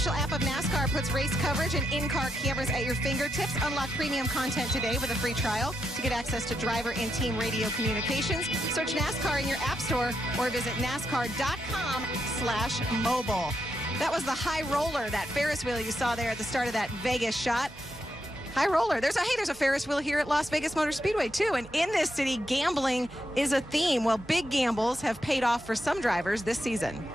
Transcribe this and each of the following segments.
official app of NASCAR puts race coverage and in-car cameras at your fingertips. Unlock premium content today with a free trial to get access to driver and team radio communications. Search NASCAR in your app store or visit NASCAR.com/mobile. That was the high roller, that Ferris wheel you saw there at the start of that Vegas shot. High roller. There's a Ferris wheel here at Las Vegas Motor Speedway, too. And in this city, gambling is a theme. Well, big gambles have paid off for some drivers this season.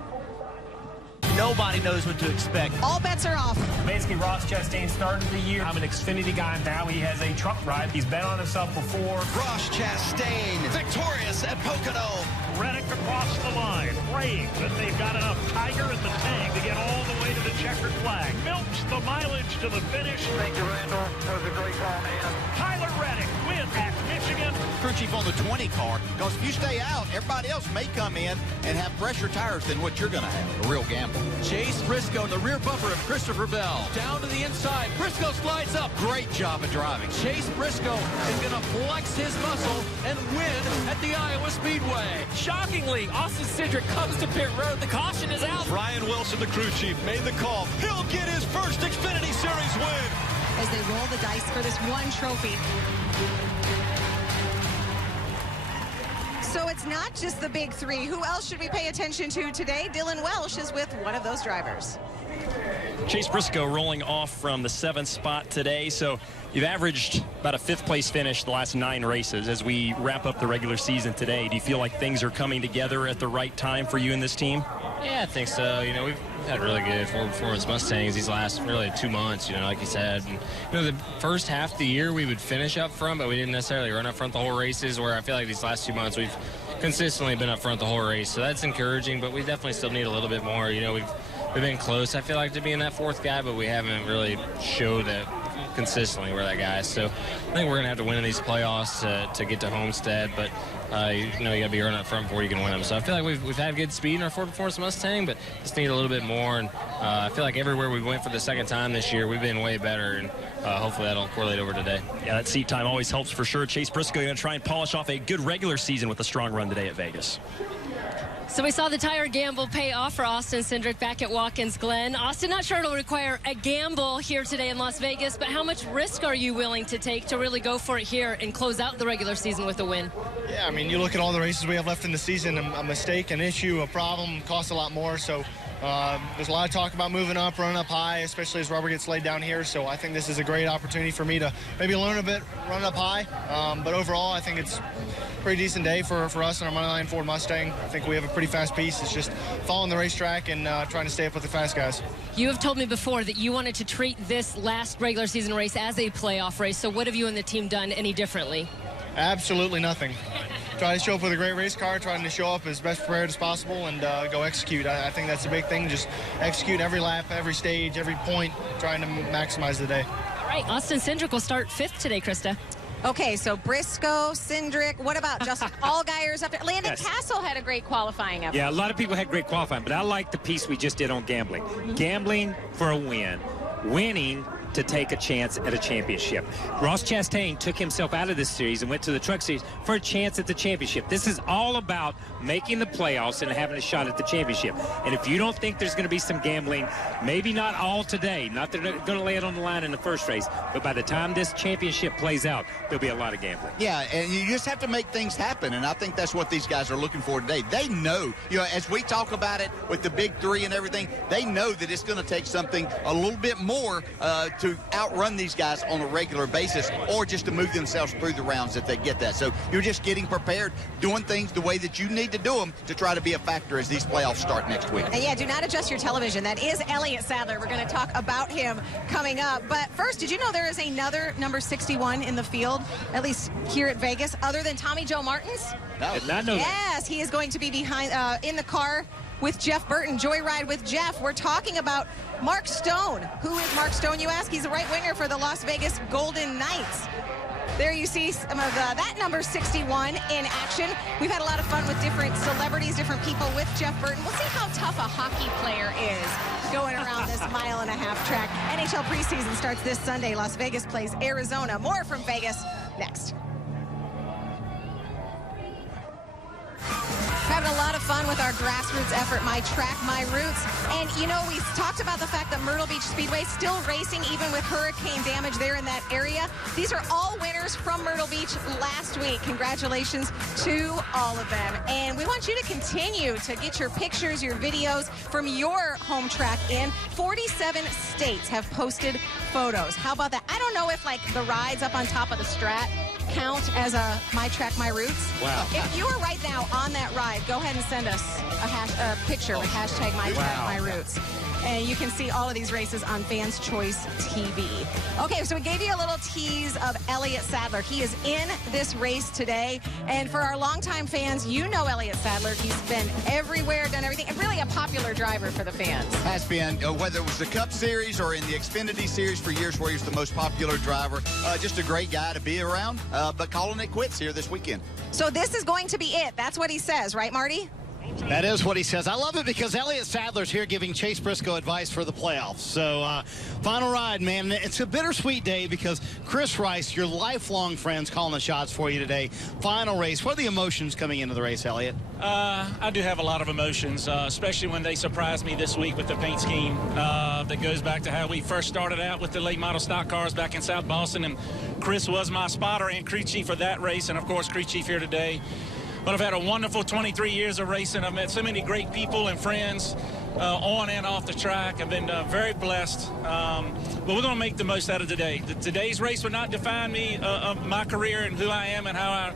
Nobody knows what to expect. All bets are off. Basically, Ross Chastain started the year. I'm an Xfinity guy now. He has a truck ride. He's bet on himself before. Ross Chastain, victorious at Pocono. Reddick across the line, praying that they've got enough tiger in the tank to get all the way to the checkered flag. Milks the mileage to the finish. Thank you, Randall. That was a great call, man. Tyler Reddick wins at Michigan. Crew chief on the 20 car, because if you stay out, everybody else may come in and have fresher tires than what you're going to have. A real gamble. Chase Briscoe in the rear bumper of Christopher Bell. Down to the inside. Briscoe slides up. Great job of driving. Chase Briscoe is going to flex his muscle and win at the Iowa Speedway. Shockingly, Austin Cindric comes to pit road. The caution is out. Brian Wilson, the crew chief, made the call. He'll get his first Xfinity Series win. As they roll the dice for this one trophy. So it's not just the big three. Who else should we pay attention to today? Dylan Welsh is with one of those drivers. Chase Briscoe rolling off from the 7th spot today. So you've averaged about a 5th place finish the last 9 races. As we wrap up the regular season today, do you feel like things are coming together at the right time for you and this team? Yeah, I think so. You know, we've had really good performance Mustangs these last really 2 months, you know, like you said. And, you know, the first half of the year we would finish up front, but we didn't necessarily run up front the whole races, where I feel like these last 2 months we've consistently been up front the whole race. So that's encouraging, but we definitely still need a little bit more. You know, we've been close, I feel like, to being that 4th guy, but we haven't really showed that consistently we're that guy. So I think we're going to have to win in these playoffs to get to Homestead, but you know, you got to be running up front before you can win them. So I feel like we've had good speed in our Ford Performance Mustang, but just need a little bit more. And I feel like everywhere we went for the 2nd time this year, we've been way better, and hopefully that'll correlate over today. Yeah, that seat time always helps for sure. Chase Briscoe going to try and polish off a good regular season with a strong run today at Vegas. So we saw the tire gamble pay off for Austin Cindric back at Watkins Glen. Austin, not sure it'll require a gamble here today in Las Vegas, but how much risk are you willing to take to really go for it here and close out the regular season with a win? Yeah, I mean, you look at all the races we have left in the season, a mistake, an issue, a problem costs a lot more. So there's a lot of talk about moving up, running up high, especially as rubber gets laid down here. So I think this is a great opportunity for me to maybe learn a bit, run up high. But overall, I think it's a pretty decent day for us in our Moneyline Ford Mustang. I think we have a pretty fast piece. It's just following the racetrack and trying to stay up with the fast guys. You have told me before that you wanted to treat this last regular season race as a playoff race. So what have you and the team done any differently? Absolutely nothing. Try to show up with a great race car, trying to show up as best prepared as possible, and go execute. I think that's a big thing. Just execute every lap, every stage, every point, trying to maximize the day. All right, Austin Cindric will start 5th today, Krista. Okay, so Briscoe, Cindric, what about Justin Allgaier's up there? Landon Castle had a great qualifying effort. Yeah, a lot of people had great qualifying, but I like the piece we just did on gambling. Gambling for a win. Winning to take a chance at a championship. Ross Chastain took himself out of this series and went to the Truck Series for a chance at the championship. This is all about making the playoffs and having a shot at the championship. And if you don't think there's going to be some gambling, maybe not all today, not that they're going to lay it on the line in the first race, but by the time this championship plays out, there'll be a lot of gambling. Yeah, and you just have to make things happen, and I think that's what these guys are looking for today. They know, you know, as we talk about it with the big three and everything, they know that it's going to take something a little bit more to outrun these guys on a regular basis, or just to move themselves through the rounds if they get that. So you're just getting prepared, doing things the way that you need to do them to try to be a factor as these playoffs start next week. And yeah, do not adjust your television. That is Elliott Sadler. We're going to talk about him coming up. But first, did you know there is another number 61 in the field, at least here at Vegas, other than Tommy Joe Martins? No. Did not know that. Yes, he is going to be behind in the car with Jeff Burton. Joyride with Jeff. We're talking about Mark Stone. Who is Mark Stone, you ask? He's a right winger for the Las Vegas Golden Knights. There you see some of that number 61 in action. We've had a lot of fun with different celebrities, different people with Jeff Burton. We'll see how tough a hockey player is going around this mile-and-a-half track. NHL preseason starts this Sunday. Las Vegas plays Arizona. More from Vegas next. Having a lot of fun with our grassroots effort, My Track, My Roots. And, you know, we talked about the fact that Myrtle Beach Speedway still racing even with hurricane damage there in that area. These are all winners from Myrtle Beach last week. Congratulations to all of them. And we want you to continue to get your pictures, your videos from your home track in. 47 states have posted photos. How about that? I don't know if, like, the rides up on top of the Strat count as a My Track, My Roots. Wow. If you are right now on that ride, go ahead and send us a picture with hashtag My Track, My Roots. And you can see all of these races on Fans Choice TV. Okay, so we gave you a little tease of Elliott Sadler. He is in this race today. And for our longtime fans, you know Elliott Sadler. He's been everywhere, done everything, and really a popular driver for the fans. Has been, whether it was the Cup Series or in the Xfinity Series for years where he was the most popular driver. Just a great guy to be around, but calling it quits here this weekend. So this is going to be it. That's what he says, right, Marty? That is what he says. I love it because Elliott Sadler's here giving Chase Briscoe advice for the playoffs. So, final ride, man. It's a bittersweet day because Chris Rice, your lifelong friends, calling the shots for you today. Final race. What are the emotions coming into the race, Elliott? I do have a lot of emotions, especially when they surprised me this week with the paint scheme that goes back to how we first started out with the late model stock cars back in South Boston. And Chris was my spotter and crew chief for that race, and, of course, crew chief here today. But I've had a wonderful 23 years of racing. I've met so many great people and friends on and off the track. I've been very blessed. But we're going to make the most out of today. Today's race will not define me, of my career and who I am and how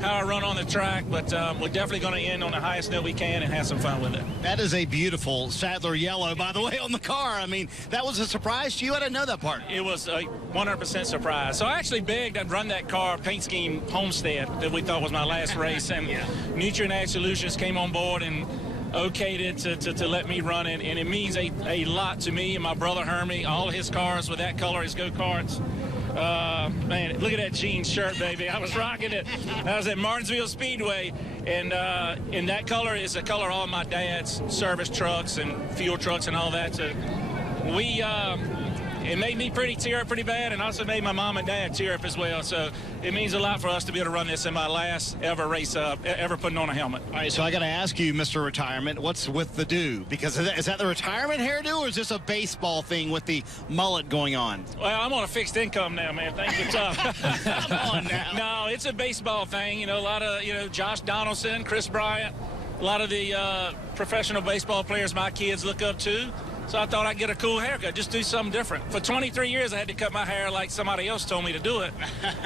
I run on the track, but we're definitely going to end on the highest note we can and have some fun with it. That is a beautiful Sadler yellow, by the way, on the car. I mean, that was a surprise to you. I didn't know that part. It was a 100% surprise. So I actually begged I'd run that car, paint scheme Homestead, that we thought was my last race, and Nutrient Ag Solutions came on board and okayed it to let me run it, and it means a lot to me and my brother Hermie. All his cars with that color, his go-karts. Man, look at that jean shirt, baby. I was rocking it. I was at Martinsville Speedway, and that color is the color of all my dad's service trucks and fuel trucks and all that. So it made me tear up pretty bad, and also made my mom and dad tear up as well. So it means a lot for us to be able to run this in my last ever race, ever putting on a helmet. All right, so I got to ask you, Mr. Retirement, what's with the do? Because is that the retirement hairdo, or is this a baseball thing with the mullet going on? Well, I'm on a fixed income now, man. Things are tough. Come on now. No, it's a baseball thing. You know, a lot of, Josh Donaldson, Chris Bryant, a lot of the professional baseball players my kids look up to. So I thought I'd get a cool haircut, just do something different. For 23 years, I had to cut my hair like somebody else told me to do it.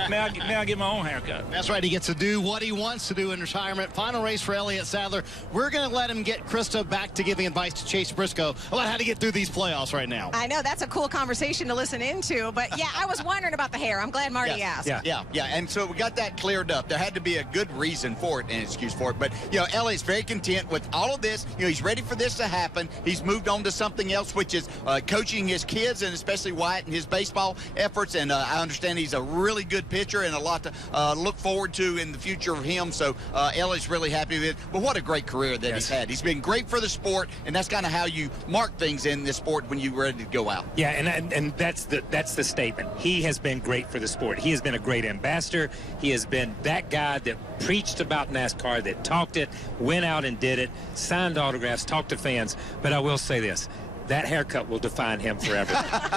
Now I get my own haircut. That's right. He gets to do what he wants to do in retirement. Final race for Elliott Sadler. We're going to let him get Krista back to giving advice to Chase Briscoe about how to get through these playoffs right now. I know. That's a cool conversation to listen into. But, yeah, I was wondering about the hair. I'm glad Marty asked. Yeah. And so we got that cleared up. There had to be a good reason for it, and excuse for it. But, Elliott's very content with all of this. He's ready for this to happen. He's moved on to something else, which is coaching his kids, and especially Wyatt and his baseball efforts. And I understand he's a really good pitcher and a lot to look forward to in the future of him. So Elliott's really happy with it. But what a great career that he's had. He's been great for the sport, and that's kind of how you mark things in this sport when you're ready to go out. Yeah, and that's the statement. He has been great for the sport. He has been a great ambassador. He has been that guy that preached about NASCAR, that talked it, went out and did it, signed autographs, talked to fans. But I will say this. That haircut will define him forever.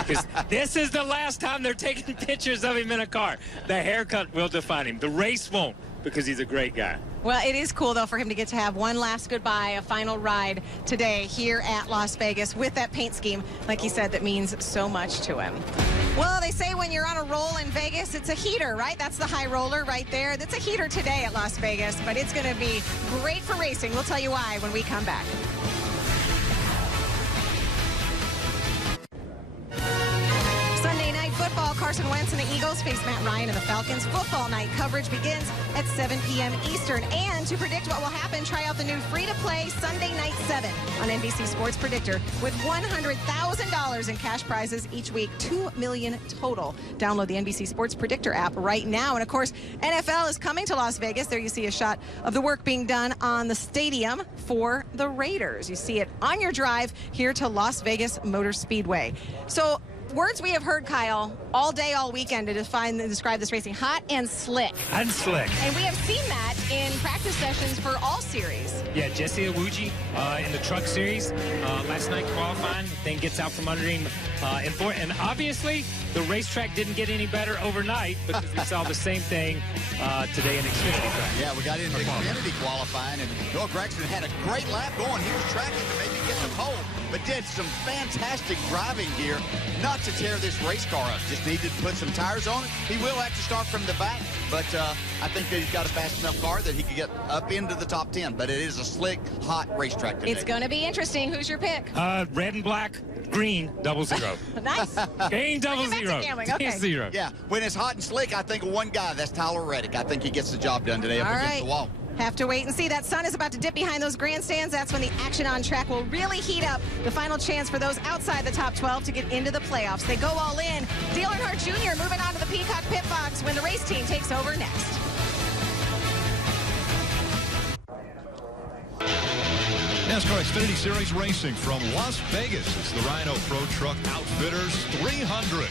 Because this is the last time they're taking pictures of him in a car. The haircut will define him. The race won't, because he's a great guy. Well, it is cool, though, for him to get to have one last goodbye, a final ride today here at Las Vegas with that paint scheme, like he said, that means so much to him. Well, they say when you're on a roll in Vegas, it's a heater, right? That's the high roller right there. That's a heater today at Las Vegas, but it's going to be great for racing. We'll tell you why when we come back. Sunday night football, Carson Wentz and the Eagles face Matt Ryan and the Falcons. Football night coverage begins at 7 p.m. Eastern. And to predict what will happen, try out the new free-to-play Sunday Night 7 on NBC Sports Predictor with $100,000 in cash prizes each week, $2 million total. Download the NBC Sports Predictor app right now. And, of course, NFL is coming to Las Vegas. There you see a shot of the work being done on the stadium for the Raiders. You see it on your drive here to Las Vegas Motor Speedway. So, words we have heard, Kyle, all day, all weekend to define and describe this racing: hot and slick. And slick. And we have seen that in practice practice sessions for all series. Yeah, Jesse Awuji in the truck series last night qualifying, then gets out from under him. And obviously, the racetrack didn't get any better overnight because we saw the same thing today in Xfinity track. Yeah, we got into Xfinity qualifying, and Noah Gragson had a great lap going. He was tracking to maybe get the pole, but did some fantastic driving here not to tear this race car up. Just needed to put some tires on it. He will have to start from the back, but I think that he's got a fast enough car that he could get up into the top 10. But it is a slick, hot racetrack today. It's going to be interesting. Who's your pick? Red and black, green, 0-0. Nice. Green, 0-0. Okay. 0. Yeah, when it's hot and slick, I think of one guy. That's Tyler Reddick. I think he gets the job done today up against the wall. Have to wait and see. That sun is about to dip behind those grandstands. That's when the action on track will really heat up. The final chance for those outside the top 12 to get into the playoffs. They go all in. Dale Earnhardt Jr. moving on to the Peacock pit box when the race team takes over next. NASCAR Xfinity Series racing from Las Vegas. It's the Rhino Pro Truck Outfitters 300.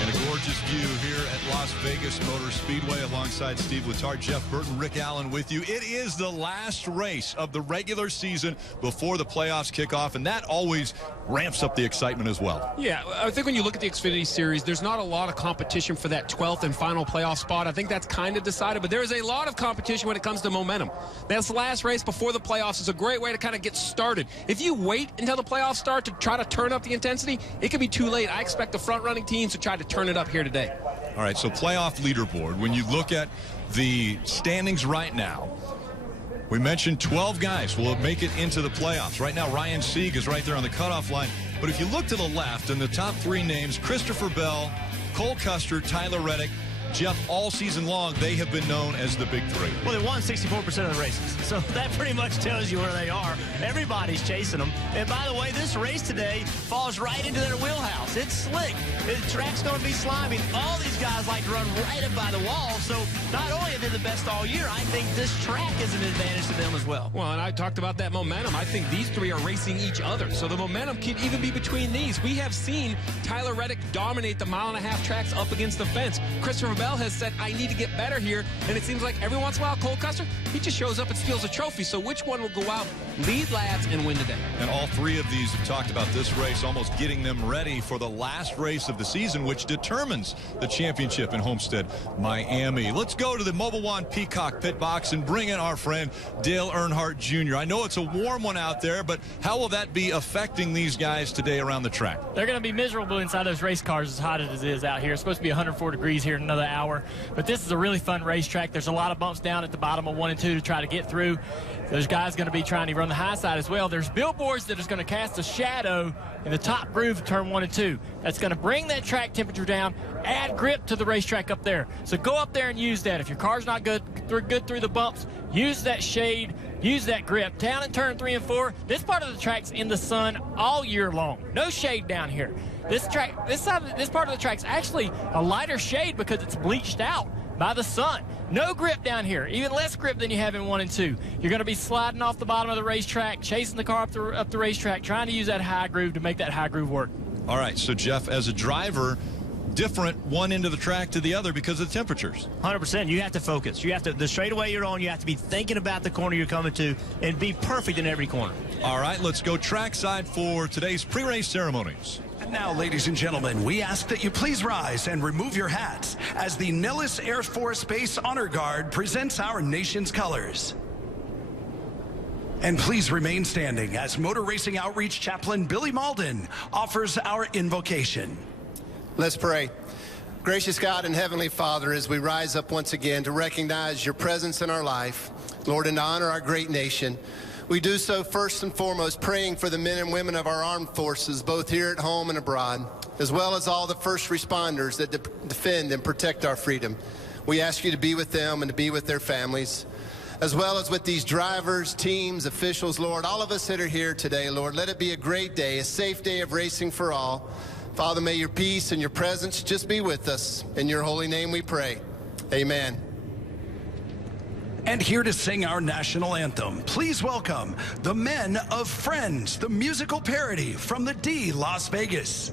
And a gorgeous view here at Las Vegas Motor Speedway alongside Steve Letarte, Jeff Burton, Rick Allen with you. It is the last race of the regular season before the playoffs kick off, and that always ramps up the excitement as well. Yeah, I think when you look at the Xfinity Series, there's not a lot of competition for that 12th and final playoff spot. I think that's kind of decided, but there is a lot of competition when it comes to momentum. That's the last race before the playoffs is a great way to kind of get started. If you wait until the playoffs start to try to turn up the intensity, it could be too late. I expect the front-running teams to try to turn it up here today. All right, so playoff leaderboard. When you look at the standings right now, we mentioned 12 guys will make it into the playoffs. Right now, Ryan Sieg is right there on the cutoff line. But if you look to the left, and the top three names, Christopher Bell, Cole Custer, Tyler Reddick, Jeff, all season long, they have been known as the big three. Well, they won 64% of the races, so that pretty much tells you where they are. Everybody's chasing them. And by the way, this race today falls right into their wheelhouse. It's slick. The track's going to be slimy. All these guys like to run right up by the wall, so not only have they the best all year, I think this track is an advantage to them as well. Well, and I talked about that momentum. I think these three are racing each other, so the momentum can even be between these. We have seen Tyler Reddick dominate the mile-and-a-half tracks up against the fence. Christopher Bell has said, I need to get better here, and it seems like every once in a while, Cole Custer, he just shows up and steals a trophy. So which one will go out, lead laps, and win today? And all three of these have talked about this race, almost getting them ready for the last race of the season, which determines the championship in Homestead, Miami. Let's go to the Mobil One Peacock pit box and bring in our friend Dale Earnhardt Jr. I know it's a warm one out there, but how will that be affecting these guys today around the track? They're going to be miserable inside those race cars as hot as it is out here. It's supposed to be 104 degrees here in another hour. But this is a really fun racetrack. There's a lot of bumps down at the bottom of 1 and 2 to try to get through. Those guys going to be trying to run the high side as well. There's billboards that is going to cast a shadow in the top groove of turn 1 and 2. That's going to bring that track temperature down, add grip to the racetrack up there. So go up there and use that. If your car's not good through the bumps, use that shade, use that grip. Down in turn 3 and 4, this part of the track's in the sun all year long. No shade down here. This part of the track's actually a lighter shade because it's bleached out by the sun. No grip down here, even less grip than you have in 1 and 2. You're going to be sliding off the bottom of the racetrack, chasing the car up the racetrack, trying to use that high groove to make that high groove work. All right, so Jeff, as a driver, different one end of the track to the other because of the temperatures. 100%. You have to focus. You have to, the straightaway you're on, you have to be thinking about the corner you're coming to and be perfect in every corner. All right, let's go trackside for today's pre-race ceremonies. And now, ladies and gentlemen, we ask that you please rise and remove your hats as the Nellis Air Force Base Honor Guard presents our nation's colors. And please remain standing as Motor Racing Outreach Chaplain Billy Malden offers our invocation. Let's pray. Gracious God and Heavenly Father, as we rise up once again to recognize your presence in our life, Lord, and to honor our great nation, we do so first and foremost praying for the men and women of our armed forces, both here at home and abroad, as well as all the first responders that defend and protect our freedom. We ask you to be with them and to be with their families, as well as with these drivers, teams, officials, Lord, all of us that are here today, Lord. Let it be a great day, a safe day of racing for all. Father, may your peace and your presence just be with us. In your holy name we pray. Amen. And here to sing our national anthem, please welcome the men of Friends, the musical parody from the D Las Vegas.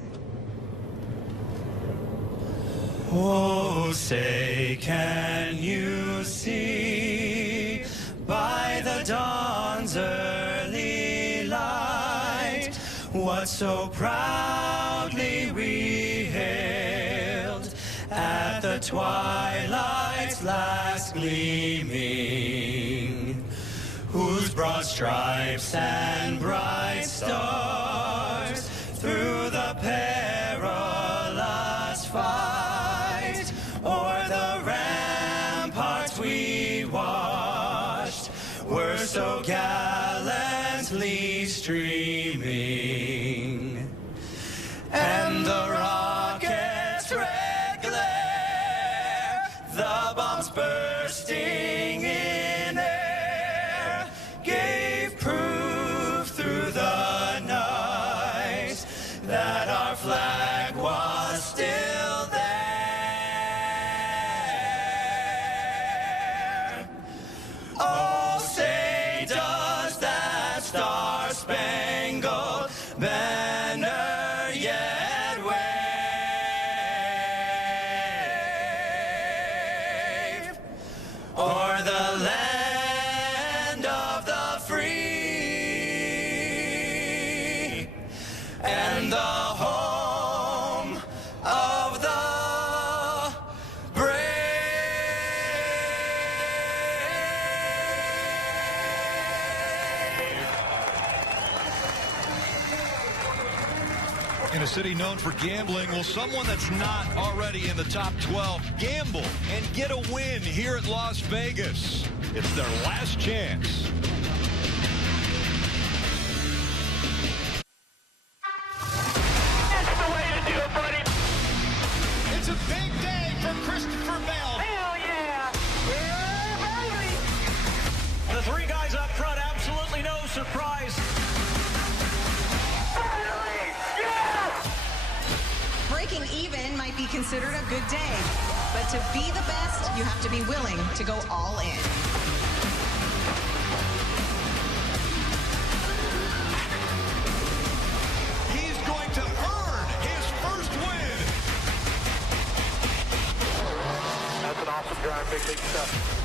Oh, say, can you see by the dawn's early light what so proudly we hailed at the twilight's last gleaming, whose broad stripes and bright stars through the perilous fight o'er the ramparts we watched were so gallantly streaming, and the rocket's red glare, the bombs bursting in air, gave proof through the night that our flag was still there. Oh, say, does that star-spangled banner yet wave o'er the land of the free and the home of the brave? In a city known for gambling, will someone that's not already in the top 12 gamble and get a win here at Las Vegas? It's their last chance. That's the way to do it, buddy. It's a big day for Christopher Bell. Hell yeah. Yeah, baby. The three guys up front, absolutely no surprise. Breaking even might be considered a good day, but to be the best, you have to be willing to go all in. He's going to earn his first win. That's an awesome drive, big stuff.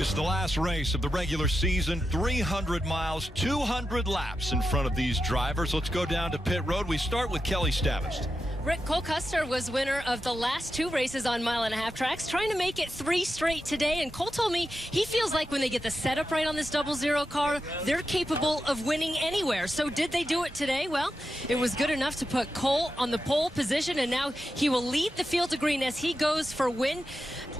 It's the last race of the regular season, 300 miles, 200 laps in front of these drivers. Let's go down to pit road. We start with Kelly Stavist. Rick, Cole Custer was winner of the last two races on mile-and-a-half tracks, trying to make it 3 straight today. And Cole told me he feels like when they get the setup right on this 00 car, they're capable of winning anywhere. So did they do it today? Well, it was good enough to put Cole on the pole position, and now he will lead the field to green as he goes for win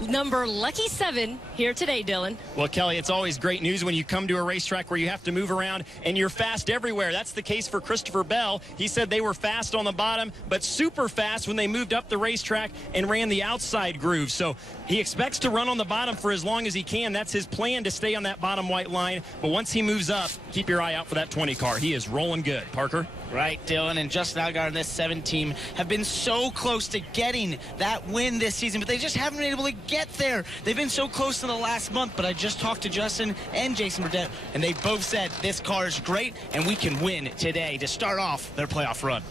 number lucky 7 here today, Dylan. Well, Kelly, it's always great news when you come to a racetrack where you have to move around and you're fast everywhere. That's the case for Christopher Bell. He said they were fast on the bottom, but super fast when they moved up the racetrack and ran the outside groove. So he expects to run on the bottom for as long as he can. That's his plan, to stay on that bottom white line. But once he moves up, keep your eye out for that 20 car. He is rolling good. Parker? Right, Dylan, and Justin Allgaier and this 7 team have been so close to getting that win this season, but they just haven't been able to get there. They've been so close in the last month, but I just talked to Justin and Jason Burdett, and they both said this car is great, and we can win today to start off their playoff run.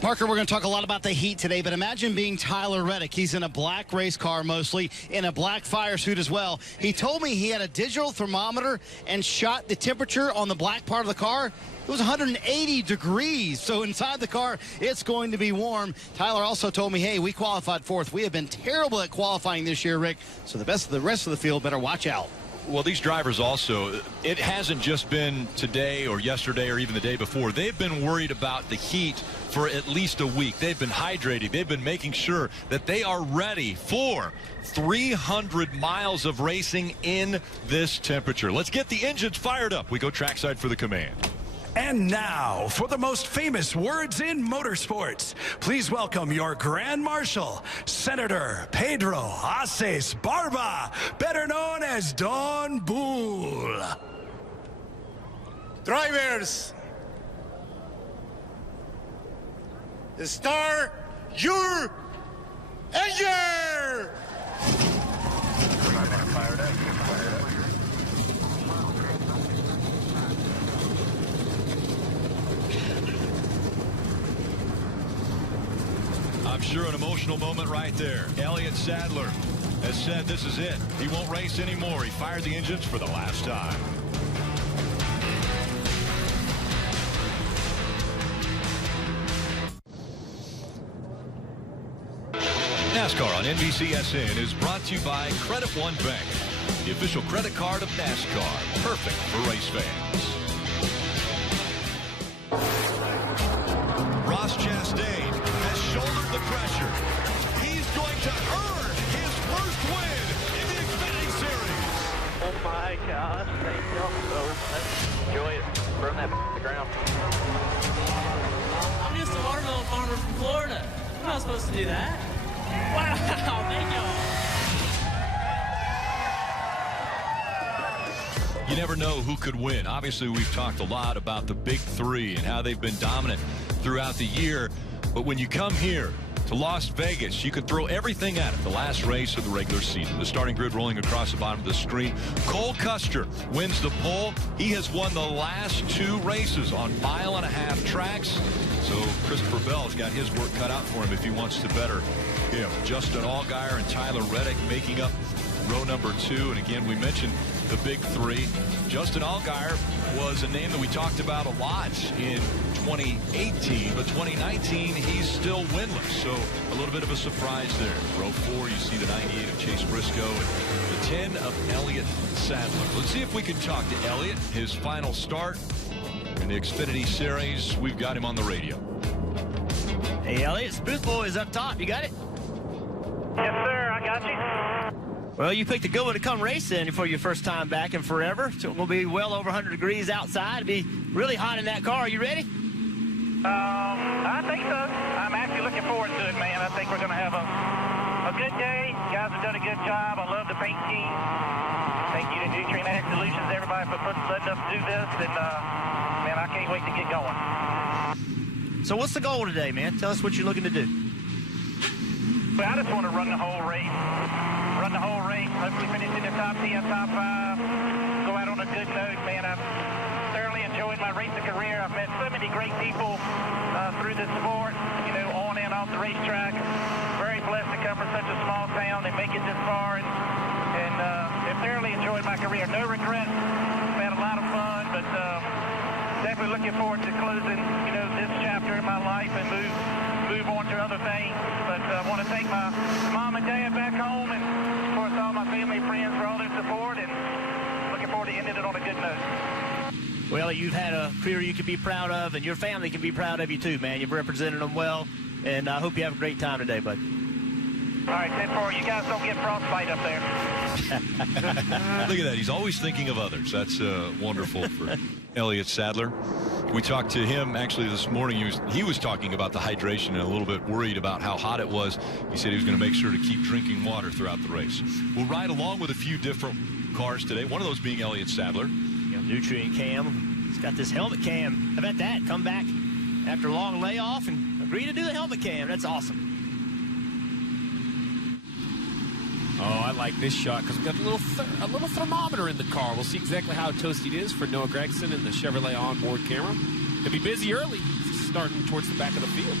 Parker, we're going to talk a lot about the heat today, but imagine being Tyler Reddick. He's in a black race car mostly, in a black fire suit as well. He told me he had a digital thermometer and shot the temperature on the black part of the car. It was 180 degrees, so inside the car, it's going to be warm. Tyler also told me, hey, we qualified 4th. We have been terrible at qualifying this year, Rick, so the rest of the field better watch out. Well, these drivers also, it hasn't just been today or yesterday or even the day before. They've been worried about the heat for at least a week. They've been hydrating. They've been making sure that they are ready for 300 miles of racing in this temperature. Let's get the engines fired up. We go trackside for the command. And now, for the most famous words in motorsports, please welcome your Grand Marshal, Senator Pedro Aces Barba, better known as Don Bull. Drivers, start your engine! Sure, an emotional moment right there. Elliott Sadler has said this is it. He won't race anymore. He fired the engines for the last time. NASCAR on NBCSN is brought to you by Credit One Bank, the official credit card of NASCAR. Perfect for race fans. Ross Chastain has shouldered the pressure. He's going to earn his first win in the Xfinity Series. Oh my gosh, thank you. So let's enjoy it. Burn that to the ground. I'm just a watermelon farmer from Florida. I'm not supposed to do that. Wow, thank you. You never know who could win. Obviously, we've talked a lot about the big three and how they've been dominant throughout the year. But when you come here to Las Vegas, you could throw everything at it. The last race of the regular season. The starting grid rolling across the bottom of the screen. Cole Custer wins the pole. He has won the last 2 races on 1.5-mile tracks. So Christopher Bell's got his work cut out for him if he wants to better him. Justin Allgaier and Tyler Reddick making up row number 2. And again, we mentioned the big three. Justin Allgaier was a name that we talked about a lot in 2018, but 2019 he's still winless. So a little bit of a surprise there. Row 4, you see the 98 of Chase Briscoe and the 10 of Elliott Sadler. Let's see if we can talk to Elliott. His final start in the Xfinity Series. We've got him on the radio. Hey, Elliott, Booth Boy is up top. You got it? Yes, sir. I got you. Well, you picked a good one to come racing for your first time back in forever. So it will be well over 100 degrees outside. It'll be really hot in that car. Are you ready? I think so. I'm actually looking forward to it, man. I think we're going to have a good day. You guys have done a good job. I love the paint scheme. Thank you to Nutrient Ag Solutions, everybody, for letting us do this. And, man, I can't wait to get going. So what's the goal today, man? Tell us what you're looking to do. Well, I just want to run the whole race. Run the whole race. Hopefully finish in the top 10, top 5. Go out on a good note, man. I've thoroughly enjoyed my racing career. I've met so many great people through this sport, you know, on and off the racetrack. Very blessed to come from such a small town and make it this far. And I've thoroughly enjoyed my career. No regrets. I've had a lot of fun, but definitely looking forward to closing, you know, this chapter in my life and move on to other things. But I want to thank my mom and dad back home, and of course all my family and friends for all their support, and looking forward to ending it on a good note. Well, you've had a career you can be proud of, and your family can be proud of you too, man. You've represented them well, and I hope you have a great time today, bud. All right, 10-4. You guys don't get frostbite up there. Look at that. He's always thinking of others. That's wonderful for Elliott Sadler. We talked to him actually this morning. He was talking about the hydration and a little bit worried about how hot it was. He said he was going to make sure to keep drinking water throughout the race. We'll ride along with a few different cars today, one of those being Elliott Sadler. You know, Nutrient Cam. He's got this helmet cam. How about that? Come back after a long layoff and agree to do the helmet cam. That's awesome. Oh, I like this shot because we've got a little thermometer in the car. We'll see exactly how toasty it is for Noah Gragson and the Chevrolet onboard camera. He'll be busy early, starting towards the back of the field.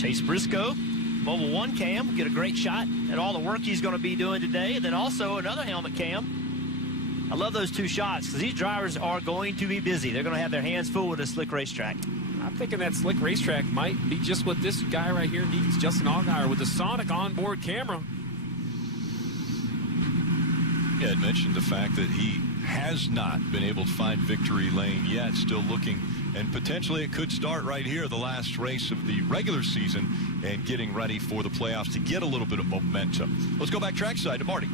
Chase Briscoe, Mobile One cam, get a great shot at all the work he's going to be doing today, and then also another helmet cam. I love those two shots because these drivers are going to be busy. They're going to have their hands full with a slick racetrack. I'm thinking that slick racetrack might be just what this guy right here needs, Justin Allgaier, with the Sonic onboard camera. Yeah, Ed mentioned the fact that he has not been able to find victory lane yet, still looking, and potentially it could start right here, the last race of the regular season, and getting ready for the playoffs to get a little bit of momentum. Let's go back trackside to Marty.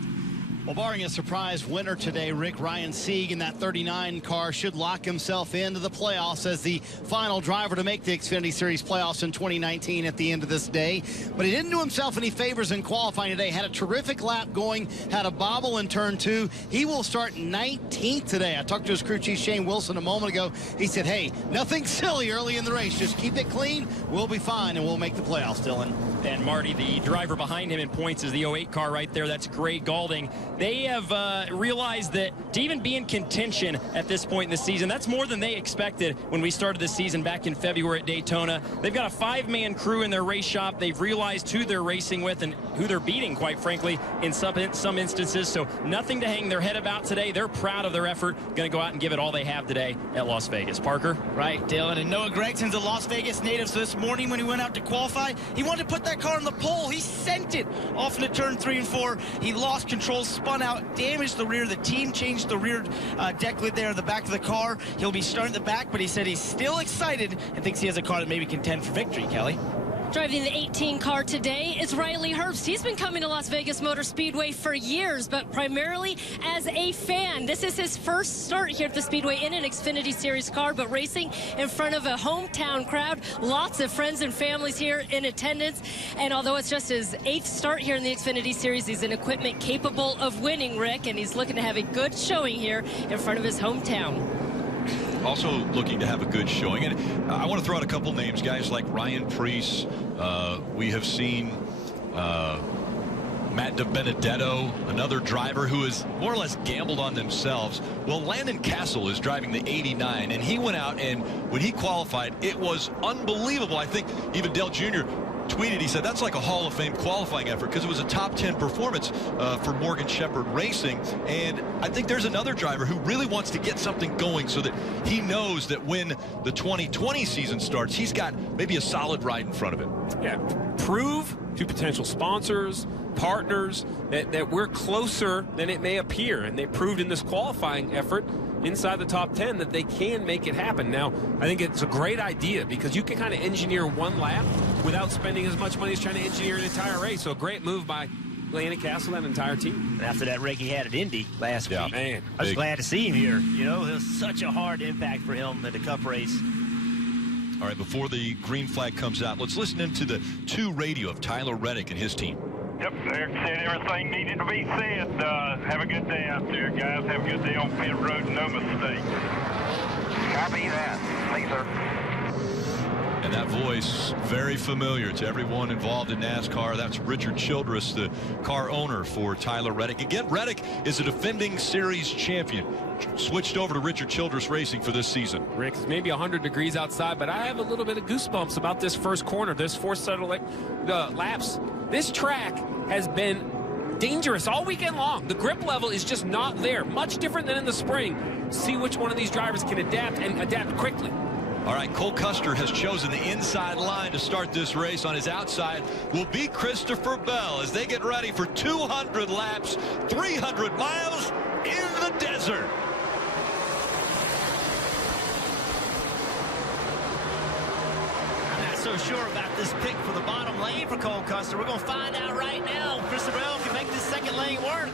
Well, barring a surprise winner today, Rick, Ryan Sieg in that 39 car should lock himself into the playoffs as the final driver to make the Xfinity Series playoffs in 2019 at the end of this day. But he didn't do himself any favors in qualifying today. Had a terrific lap going, had a bobble in turn 2. He will start 19th today. I talked to his crew chief, Shane Wilson, a moment ago. He said, hey, nothing silly early in the race. Just keep it clean. We'll be fine, and we'll make the playoffs, Dylan. And Marty, the driver behind him in points is the 08 car right there. That's Gray Galding. they have realized that to even be in contention at this point in the season, that's more than they expected when we started the season back in February at Daytona. They've got a 5-man crew in their race shop. They've realized who they're racing with and who they're beating, quite frankly, in some instances. So nothing to hang their head about today. They're proud of their effort. Going to go out and give it all they have today at Las Vegas. Parker? Right, Dylan. And Noah Gregson's a Las Vegas native, so this morning when he went out to qualify, he wanted to put that car on the pole. He sent it off into turn 3 and 4. He lost control, spun out, damaged the rear. The team changed the rear deck lid there, the back of the car. He'll be starting the back, but he said he's still excited and thinks he has a car that maybe contend for victory, Kelly. Driving the 18 car today is Riley Herbst. He's been coming to Las Vegas Motor Speedway for years, but primarily as a fan. This is his first start here at the Speedway in an Xfinity Series car, but racing in front of a hometown crowd. Lots of friends and families here in attendance. And although it's just his 8th start here in the Xfinity Series, he's in equipment capable of winning, Rick, and he's looking to have a good showing here in front of his hometown. Also looking to have a good showing. And I want to throw out a couple names, guys like Ryan Preece. We have seen Matt DiBenedetto, another driver who has more or less gambled on themselves. Well, Landon Castle is driving the 89, and he went out, and when he qualified, it was unbelievable. I think even Dale Jr. tweeted, he said that's like a Hall of Fame qualifying effort, because it was a top 10 performance for Morgan Shepherd Racing. And I think there's another driver who really wants to get something going so that he knows that when the 2020 season starts, he's got maybe a solid ride in front of it. Yeah, prove to potential sponsors, partners, that we're closer than it may appear. And they proved in this qualifying effort inside the top 10 that they can make it happen. Now, I think it's a great idea because you can kind of engineer one lap without spending as much money as trying to engineer an entire race. So a great move by Landon Castle and that entire team. After that wreck he had at Indy last week, man, I was glad to see him here. You know, it was such a hard impact for him at the Cup race. All right, before the green flag comes out, let's listen into the 2 radio of Tyler Reddick and his team. Yep, Eric said everything needed to be said. Have a good day out there, guys. Have a good day on pit road. No mistakes. Copy that. Thanks, sir. And that voice, very familiar to everyone involved in NASCAR. That's Richard Childress, the car owner for Tyler Reddick. Again, Reddick is a defending series champion. Switched over to Richard Childress Racing for this season. Rick, it's maybe 100 degrees outside, but I have a little bit of goosebumps about this first corner, this 4 set of laps. This track has been dangerous all weekend long. The grip level is just not there. Much different than in the spring. See which one of these drivers can adapt and adapt quickly. All right, Cole Custer has chosen the inside line to start this race. On his outside will be Christopher Bell as they get ready for 200 laps, 300 miles in the desert. I'm not so sure about this pick for the bottom lane for Cole Custer. We're going to find out right now. Christopher Bell can make this second lane work.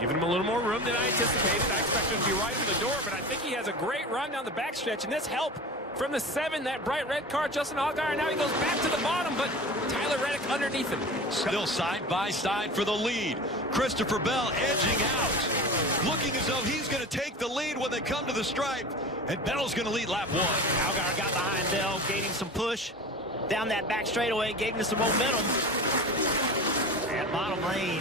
Giving him a little more room than I anticipated. I expected him to be right for the door, but I think he has a great run down the backstretch, and this help from the 7, that bright red car, Justin Allgaier. Now he goes back to the bottom, but Tyler Reddick underneath him. Still side by side for the lead. Christopher Bell edging out, looking as though he's going to take the lead when they come to the stripe, and Bell's going to lead lap 1. Allgaier got behind Bell, gave him some push down that back straightaway, gave him some momentum. And bottom lane.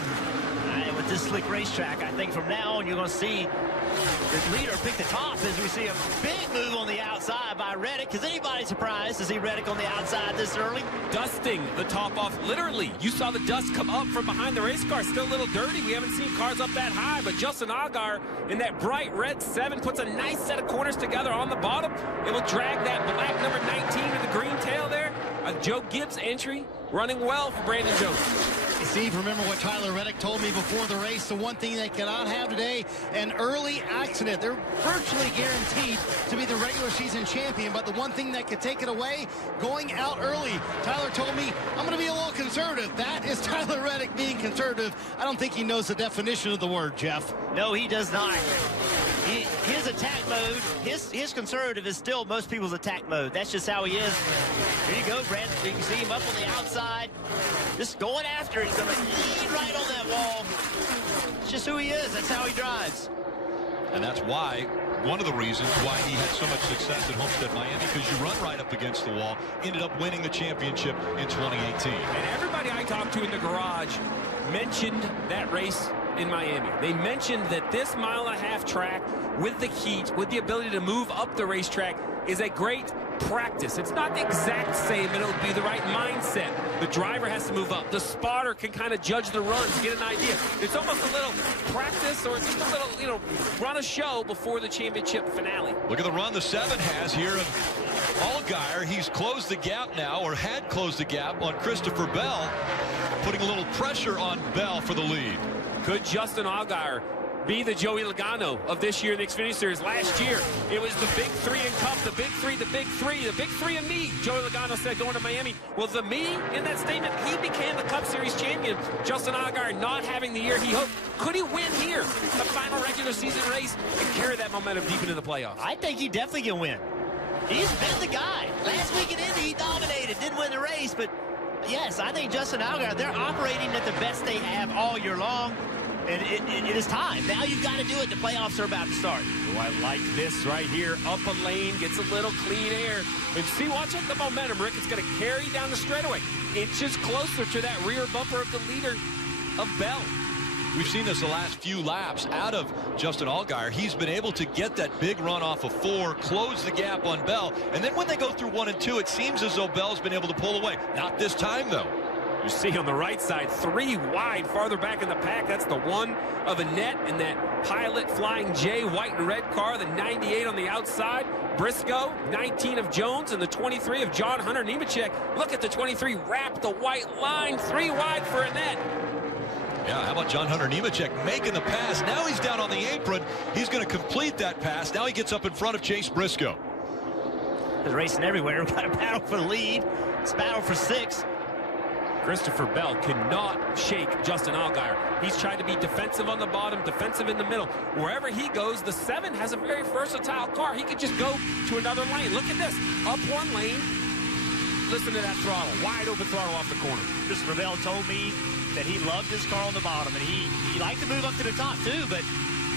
With this slick racetrack, I think from now on you're going to see the leader pick the top as we see a big move on the outside by Reddick. Is anybody surprised to see Reddick on the outside this early? Dusting the top off, literally. You saw the dust come up from behind the race car. Still a little dirty. We haven't seen cars up that high, but Justin Allgaier in that bright red 7 puts a nice set of corners together on the bottom. It will drag that black number 19 to the green tail there. A Joe Gibbs entry running well for Brandon Jones. Steve, remember what Tyler Reddick told me before the race. The one thing they cannot have today, an early accident. They're virtually guaranteed to be the regular season champion, but the one thing that could take it away, going out early. Tyler told me, I'm going to be a little conservative. That is Tyler Reddick being conservative. I don't think he knows the definition of the word, Jeff. No, he does not. His attack mode, his conservative is still most people's attack mode. That's just how he is. Here you go, Brandon. You can see him up on the outside. Just going after it. He's going to lead right on that wall. It's just who he is. That's how he drives. And that's why, one of the reasons why he had so much success at Homestead Miami, because you run right up against the wall, ended up winning the championship in 2018. And everybody I talked to in the garage mentioned that race in Miami. They mentioned that this mile-and-a-half track with the heat, with the ability to move up the racetrack, is a great practice. It's not the exact same, but it'll be the right mindset. The driver has to move up. The spotter can kind of judge the runs, get an idea. It's almost a little practice, or it's just a little, run a show before the championship finale. Look at the run the 7 has here of Allgaier. He's closed the gap now, or had closed the gap on Christopher Bell, putting a little pressure on Bell for the lead. Could Justin Allgaier be the Joey Logano of this year in the Xfinity Series? Last year, it was the big 3 in Cup, the big 3, the big 3, the big 3 in me. Joey Logano said going to Miami. Well, the me in that statement, he became the Cup Series champion. Justin Allgaier not having the year he hoped. Could he win here, the final regular season race, and carry that momentum deep into the playoffs? I think he definitely can win. He's been the guy. Last week in Indy, he dominated, didn't win the race, but yes, I think Justin Allgaier, they're operating at the best they have all year long. And it is time. Now you've got to do it. The playoffs are about to start. Oh, I like this right here. Up a lane, gets a little clean air. And see, watch out the momentum, Rick. It's going to carry down the straightaway. Inches closer to that rear bumper of the leader of Bell. We've seen this the last few laps out of Justin Allgaier. He's been able to get that big run off of 4, close the gap on Bell. And then when they go through 1 and 2, it seems as though Bell's been able to pull away. Not this time, though. You see on the right side, 3 wide, farther back in the pack. That's the 1 of Annette in that Pilot Flying J white and red car. The 98 on the outside. Briscoe, 19 of Jones, and the 23 of John Hunter Nemechek. Look at the 23 wrap the white line. 3 wide for Annette. Yeah, how about John Hunter Nemechek making the pass? Now he's down on the apron. He's going to complete that pass. Now he gets up in front of Chase Briscoe. There's racing everywhere. We've got a battle for the lead. It's a battle for 6. Christopher Bell cannot shake Justin Allgaier. He's tried to be defensive on the bottom, defensive in the middle. Wherever he goes, the 7 has a very versatile car. He could just go to another lane. Look at this. Up 1 lane. Listen to that throttle. Wide open throttle off the corner. Christopher Bell told me that he loved his car on the bottom, and he liked to move up to the top too, but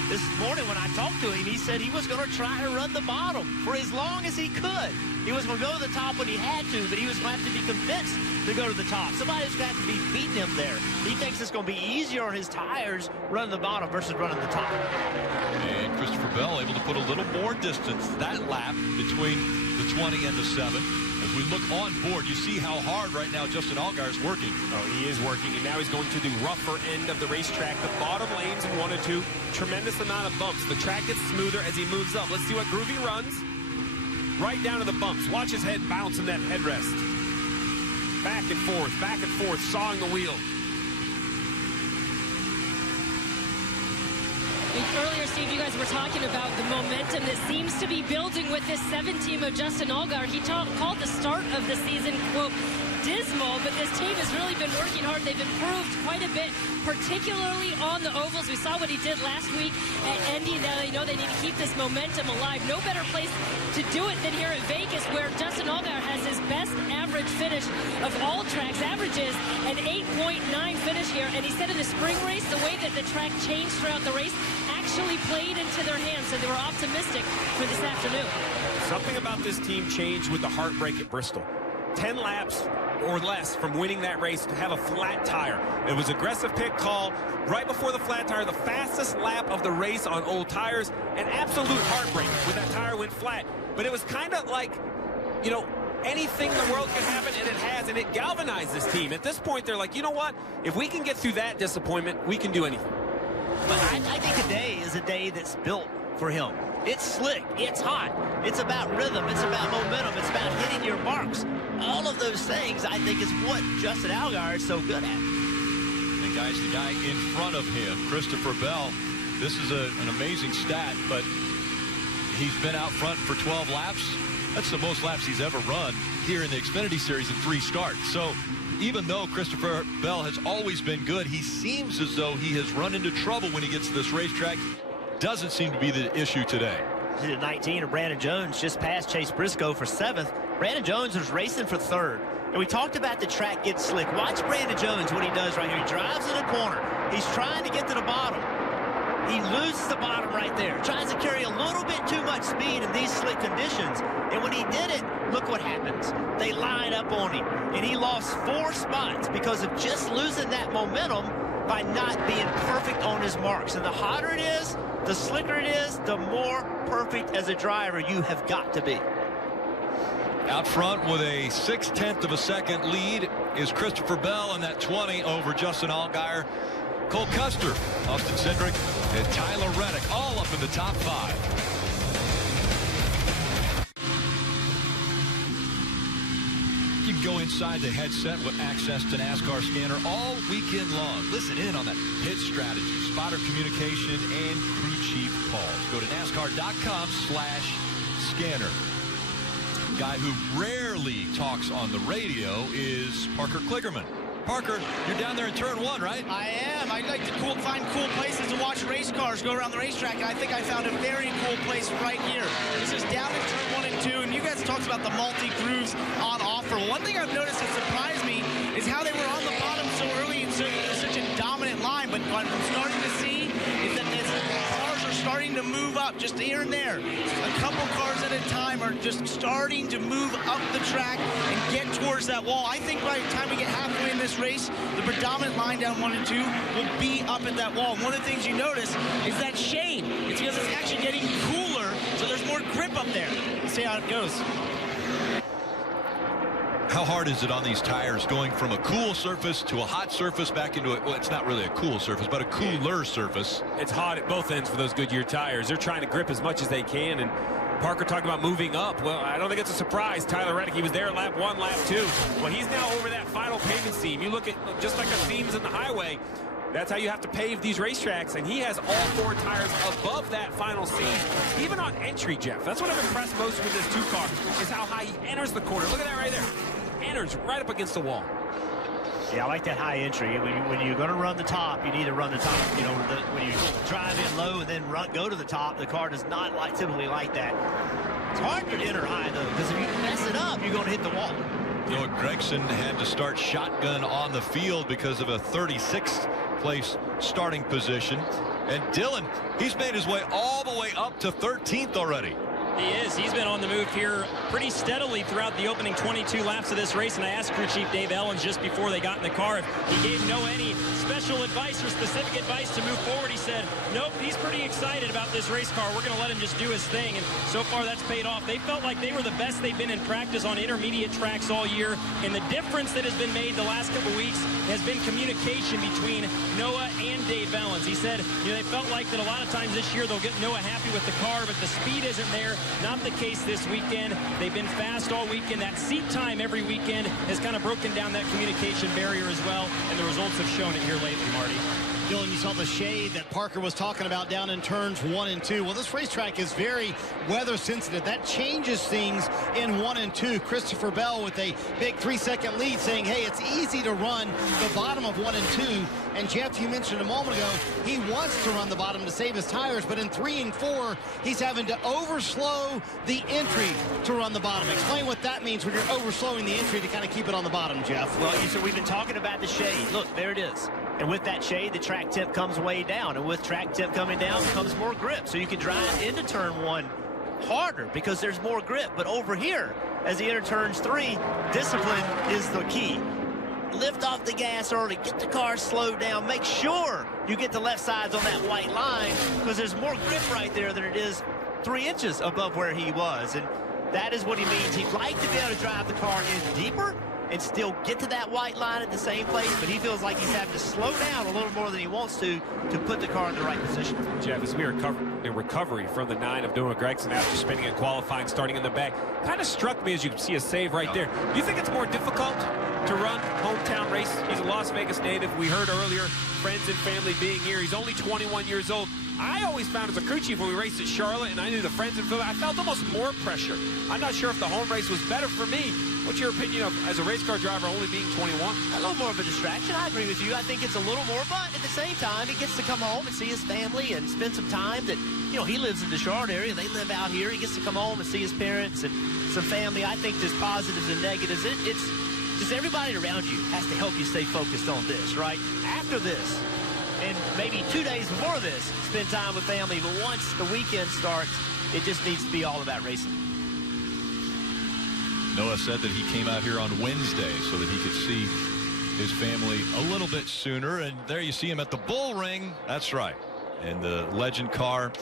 this morning when I talked to him, he said he was going to try to run the bottom for as long as he could. He was going to go to the top when he had to, but he was going to have to be convinced to go to the top. Somebody's going to have to be beating him there. He thinks it's going to be easier on his tires running the bottom versus running the top. And Christopher Bell able to put a little more distance that lap between the 20 and the 7. As we look on board, you see how hard right now Justin Allgaier is working. Oh, he is working, and now he's going to the rougher end of the racetrack. The bottom lanes in 1 and 2, tremendous amount of bumps. The track gets smoother as he moves up. Let's see what Groovy runs. Right down to the bumps. Watch his head bounce in that headrest. Back and forth, sawing the wheel. Earlier, Steve, you guys were talking about the momentum that seems to be building with this 7 team of Justin Allgaier. He called the start of the season, quote, dismal, but this team has really been working hard. They've improved quite a bit, particularly on the ovals. We saw what he did last week at Indy. Now they know they need to keep this momentum alive. No better place to do it than here at Vegas, where Justin Allgaier has his best average finish of all tracks. Averages an 8.9 finish here, and he said in the spring race, the way that the track changed throughout the race actually played into their hands, so they were optimistic for this afternoon. Something about this team changed with the heartbreak at Bristol. 10 laps or less from winning that race to have a flat tire. It was aggressive pit call right before the flat tire, the fastest lap of the race on old tires, an absolute heartbreak when that tire went flat. But it was kind of like, you know, anything in the world can happen, and it has, and it galvanized this team. At this point, they're like, you know what? If we can get through that disappointment, we can do anything. But I think today is a day that's built for him. It's slick. It's hot. It's about rhythm. It's about momentum. It's about hitting your marks. All of those things, I think, is what Justin Allgaier is so good at. And guys, the guy in front of him, Christopher Bell, this is an amazing stat, but he's been out front for 12 laps. That's the most laps he's ever run here in the Xfinity Series in 3 starts. So even though Christopher Bell has always been good, he seems as though he has run into trouble when he gets to this racetrack. Doesn't seem to be the issue today. He's at 19, and Brandon Jones just passed Chase Briscoe for 7th. Brandon Jones was racing for 3rd. And we talked about the track gets slick. Watch Brandon Jones, what he does right here. He drives in the corner. He's trying to get to the bottom. He loses the bottom right there. Tries to carry a little bit too much speed in these slick conditions. And when he did it, look what happens. They line up on him. And he lost 4 spots because of just losing that momentum by not being perfect on his marks. And the hotter it is, the slicker it is, the more perfect as a driver you have got to be. Out front with a 0.6 of a second lead is Christopher Bell in that 20 over Justin Allgaier, Cole Custer, Austin Cindric, and Tyler Reddick all up in the top 5. You can go inside the headset with access to NASCAR Scanner all weekend long. Listen in on that pit strategy, spotter communication, and crew chief calls. Go to NASCAR.com/scanner. Guy who rarely talks on the radio is Parker Kligerman. Parker, you're down there in turn 1, right? I am. I like to find cool places to watch race cars go around the racetrack, and I think I found a very cool place right here. This is down in turn 1 and 2, and you guys talked about the multi-grooves on offer. One thing I've noticed that surprised me is how they were on the bottom so early and such a dominant line, but what I'm starting to see is that as cars are starting to move up just here and there. A couple cars at a time are just starting to move up the track and get towards that wall. I think by the time we get halfway in this race, the predominant line down 1 and 2 will be up at that wall. And one of the things you notice is that shade. It's because it's actually getting cooler, so there's more grip up there. Let's see how it goes. How hard is it on these tires going from a cool surface to a hot surface back into it? Well, it's not really a cool surface, but a cooler surface. It's hot at both ends for those Goodyear tires. They're trying to grip as much as they can, and Parker talked about moving up. Well, I don't think it's a surprise. Tyler Reddick, he was there at lap 1, lap 2. Well, he's now over that final pavement seam. You look at just like the seams in the highway. That's how you have to pave these racetracks, and he has all 4 tires above that final seam, even on entry, Jeff. That's what I'm impressed most with this 2 car, is how high he enters the corner. Look at that right there. Enters right up against the wall. Yeah, I like that high entry. When you're going to run the top, you need to run the top. You know, when you drive in low and then go to the top, the car does not typically like that. It's hard to enter high, though, because if you mess it up, you're going to hit the wall. You know, Gregson had to start shotgun on the field because of a 36th place starting position. And Dillon, he's made his way all the way up to 13th already. He is. He's been on the move here pretty steadily throughout the opening 22 laps of this race, and I asked crew chief Dave Ellens just before they got in the car if he gave Noah any special advice or specific advice to move forward. He said, nope, he's pretty excited about this race car. We're going to let him just do his thing, and so far that's paid off. They felt like they were the best they've been in practice on intermediate tracks all year, and the difference that has been made the last couple weeks has been communication between Noah and Dave Ellens. He said, you know, they felt like that a lot of times this year they'll get Noah happy with the car, but the speed isn't there. Not the case this weekend. They've been fast all weekend. That seat time every weekend has kind of broken down that communication barrier as well, and the results have shown it here lately, Marty. Dylan, you saw the shade that Parker was talking about down in turns 1 and 2. Well, this racetrack is very weather sensitive. That changes things in 1 and 2. Christopher Bell with a big 3-second lead saying, hey, it's easy to run the bottom of 1 and 2. And Jeff, you mentioned a moment ago, he wants to run the bottom to save his tires, but in 3 and 4, he's having to overslow the entry to run the bottom. Explain what that means when you're overslowing the entry to kind of keep it on the bottom, Jeff. Well, so we've been talking about the shade. Look, there it is. And with that shade, the track tip comes way down. And with track tip coming down comes more grip. So you can drive into turn 1 harder because there's more grip. But over here, as he enters turns 3, discipline is the key. Lift off the gas early, get the car slowed down, make sure you get the left sides on that white line because there's more grip right there than it is 3 inches above where he was. And that is what he means. He'd like to be able to drive the car in deeper and still get to that white line at the same place, but he feels like he's having to slow down a little more than he wants to put the car in the right position. Jeff, as we are in recovery from the 9 of Noah Gragson after spinning and qualifying, starting in the back, kind of struck me as you can see a save right there. Do you think it's more difficult to run hometown race? He's a Las Vegas native. We heard earlier, friends and family being here. He's only 21 years old. I always found as a crew chief when we raced at Charlotte and I knew the friends and family, I felt almost more pressure. I'm not sure if the home race was better for me. What's your opinion of, as a race car driver, only being 21? A little more of a distraction. I agree with you. I think it's a little more, but at the same time, he gets to come home and see his family and spend some time that, you know, he lives in the Charlotte area. They live out here. He gets to come home and see his parents and some family. I think there's positives and negatives. It's just everybody around you has to help you stay focused on this, right? After this, and maybe 2 days before this, spend time with family. But once the weekend starts, it just needs to be all about racing. Noah said that he came out here on Wednesday so that he could see his family a little bit sooner. And there you see him at the Bull Ring. That's right. And the Legend car.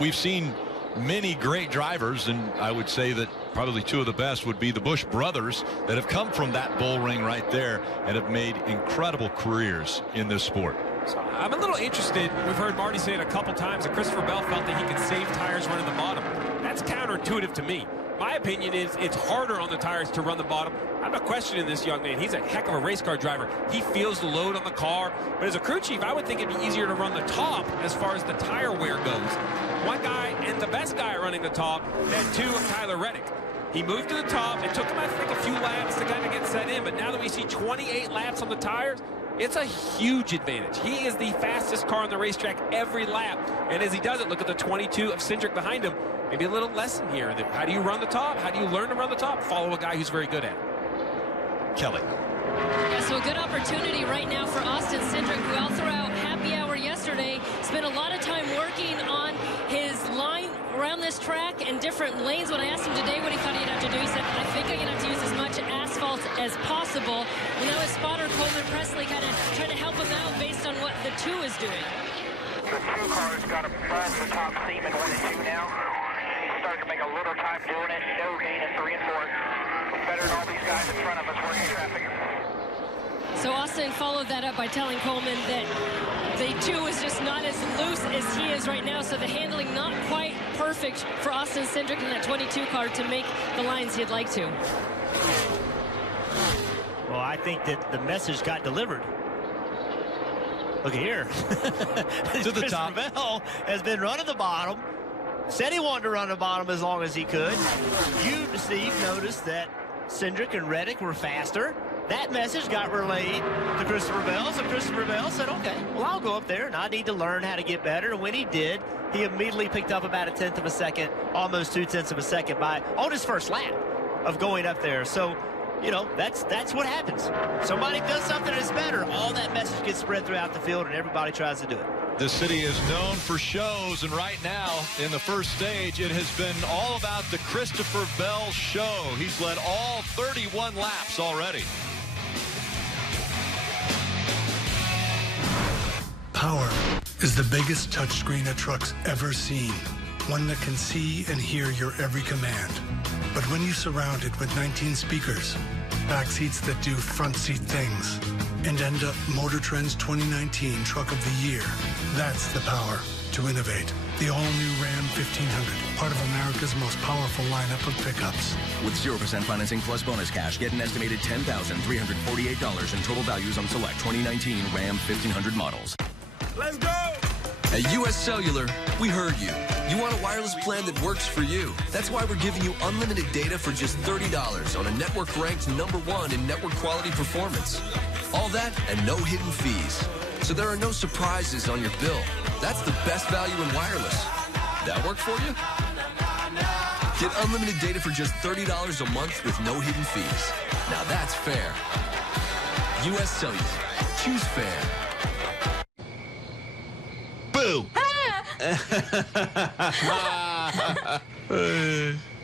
We've seen many great drivers, and I would say that probably two of the best would be the Busch brothers that have come from that Bull Ring right there and have made incredible careers in this sport. So I'm a little interested. We've heard Marty say it a couple times that Christopher Bell felt that he could save tires running the bottom. That's counterintuitive to me. My opinion is it's harder on the tires to run the bottom. I'm not questioning this young man. He's a heck of a race car driver. He feels the load on the car. But as a crew chief, I would think it'd be easier to run the top as far as the tire wear goes. One guy and the best guy running the top, then two of Tyler Reddick. He moved to the top. It took him, I think, a few laps to kind of get set in. But now that we see 28 laps on the tires, it's a huge advantage. He is the fastest car on the racetrack every lap. And as he does it, look at the 22 of Cindric behind him. Maybe a little lesson here. How do you run the top? How do you learn to run the top? Follow a guy who's very good at it. Kelly. Yeah, so a good opportunity right now for Austin Cindric, who all throughout happy hour yesterday spent a lot of time working on his line around this track and different lanes. When I asked him today what he thought he'd have to do, he said, I think I'm going to have to use as much asphalt as possible. And now his spotter, Coleman Presley, kind of trying to help him out based on what the 2 is doing. The 2 car's got above the top seam in 1 and 2 now. He's starting to make a little time doing it. No gain in 3 and 4. Better than all these guys in front of us working traffic. So Austin followed that up by telling Coleman that the 2 is just not as loose as he is right now, so the handling not quite perfect for Austin Cindric in that 22 car to make the lines he'd like to. Well, I think that the message got delivered. Look here. To the top. Bell has been running the bottom. Said he wanted to run the bottom as long as he could. You, Steve, noticed that Cindric and Reddick were faster. That message got relayed to Christopher Bell. So Christopher Bell said, okay, well, I'll go up there and I need to learn how to get better. And when he did, he immediately picked up about 1/10 of a second, almost 2/10 of a second on his first lap of going up there. So, you know, that's what happens. Somebody does something that's better. All that message gets spread throughout the field and everybody tries to do it. The city is known for shows, and right now in the first stage, it has been all about the Christopher Bell show. He's led all 31 laps already. Power is the biggest touchscreen a truck's ever seen. One that can see and hear your every command. But when you surround it with 19 speakers, back seats that do front seat things, and end up Motor Trend's 2019 Truck of the Year, that's the power to innovate. The all-new Ram 1500, part of America's most powerful lineup of pickups. With 0% financing plus bonus cash, get an estimated $10,348 in total values on select 2019 Ram 1500 models. Let's go! At US Cellular, we heard you. You want a wireless plan that works for you. That's why we're giving you unlimited data for just $30 on a network ranked #1 in network quality performance. All that and no hidden fees. So there are no surprises on your bill. That's the best value in wireless. That work for you? Get unlimited data for just $30 a month with no hidden fees. Now that's fair. US Cellular. Choose fair. Boo!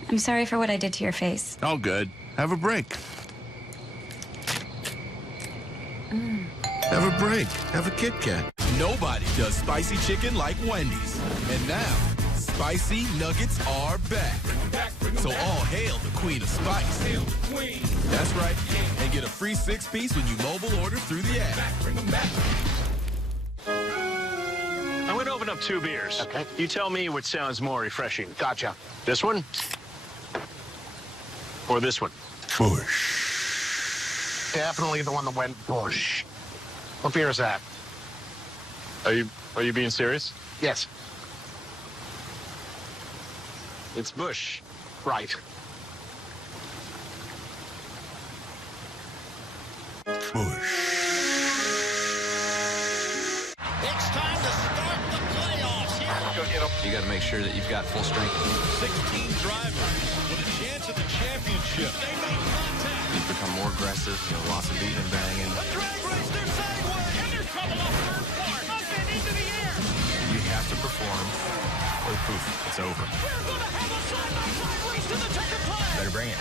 I'm sorry for what I did to your face. All good. Have a break. Have a break. Have a Kit Kat. Nobody does spicy chicken like Wendy's. And now, spicy nuggets are back. So all hail the queen of spice. That's right. And get a free 6-piece when you mobile order through the app. I'm going to open up 2 beers. Okay. You tell me which sounds more refreshing. Gotcha. This one? Or this one? Bush. Definitely the one that went bush. What beer is that? Are you being serious? Yes. It's Bush. Right. Bush. It's time to start the playoffs here. Go get them. You got to make sure that you've got full strength. 16 drivers with a chance at the championship. They make contact. You've become more aggressive, lots of beating and banging. A drag race, they're sideways. And there's trouble off third part. to perform, or poof, it's over. We're going to have a side-by-side race to the checkered flag. Better bring it.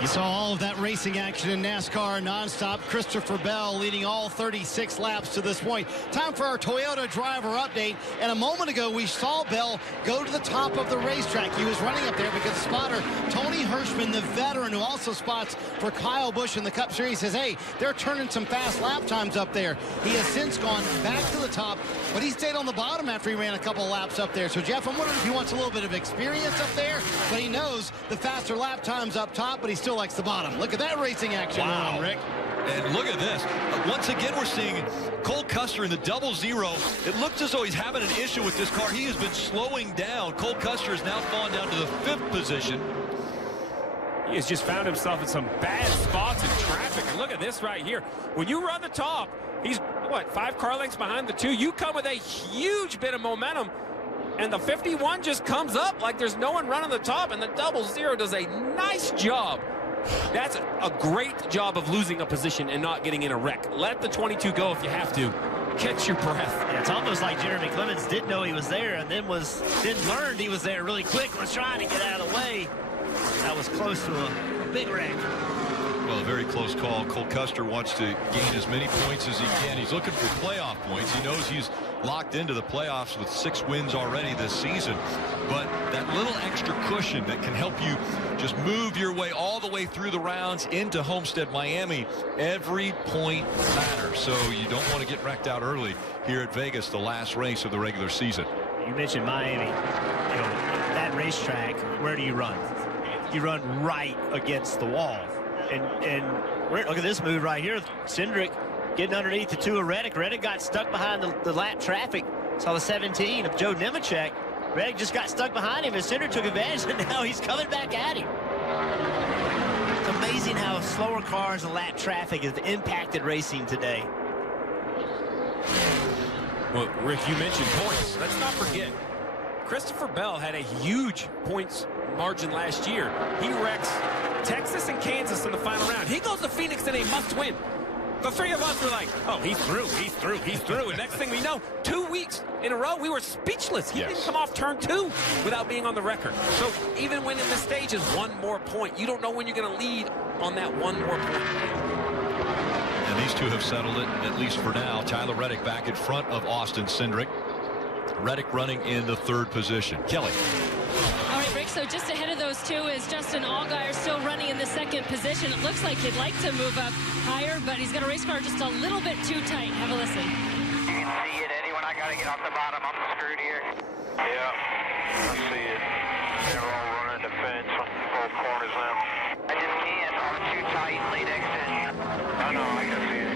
You saw all of that racing action in NASCAR nonstop. Christopher Bell leading all 36 laps to this point. Time for our Toyota driver update. And a moment ago, we saw Bell go to the top of the racetrack. He was running up there because spotter Tony Hirschman, the veteran who also spots for Kyle Busch in the Cup Series, says, hey, they're turning some fast lap times up there. He has since gone back to the top, but he stayed on the bottom after he ran a couple of laps up there. So, Jeff, I'm wondering if he wants a little bit of experience up there, but he knows the faster lap times up top, but he still likes the bottom. Look at that racing action on, Rick. And look at this. Once again, we're seeing Cole Custer in the 00. It looks as though he's having an issue with this car. He has been slowing down. Cole Custer has now fallen down to the 5th position. He has just found himself in some bad spots in traffic. And look at this right here. When you run the top, he's, what, 5 car lengths behind the 2. You come with a huge bit of momentum, and the 51 just comes up like there's no one running the top, and the 00 does a nice job. That's a great job of losing a position and not getting in a wreck. Let the 22 go if you have to. Catch your breath. Yeah, it's almost like Jeremy Clements didn't know he was there and then learned he was there really quick, was trying to get out of the way. That was close to a big wreck. Well, a very close call. Cole Custer wants to gain as many points as he can. He's looking for playoff points. He knows he's locked into the playoffs with 6 wins already this season. But that little extra cushion that can help you just move your way all the way through the rounds into Homestead, Miami, every point matters. So you don't want to get wrecked out early here at Vegas, the last race of the regular season. You mentioned Miami. You know, that racetrack, where do you run? You run right against the wall. And look at this move right here. Cindric getting underneath the 2 of Reddick. Reddick got stuck behind the lap traffic. Saw the 17 of Joe Nemechek. Reddick just got stuck behind him, and Cindric took advantage, and now he's coming back at him. It's amazing how slower cars and lap traffic has impacted racing today. Well, Rick, you mentioned points. Let's not forget, Christopher Bell had a huge points margin last year. He wrecks Texas and Kansas in the final round. He goes to Phoenix in a must-win. The 3 of us were like, oh, he's through, he's through, he's through. And next thing we know, 2 weeks in a row, we were speechless. He didn't come off turn 2 without being on the record. So even when in the stage is 1 more point, you don't know when you're going to lead on that 1 more point. And these 2 have settled it, at least for now. Tyler Reddick back in front of Austin Cindric. Reddick running in the 3rd position. Kelly. All right, Rick, so just ahead of those 2 is Justin Allgaier still running in the 2nd position. It looks like he'd like to move up higher, but he's got a race car just a little bit too tight. Have a listen. You can see it, Eddie, when I got to get off the bottom. I'm screwed here. Yeah, I see it. They're all running the fence on both corners now. I just can't. I'm too tight late exit. I know, I can see it.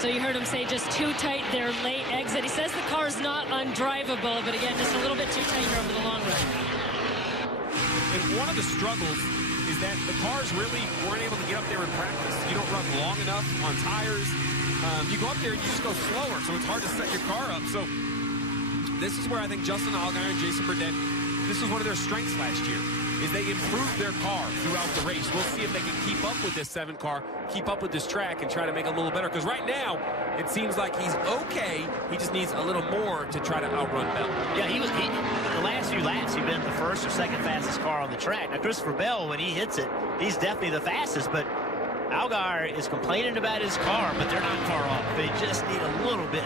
So you heard him say just too tight there late exit. He says the car's not undrivable, but again, just a little bit too tight here over the long run. And one of the struggles is that the cars really weren't able to get up there in practice. You don't run long enough on tires. You go up there and you just go slower, so it's hard to set your car up. So this is where I think Justin Allgaier and Jason Burdett, this is one of their strengths last year, is they improved their car throughout the race. We'll see if they can keep up with this 7 car, keep up with this track, and try to make it a little better. Because right now, it seems like he's okay. He just needs a little more to try to outrun Bell. Yeah, the last few laps, he's been the 1st or 2nd fastest car on the track. Now, Christopher Bell, when he hits it, he's definitely the fastest, but Allgaier is complaining about his car, but they're not far off. They just need a little bit.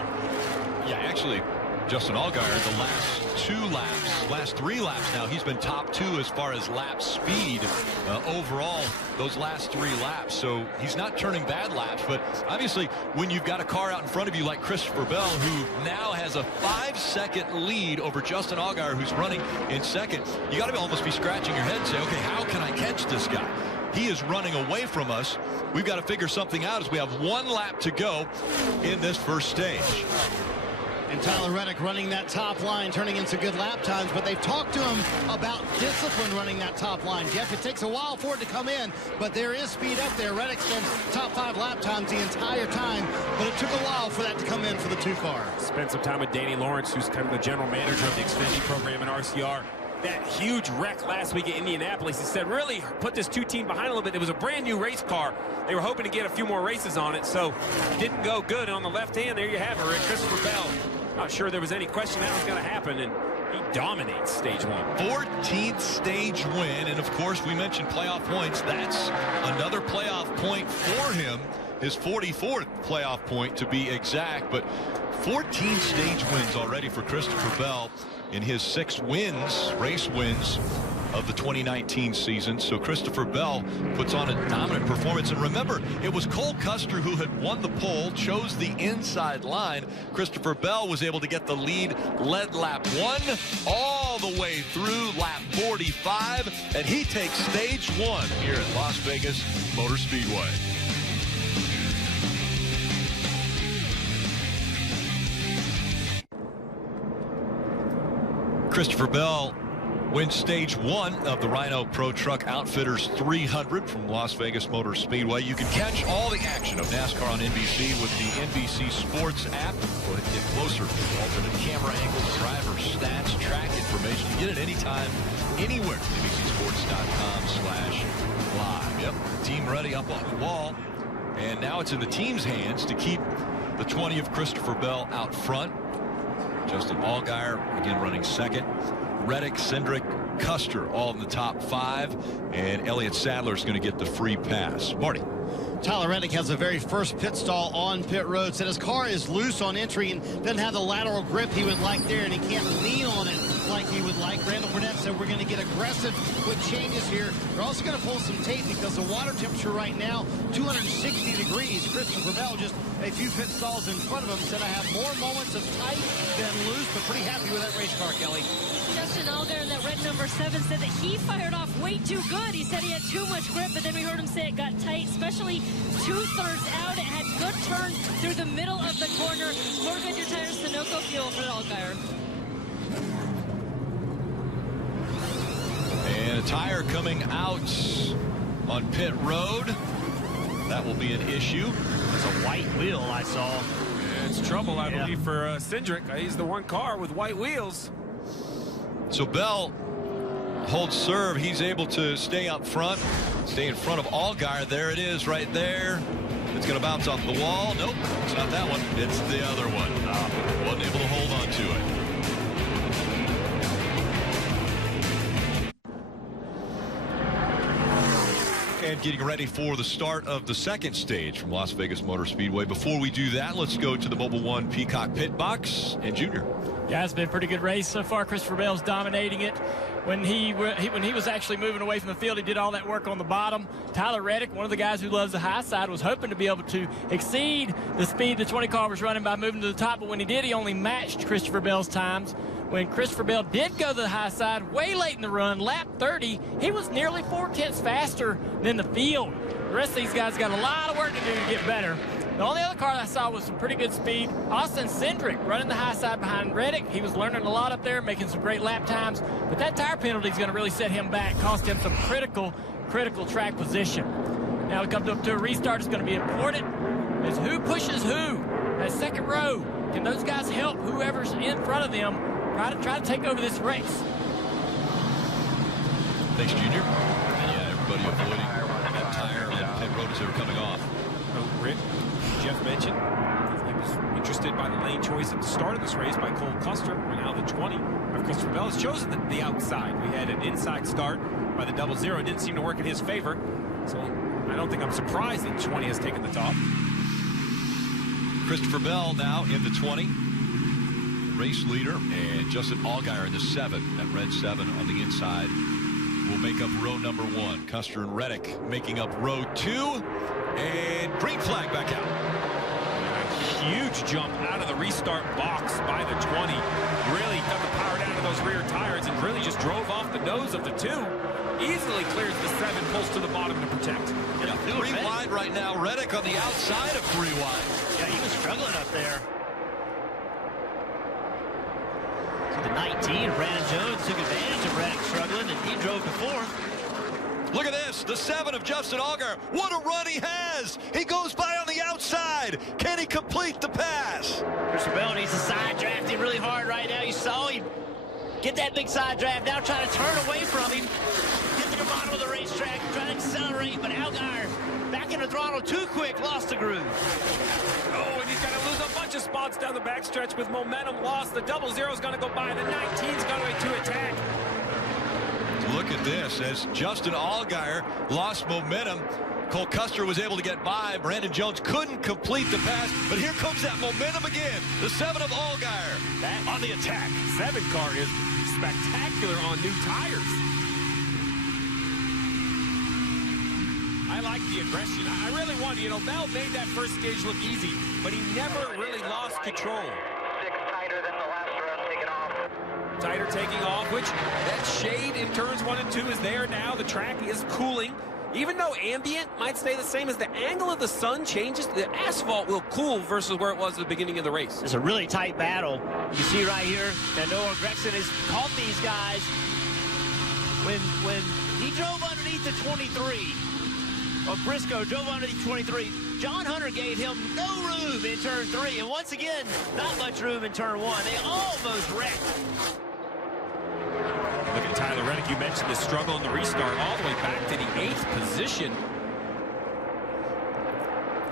Yeah, actually, Justin Allgaier, the last 3 laps now, he's been top 2 as far as lap speed overall those last 3 laps. So he's not turning bad laps, but obviously when you've got a car out in front of you like Christopher Bell, who now has a 5-second lead over Justin Allgaier, who's running in 2nd, you got to almost be scratching your head and say, okay, how can I catch this guy? He is running away from us. We've got to figure something out as we have 1 lap to go in this first stage. And Tyler Reddick running that top line, turning in some good lap times, but they've talked to him about discipline running that top line. Jeff, it takes a while for it to come in, but there is speed up there. Reddick's been top 5 lap times the entire time, but it took a while for that to come in for the 2 car. Spent some time with Danny Lawrence, who's kind of the general manager of the Xfinity program in RCR. that huge wreck last week at Indianapolis. He said really put this two-team behind a little bit. It was a brand new race car. They were hoping to get a few more races on it, so didn't go good. And on the left hand, there you have it, Rick. Christopher Bell. Not sure there was any question that was going to happen, and he dominates stage one. 14th stage win, and of course we mentioned playoff points. That's another playoff point for him. His 44th playoff point to be exact, but 14 stage wins already for Christopher Bell in his 6 wins, race wins of the 2019 season. So Christopher Bell puts on a dominant performance. And remember, it was Cole Custer who had won the pole, chose the inside line. Christopher Bell was able to get the lead, led lap 1 all the way through lap 45, and he takes stage 1 here at Las Vegas Motor Speedway. Christopher Bell wins stage 1 of the Rhino Pro Truck Outfitters 300 from Las Vegas Motor Speedway. You can catch all the action of NASCAR on NBC with the NBC Sports app. Go ahead and get closer. Alternate camera angles, driver stats, track information. You get it anytime, anywhere. NBCSports.com/live. Yep, team ready up on the wall. And now it's in the team's hands to keep the 20 of Christopher Bell out front. Justin Allgaier again running second. Reddick, Cindric, Custer all in the top 5, and Elliott Sadler is going to get the free pass. Marty. Tyler Reddick has the very first pit stall on pit road. Said his car is loose on entry and doesn't have the lateral grip he would like there, and he can't lean on it like he would like. Randall Burnett said we're going to get aggressive with changes here. We're also going to pull some tape because the water temperature right now, 260 degrees. Christopher Bell just a few pit stalls in front of him said I have more moments of tight than loose, but pretty happy with that race car, Kelly. Justin Allgaier in that red number 7 said that he fired off way too good. He said he had too much grip, but then we heard him say it got tight, especially 2/3 out. It had good turn through the middle of the corner. More Goodyear tires, Sunoco fuel for Allgaier. And a tire coming out on pit road. That will be an issue. It's a white wheel I saw. Yeah, it's trouble, I believe, for Cindric. He's the one car with white wheels. So Bell holds serve. He's able to stay up front, stay in front of Allgaier. There it is right there. It's going to bounce off the wall. Nope, it's not that one. It's the other one. Wasn't able to hold on to it. And getting ready for the start of the second stage from Las Vegas Motor Speedway. Before we do that, let's go to the Mobile One Peacock Pit Box and Junior. Yeah, it's been a pretty good race so far. Christopher Bell's dominating it. When he was actually moving away from the field, he did all that work on the bottom. Tyler Reddick, one of the guys who loves the high side, was hoping to be able to exceed the speed the 20 car was running by moving to the top, but when he did, he only matched Christopher Bell's times. When Christopher Bell did go to the high side way late in the run, lap 30, he was nearly 4/10 faster than the field. The rest of these guys got a lot of work to do to get better. The only other car I saw was some pretty good speed. Austin Cindric running the high side behind Reddick. He was learning a lot up there, making some great lap times. But that tire penalty is going to really set him back, cost him some critical track position. Now we come up to a restart. It's going to be important. Is who pushes who? That second row. Can those guys help whoever's in front of them try to take over this race? Thanks, Junior. Yeah, everybody avoiding that tire on pit road as they were coming off. Rick, Jeff mentioned he was interested by the lane choice at the start of this race by Cole Custer. And now the 20 of Christopher Bell has chosen the outside. We had an inside start by the 00. It didn't seem to work in his favor. So I don't think I'm surprised that 20 has taken the top. Christopher Bell now in the 20. Race leader, and Justin Allgaier in the 7. That red 7 on the inside will make up row number 1. Custer and Reddick making up row 2. And green flag back out. A huge jump out of the restart box by the 20. Really got the power down to those rear tires and really just drove off the nose of the 2. Easily clears the 7, pulls to the bottom to protect. Yeah, 3 wide right now. Reddick on the outside of 3 wide. Yeah, he was struggling up there. So the 19, Brandon Jones took advantage of Reddick struggling, and he drove to 4th. Look at this, the 7 of Justin Allgaier. What a run he has. He goes by on the outside. Can he complete the pass? Christopher Bell needs to side draft him really hard right now. You saw him Get that big side draft. Now trying to turn away from him. Get to the bottom of the racetrack. Trying to accelerate, but Allgaier back in the throttle too quick. Lost the groove. Oh, and he's going to lose a bunch of spots down the backstretch with momentum lost. The 00 is going to go by. The 19's going to attack. Look at this. As Justin Allgaier lost momentum, Cole Custer was able to get by. Brandon Jones couldn't complete the pass, but here comes that momentum again. The 7 of Allgaier. Back on the attack. 7 car is spectacular on new tires. I like the aggression. I really wanted, you know, Bell made that first stage look easy, but he never really lost control. 6 tighter than the last run, taking off. Tighter taking off, which that shade in turns 1 and 2 is there now. The track is cooling. Even though ambient might stay the same, as the angle of the sun changes, the asphalt will cool versus where it was at the beginning of the race. It's a really tight battle. You see right here that Noah Gragson has caught these guys when he drove underneath the 23. Or Briscoe drove underneath 23. John Hunter gave him no room in turn 3. And once again, not much room in turn 1. They almost wrecked. Look at Tyler Reddick. You mentioned the struggle in the restart all the way back to the 8th position.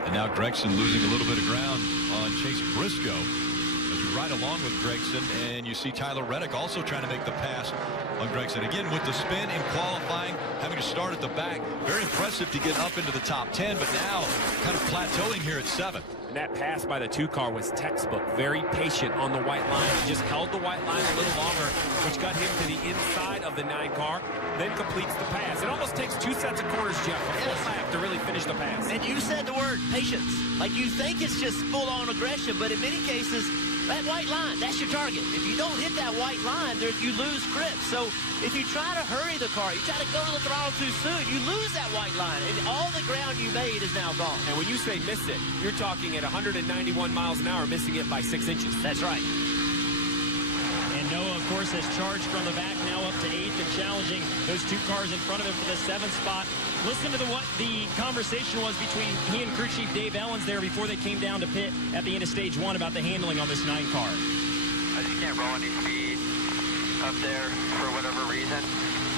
And now Gregson losing a little bit of ground on Chase Briscoe as we ride along with Gregson, and you see Tyler Reddick also trying to make the pass on Gregson. Again, with the spin in qualifying, having to start at the back. Very impressive to get up into the top 10, but now kind of plateauing here at 7. And that pass by the 2 car was textbook. Very patient on the white line. He just held the white line a little longer, which got him to the inside of the 9 car, then completes the pass. It almost takes 2 sets of corners, Jeff, a full lap to really finish the pass. And you said the word patience. Like, you think it's just full-on aggression, but in many cases, that white line, that's your target. If you don't hit that white line, you lose grip. So if you try to hurry the car, you try to go to the throttle too soon, you lose that white line. And all the ground you made is now gone. And when you say miss it, you're talking at 191 miles an hour, missing it by 6 inches. That's right. And Noah, of course, has charged from the back, now up to 8th and challenging those 2 cars in front of him for the 7th spot. Listen to what the conversation was between he and crew chief Dave Ellens there before they came down to pit at the end of stage 1 about the handling on this 9 car. I just can't roll any speed up there for whatever reason.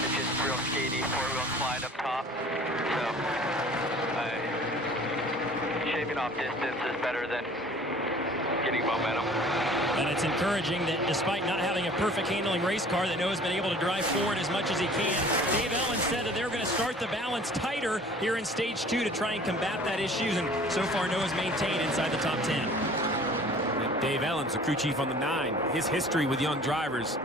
It's just real skaty 4-wheel slide up top. So shaving off distance is better than getting momentum. And it's encouraging that despite not having a perfect handling race car, that Noah's been able to drive forward as much as he can. Dave Ellens said that they're going to start the balance tighter here in stage 2 to try and combat that issue, and so far Noah's maintained inside the top 10. And Dave Ellens, the crew chief on the 9, his history with young drivers,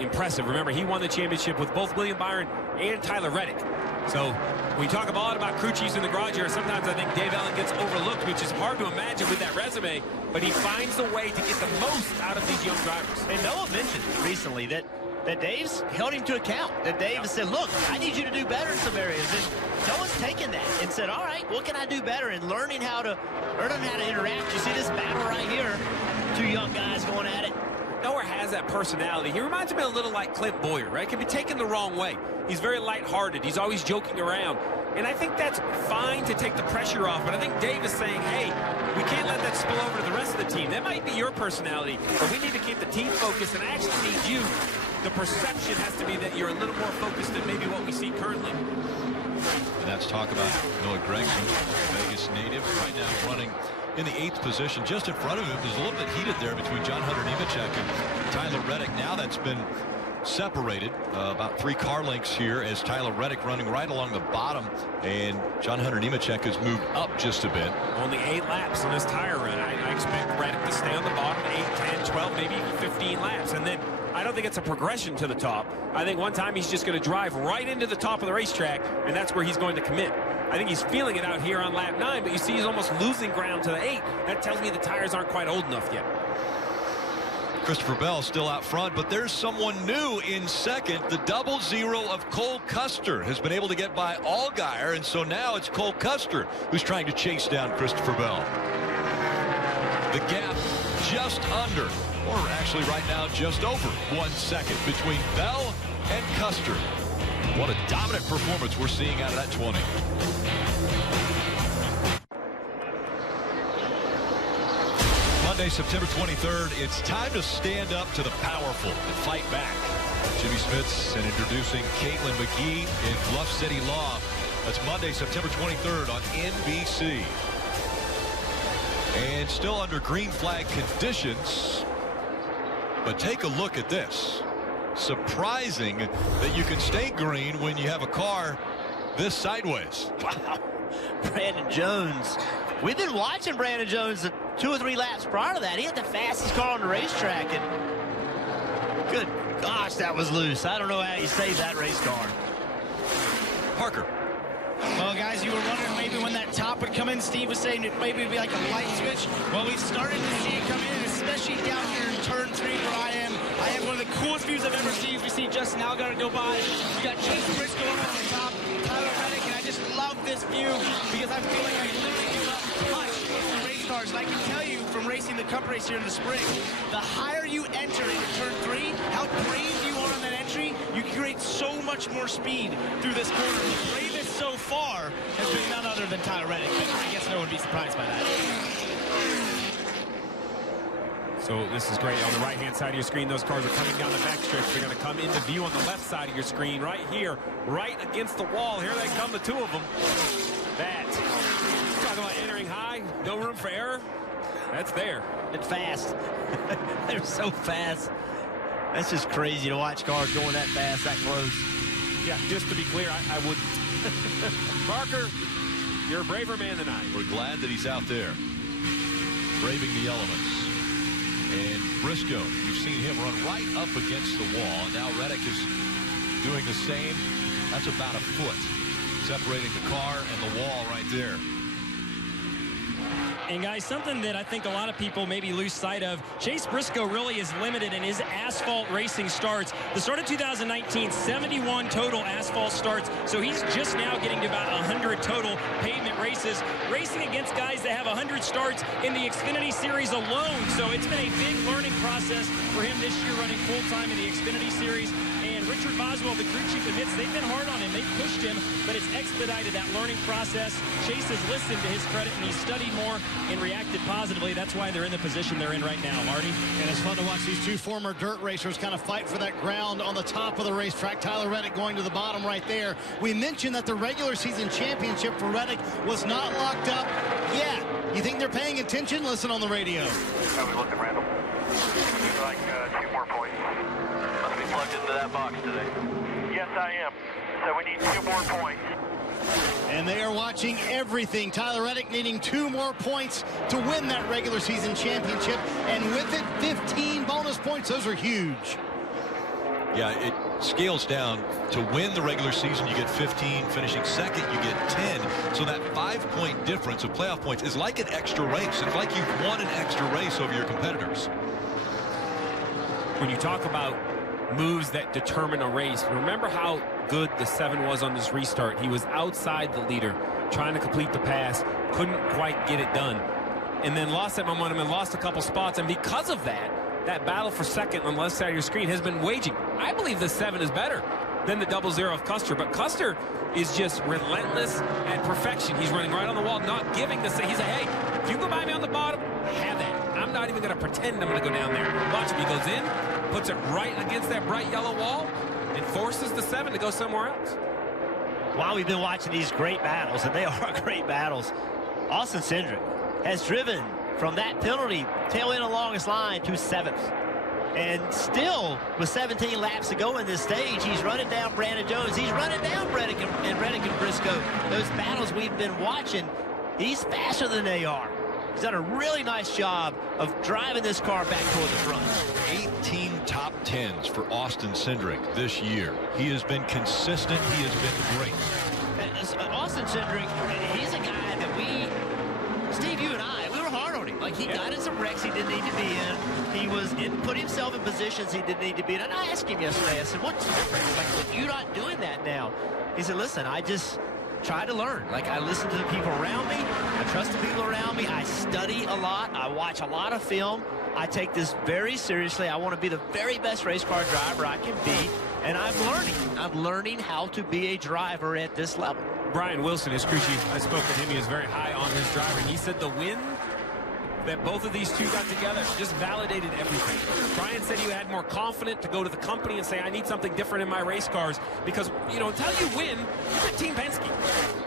impressive. Remember, he won the championship with both William Byron and Tyler Reddick. So we talk a lot about crew chiefs in the garage here. Sometimes I think Dave Ellens gets overlooked, which is hard to imagine with that resume, but he finds a way to get the most out of these young drivers. And Noah mentioned recently that Dave's held him to account. That Dave has said, look, I need you to do better in some areas. And Noah's taken that and said, all right, what can I do better? And learning how to interact. You see this battle right here. 2 young guys going at it. Noah has that personality. He reminds me a little like Clint Boyer, right? Can be taken the wrong way. He's very lighthearted. He's always joking around. And I think that's fine to take the pressure off. But I think Dave is saying, hey, we can't let that spill over to the rest of the team. That might be your personality, but we need to keep the team focused. And I actually need you. The perception has to be that you're a little more focused than maybe what we see currently. And that's talk about Noah Gragson, Vegas native, right now running in the 8th position. Just in front of him, there's a little bit heated there between John Hunter Nemechek and Tyler Reddick. Now that's been separated about 3 car lengths here as Tyler Reddick running right along the bottom, and John Hunter Nemechek has moved up just a bit. Only 8 laps on this tire run. I expect Reddick to stay on the bottom 8, 10, 12, maybe even 15 laps. And then I don't think it's a progression to the top. I think one time he's just going to drive right into the top of the racetrack, and that's where he's going to commit. I think he's feeling it out here on lap 9, but you see he's almost losing ground to the 8. That tells me the tires aren't quite old enough yet. Christopher Bell still out front, but there's someone new in second. The 00 of Cole Custer has been able to get by Allgaier, and so now it's Cole Custer who's trying to chase down Christopher Bell. The gap just under, or actually right now just over 1 second between Bell and Custer. What a dominant performance we're seeing out of that 20. Monday, September 23rd, it's time to stand up to the powerful and fight back. Jimmy Smits and introducing Caitlin McGee in Bluff City Law. That's Monday, September 23rd on NBC. And still under green flag conditions. But take a look at this. Surprising that you can stay green when you have a car this sideways. Wow. Brandon Jones. We've been watching Brandon Jones 2 or 3 laps prior to that. He had the fastest car on the racetrack. And good gosh, that was loose. I don't know how you saved that race car. Parker. Well, guys, you were wondering maybe when that top would come in. Steve was saying it maybe would be like a light switch. Well, we've started to see it come in, especially down here in turn 3 where I am. I have one of the coolest views I've ever seen. We see Justin Allgaier go by. You got Chase Briscoe on the top, Tyler Reddick, and I just love this view because I feel like I literally give up touch the race cars. And I can tell you from racing the Cup race here in the spring, the higher you enter into turn 3, how brave you are on that entry, you create so much more speed through this corner. The bravest so far has been none other than Tyler Reddick, but I guess no one would be surprised by that. So this is great. On the right-hand side of your screen, those cars are coming down the backstretch. They're going to come into view on the left side of your screen, right here, right against the wall. Here they come, the 2 of them. Talk about entering high, no room for error. That's there. And fast. They're so fast. That's just crazy to watch cars going that fast, that close. Yeah, just to be clear, I wouldn't. Parker, you're a braver man than I. We're glad that he's out there, braving the elements. And Briscoe, you've seen him run right up against the wall. And now Reddick is doing the same. That's about a foot separating the car and the wall right there. And guys, something that I think a lot of people maybe lose sight of, Chase Briscoe really is limited in his asphalt racing starts. The start of 2019, 71 total asphalt starts, so he's just now getting to about 100 total pavement races, racing against guys that have 100 starts in the Xfinity Series alone. So it's been a big learning process for him this year running full-time in the Xfinity Series. And Richard Boswell, the crew chief, admits they've been hard on him. They've pushed him, but it's expedited that learning process. Chase has listened to his credit, and he's studied more and reacted positively. That's why they're in the position they're in right now, Marty. And it's fun to watch these 2 former dirt racers kind of fight for that ground on the top of the racetrack. Tyler Reddick going to the bottom right there. We mentioned that the regular season championship for Reddick was not locked up yet. You think they're paying attention? Listen on the radio. How we looking, Randall? We'd like 2 more points. Must be plugged into that box today. Yes, I am. So we need 2 more points. And they are watching everything. Tyler Reddick needing 2 more points to win that regular season championship. And with it, 15 bonus points. Those are huge. Yeah, it scales down. To win the regular season, you get 15. Finishing second, you get 10. So that 5-point difference of playoff points is like an extra race. It's like you've won an extra race over your competitors. When you talk about moves that determine a race, remember how good the 7 was on this restart. He was outside the leader, trying to complete the pass, couldn't quite get it done, and then lost that momentum and lost a couple spots. And because of that, that battle for second on the left side of your screen has been waging. I believe the 7 is better than the 00 of Custer, but Custer is just relentless at perfection. He's running right on the wall, not giving the say. He's like, hey, if you go by me on the bottom, have that. I'm not even going to pretend I'm going to go down there. Watch him. He goes in, puts it right against that bright yellow wall, and forces the 7 to go somewhere else. Wow, we've been watching these great battles, and they are great battles. Austin Cindric has driven from that penalty tail end along his line to 7th. And still, with 17 laps to go in this stage, he's running down Brandon Jones. He's running down Reddick and Briscoe. Those battles we've been watching, he's faster than they are. He's done a really nice job of driving this car back toward the front. 18 top 10s for Austin Cindric this year. He has been consistent. He has been great. Austin Cindric, he's a guy that Steve, you and I, we were hard on him. Like, he got in some wrecks he didn't need to be in. He was put himself in positions he didn't need to be in. And I asked him yesterday, I said, what's the difference? Like, you're not doing that now. He said, listen, I just try to learn. Like, I listen to the people around me. I trust the people around me. I study a lot. I watch a lot of film. I take this very seriously. I want to be the very best race car driver I can be. And I'm learning. I'm learning how to be a driver at this level. Brian Wilson, his crew chief, I spoke with him. He was very high on his driver. And he said the win that both of these two got together just validated everything. Brian said he had more confident to go to the company and say, I need something different in my race cars because, you know, until you win, you're at Team Penske.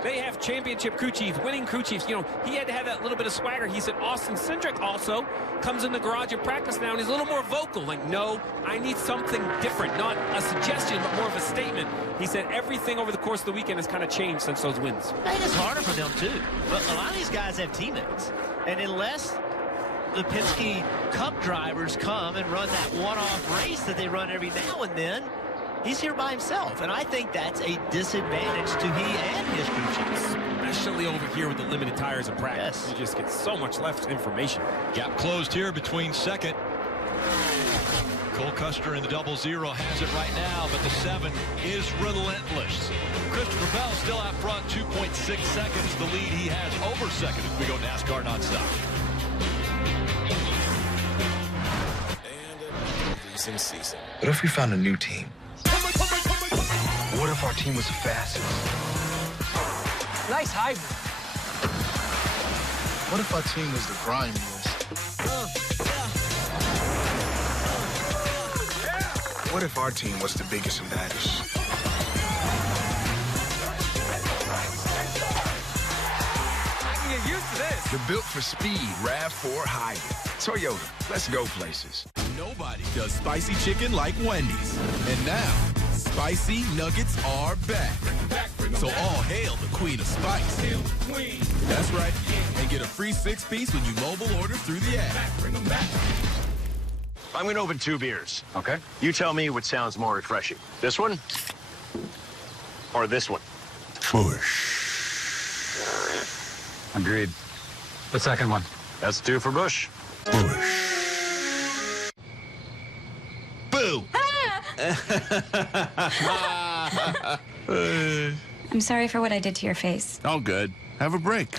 They have championship crew chiefs, winning crew chiefs. You know, he had to have that little bit of swagger. He said Austin Cindric also comes in the garage and practice now, and he's a little more vocal. Like, no, I need something different. Not a suggestion, but more of a statement. He said everything over the course of the weekend has kind of changed since those wins. I think it's harder for them, too. But a lot of these guys have teammates. And unless the Penske Cup drivers come and run that one-off race that they run every now and then, he's here by himself. And I think that's a disadvantage to he and his crew chiefs. Especially over here with the limited tires in practice. You just get so much less information. Gap closed here between second. Cole Custer in the 00 has it right now, but the 7 is relentless. Christopher Bell still out front, 2.6 seconds. The lead he has over second as we go NASCAR nonstop. Losing season. What if we found a new team? What if our team was the fastest? Nice hybrid. What if our team was the grimiest? What if our team was the biggest and baddest? I can get used to this. The built for speed RAV4 hybrid. Toyota, let's go places. Nobody does spicy chicken like Wendy's. And now, spicy nuggets are back. So all hail the queen of spice. That's right. And get a free 6-piece when you mobile order through the app. Bring them back. I'm going to open 2 beers. Okay. You tell me what sounds more refreshing. This one? Or this one? Bush. Agreed. The second one. That's 2 for Bush. Boo! I'm sorry for what I did to your face. All good. Have a break.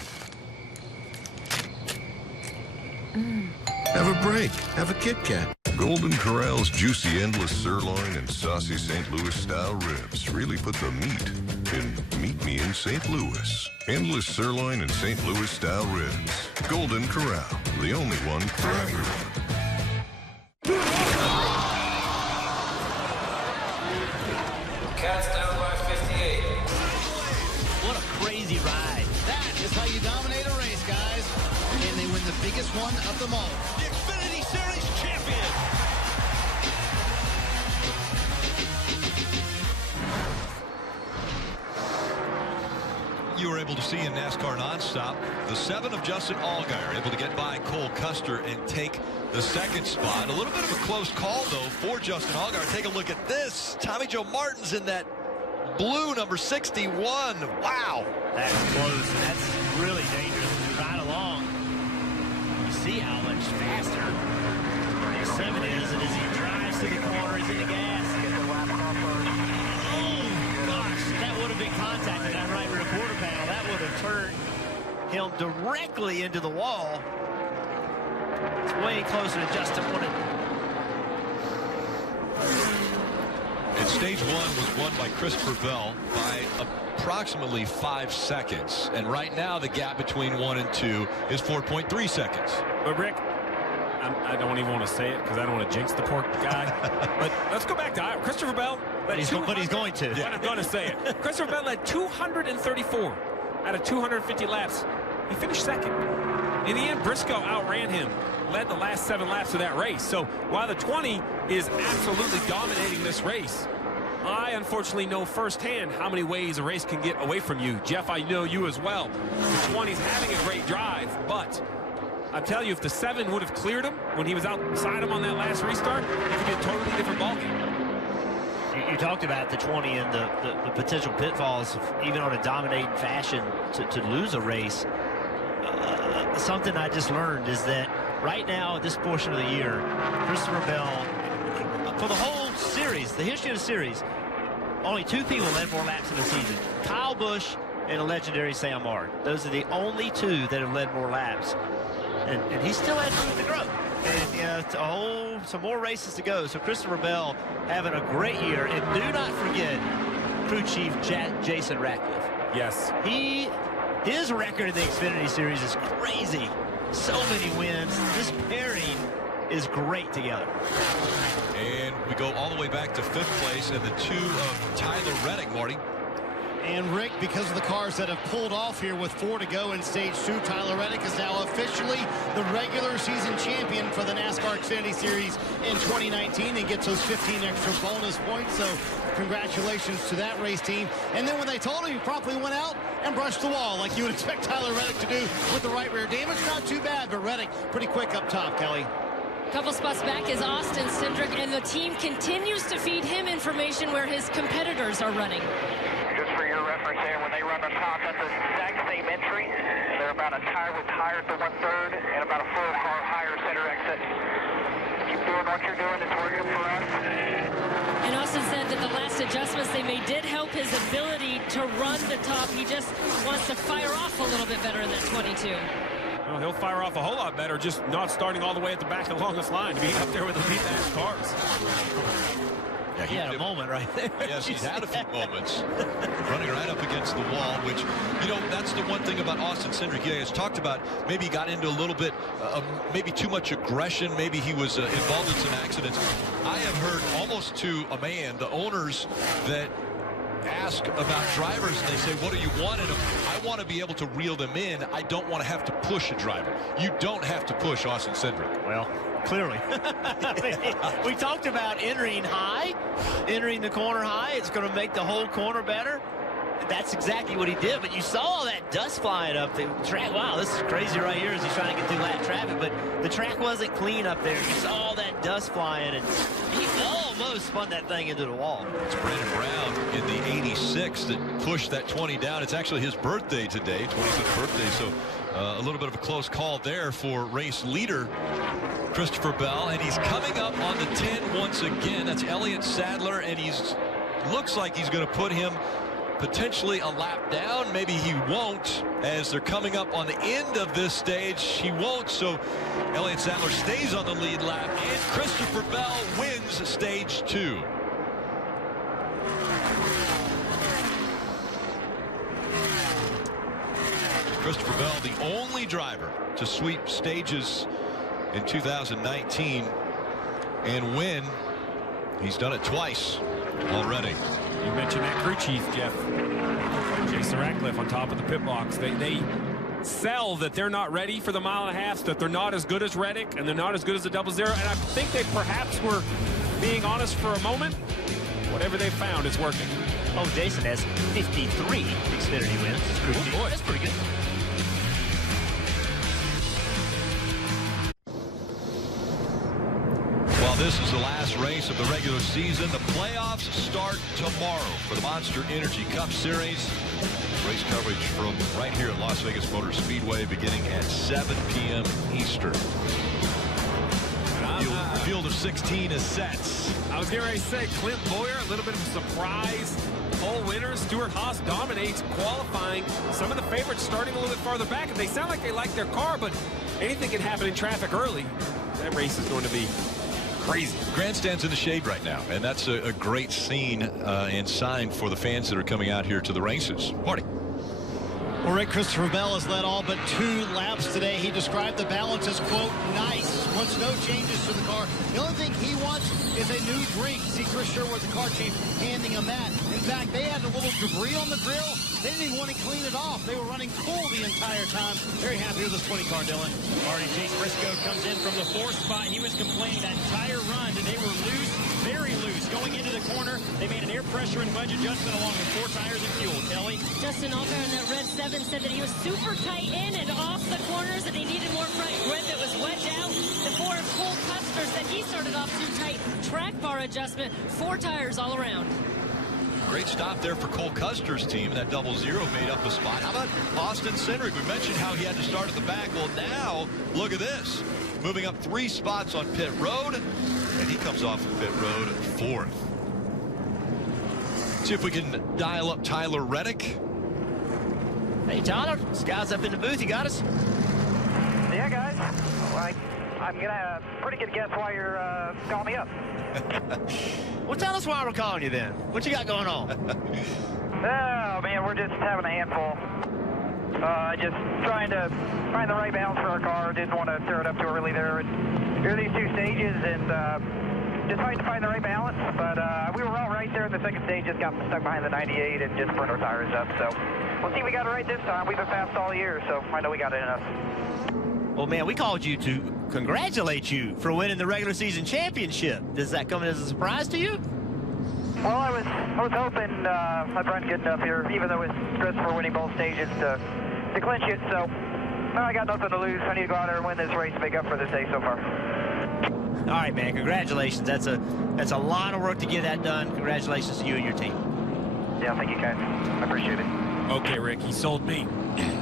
Have a break. Have a Kit Kat. Golden Corral's juicy endless sirloin and saucy St. Louis style ribs really put the meat in Meet Me in St. Louis. Endless sirloin and St. Louis style ribs. Golden Corral, the only one for everyone. Cats down by 58. What a crazy ride. That is how you dominate a race, guys. And they win the biggest one of them all. The Xfinity Series champion. You were able to see in NASCAR nonstop, the 7 of Justin Allgaier able to get by Cole Custer and take the 2nd spot. A little bit of a close call, though, for Justin Allgaier. Take a look at this. Tommy Joe Martin's in that blue number 61. Wow. That's close. That's really dangerous. Right along. You see how much faster the 7 is, and as he drives to the corner, he's in the gas. Oh, gosh. That would have been contact in that right rear quarter panel. That would have turned him directly into the wall. It's way closer than Justin wanted. And stage 1 was won by Christopher Bell by approximately 5 seconds. And right now, the gap between 1 and 2 is 4.3 seconds. But Rick, I don't even want to say it because I don't want to jinx the poor guy. But let's go back to Christopher Bell. But he's going to. Yeah. I'm going to say it. Christopher Bell led 234 out of 250 laps. He finished 2nd. In the end, Briscoe outran him, led the last 7 laps of that race. So while the 20 is absolutely dominating this race, I unfortunately know firsthand how many ways a race can get away from you. Jeff, I know you as well. The 20's having a great drive, but I'm telling you, if the 7 would have cleared him when he was outside him on that last restart, it could be a totally different ballgame. You talked about the 20 and the potential pitfalls, even on a dominating fashion, to lose a race. Something I just learned is that right now, at this portion of the year, Christopher Bell, for the whole series, the history of the series, only 2 people led more laps in the season. Kyle Busch and a legendary Sam Martin. Those are the only 2 that have led more laps. And he still has room to grow. And some more races to go. So Christopher Bell having a great year. And do not forget crew chief Jason Ratcliffe. Yes. His record in the Xfinity Series is crazy. so many wins. This pairing is great together. And we go all the way back to 5th place and the 2 of Tyler Reddick, Marty. And Rick, because of the cars that have pulled off here with 4 to go in stage 2, Tyler Reddick is now officially the regular season champion for the NASCAR Xfinity Series in 2019 and gets those 15 extra bonus points. So congratulations to that race team. And then when they told him, he promptly went out and brushed the wall like you would expect Tyler Reddick to do with the right rear damage. Not too bad, but Reddick pretty quick up top, Kelly. Couple spots back is Austin Cindric, and the team continues to feed him information where his competitors are running. Just for your reference there, when they run on top, that's the exact same entry. They're about a tire with higher to 1/3 and about a full car higher center exit. Keep doing what you're doing. It's working for us. And Austin said that the last adjustments they made did help his ability to run the top. He just wants to fire off a little bit better in that 22. Well, he'll fire off a whole lot better, just not starting all the way at the back of the longest line, being up there with the elite cars. Yeah, he had a moment right there. Yes, he's had a few moments. Running right up against the wall, which, you know, that's the one thing about Austin Cindric. He has talked about maybe he got into a little bit, maybe too much aggression. Maybe he was involved in some accidents. I have heard almost to a man, the owners that ask about drivers and they say, what do you want in them? I want to be able to reel them in. I don't want to have to push a driver. You don't have to push Austin Cindric. Well, clearly. I mean, we talked about entering high, entering the corner high. It's going to make the whole corner better. That's exactly what he did, but you saw all that dust flying up the track. Wow, this is crazy right here as he's trying to get through that traffic, but the track wasn't clean up there. You saw all that dust flying, and he almost spun that thing into the wall. It's Brandon Brown in the 86 that pushed that 20 down. It's actually his birthday today, 25th birthday, so a little bit of a close call there for race leader Christopher Bell, and he's coming up on the 10 once again. That's Elliott Sadler, and he's looks like he's going to put him potentially a lap down. Maybe he won't, as they're coming up on the end of this stage. He won't, so Elliott Sadler stays on the lead lap, and Christopher Bell wins stage 2. Christopher Bell, the only driver to sweep stages in 2019 and win. He's done it twice already. You mentioned that crew chief, Jeff. Jason Ratcliffe on top of the pit box. They sell that they're not ready for the mile and a half, that they're not as good as Reddick, and they're not as good as the 00. And I think they perhaps were being honest for a moment. Whatever they found, it's working. Oh, Jason has 53 Xfinity wins. Oh, boy. That's pretty good. Well, this is the last race of the regular season. The playoffs start tomorrow for the Monster Energy Cup Series. Race coverage from right here at Las Vegas Motor Speedway beginning at 7 p.m. Eastern. Field of 16 is set. I was getting ready to say, Clint Boyer, a little bit of a surprise pole winner. Stuart Haas dominates qualifying. Some of the favorites starting a little bit farther back, and they sound like they like their car, but anything can happen in traffic early. That race is going to be crazy. Grandstand's in the shade right now, and that's a great scene and sign for the fans that are coming out here to the races. Marty. Well, Rick, Christopher Bell has led all but 2 laps today. He described the balance as, quote, nice. Wants no changes to the car. The only thing he wants is a new drink. See Chris Sherwood, the car chief, handing him that. In fact, they had a little debris on the grill. They didn't even want to clean it off. They were running cool the entire time. Very happy with this 20 car, Dylan. Already Chase Briscoe comes in from the 4th spot. He was complaining that entire run that they were loose, very loose. Going into the corner, they made an air pressure and wedge adjustment along with 4 tires and fuel. Kelly? Justin Allgaier in that red 7 said that he was super tight in and off the corners and he needed more front grip. It was wedged out. The 4 Cole Custer said he started off too tight. Track bar adjustment, 4 tires all around. Great stop there for Cole Custer's team. That 00 made up a spot. How about Austin Cindric? We mentioned how he had to start at the back. Well, now look at this. Moving up 3 spots on pit road, and he comes off of pit road 4th. See if we can dial up Tyler Reddick. Hey, Tyler, this guy's up in the booth. You got us? Yeah, guys. Well, I'm going to pretty good guess why you're calling me up. Well, tell us why we're calling you then. What you got going on? Oh, man, we're just having a handful. Just trying to find the right balance for our car. Didn't want to tear it up too early there. And here are these 2 stages, and just trying to find the right balance. But we were all right there in the second stage. Just got stuck behind the 98 and just burned our tires up. So we'll see if we got it right this time. We've been fast all year, so I know we got it in us. Well, man, we called you to congratulate you for winning the regular season championship. Does that come as a surprise to you? Well, I was hoping I'd run good enough here, even though it's Christopher winning both stages to clinch it. So I got nothing to lose. I need to go out there and win this race to make up for this day so far. All right, man. Congratulations. That's a lot of work to get that done. Congratulations to you and your team. Yeah, thank you, guys. I appreciate it. Okay, Rick, he sold me.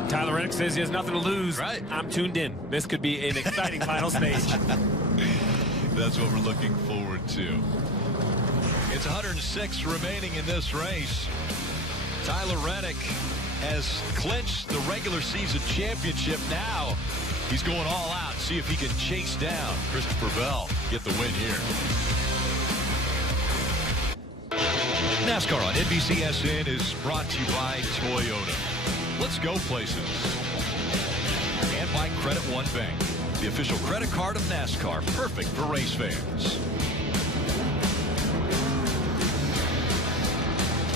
Tyler Reddick says he has nothing to lose. Right. I'm tuned in. This could be an exciting final stage. That's what we're looking forward to. It's 106 remaining in this race. Tyler Reddick has clinched the regular season championship. Now he's going all out. See if he can chase down Christopher Bell. Get the win here. NASCAR on NBCSN is brought to you by Toyota. Let's go places. And by Credit One Bank, the official credit card of NASCAR, perfect for race fans.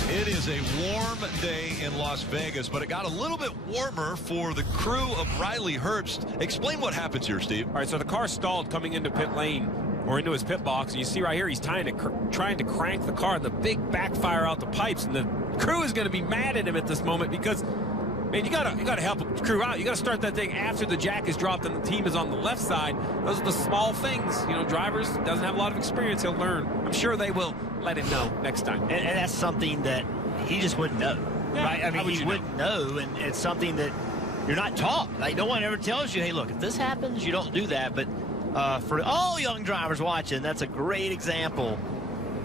It is a warm day in Las Vegas, but it got a little bit warmer for the crew of Riley Herbst. Explain what happens here, Steve. All right, so the car stalled coming into pit lane or into his pit box. And you see right here, he's trying to crank the car. The big backfire out the pipes, and the crew is going to be mad at him at this moment because, man, you gotta help the crew out. You got to start that thing after the jack is dropped and the team is on the left side. Those are the small things. You know, drivers doesn't have a lot of experience. He'll learn. I'm sure they will let him know next time. And that's something that he just wouldn't know, right? I mean, he wouldn't know, and it's something that you're not taught. Like, no one ever tells you, hey, look, if this happens, you don't do that. But for all young drivers watching, that's a great example.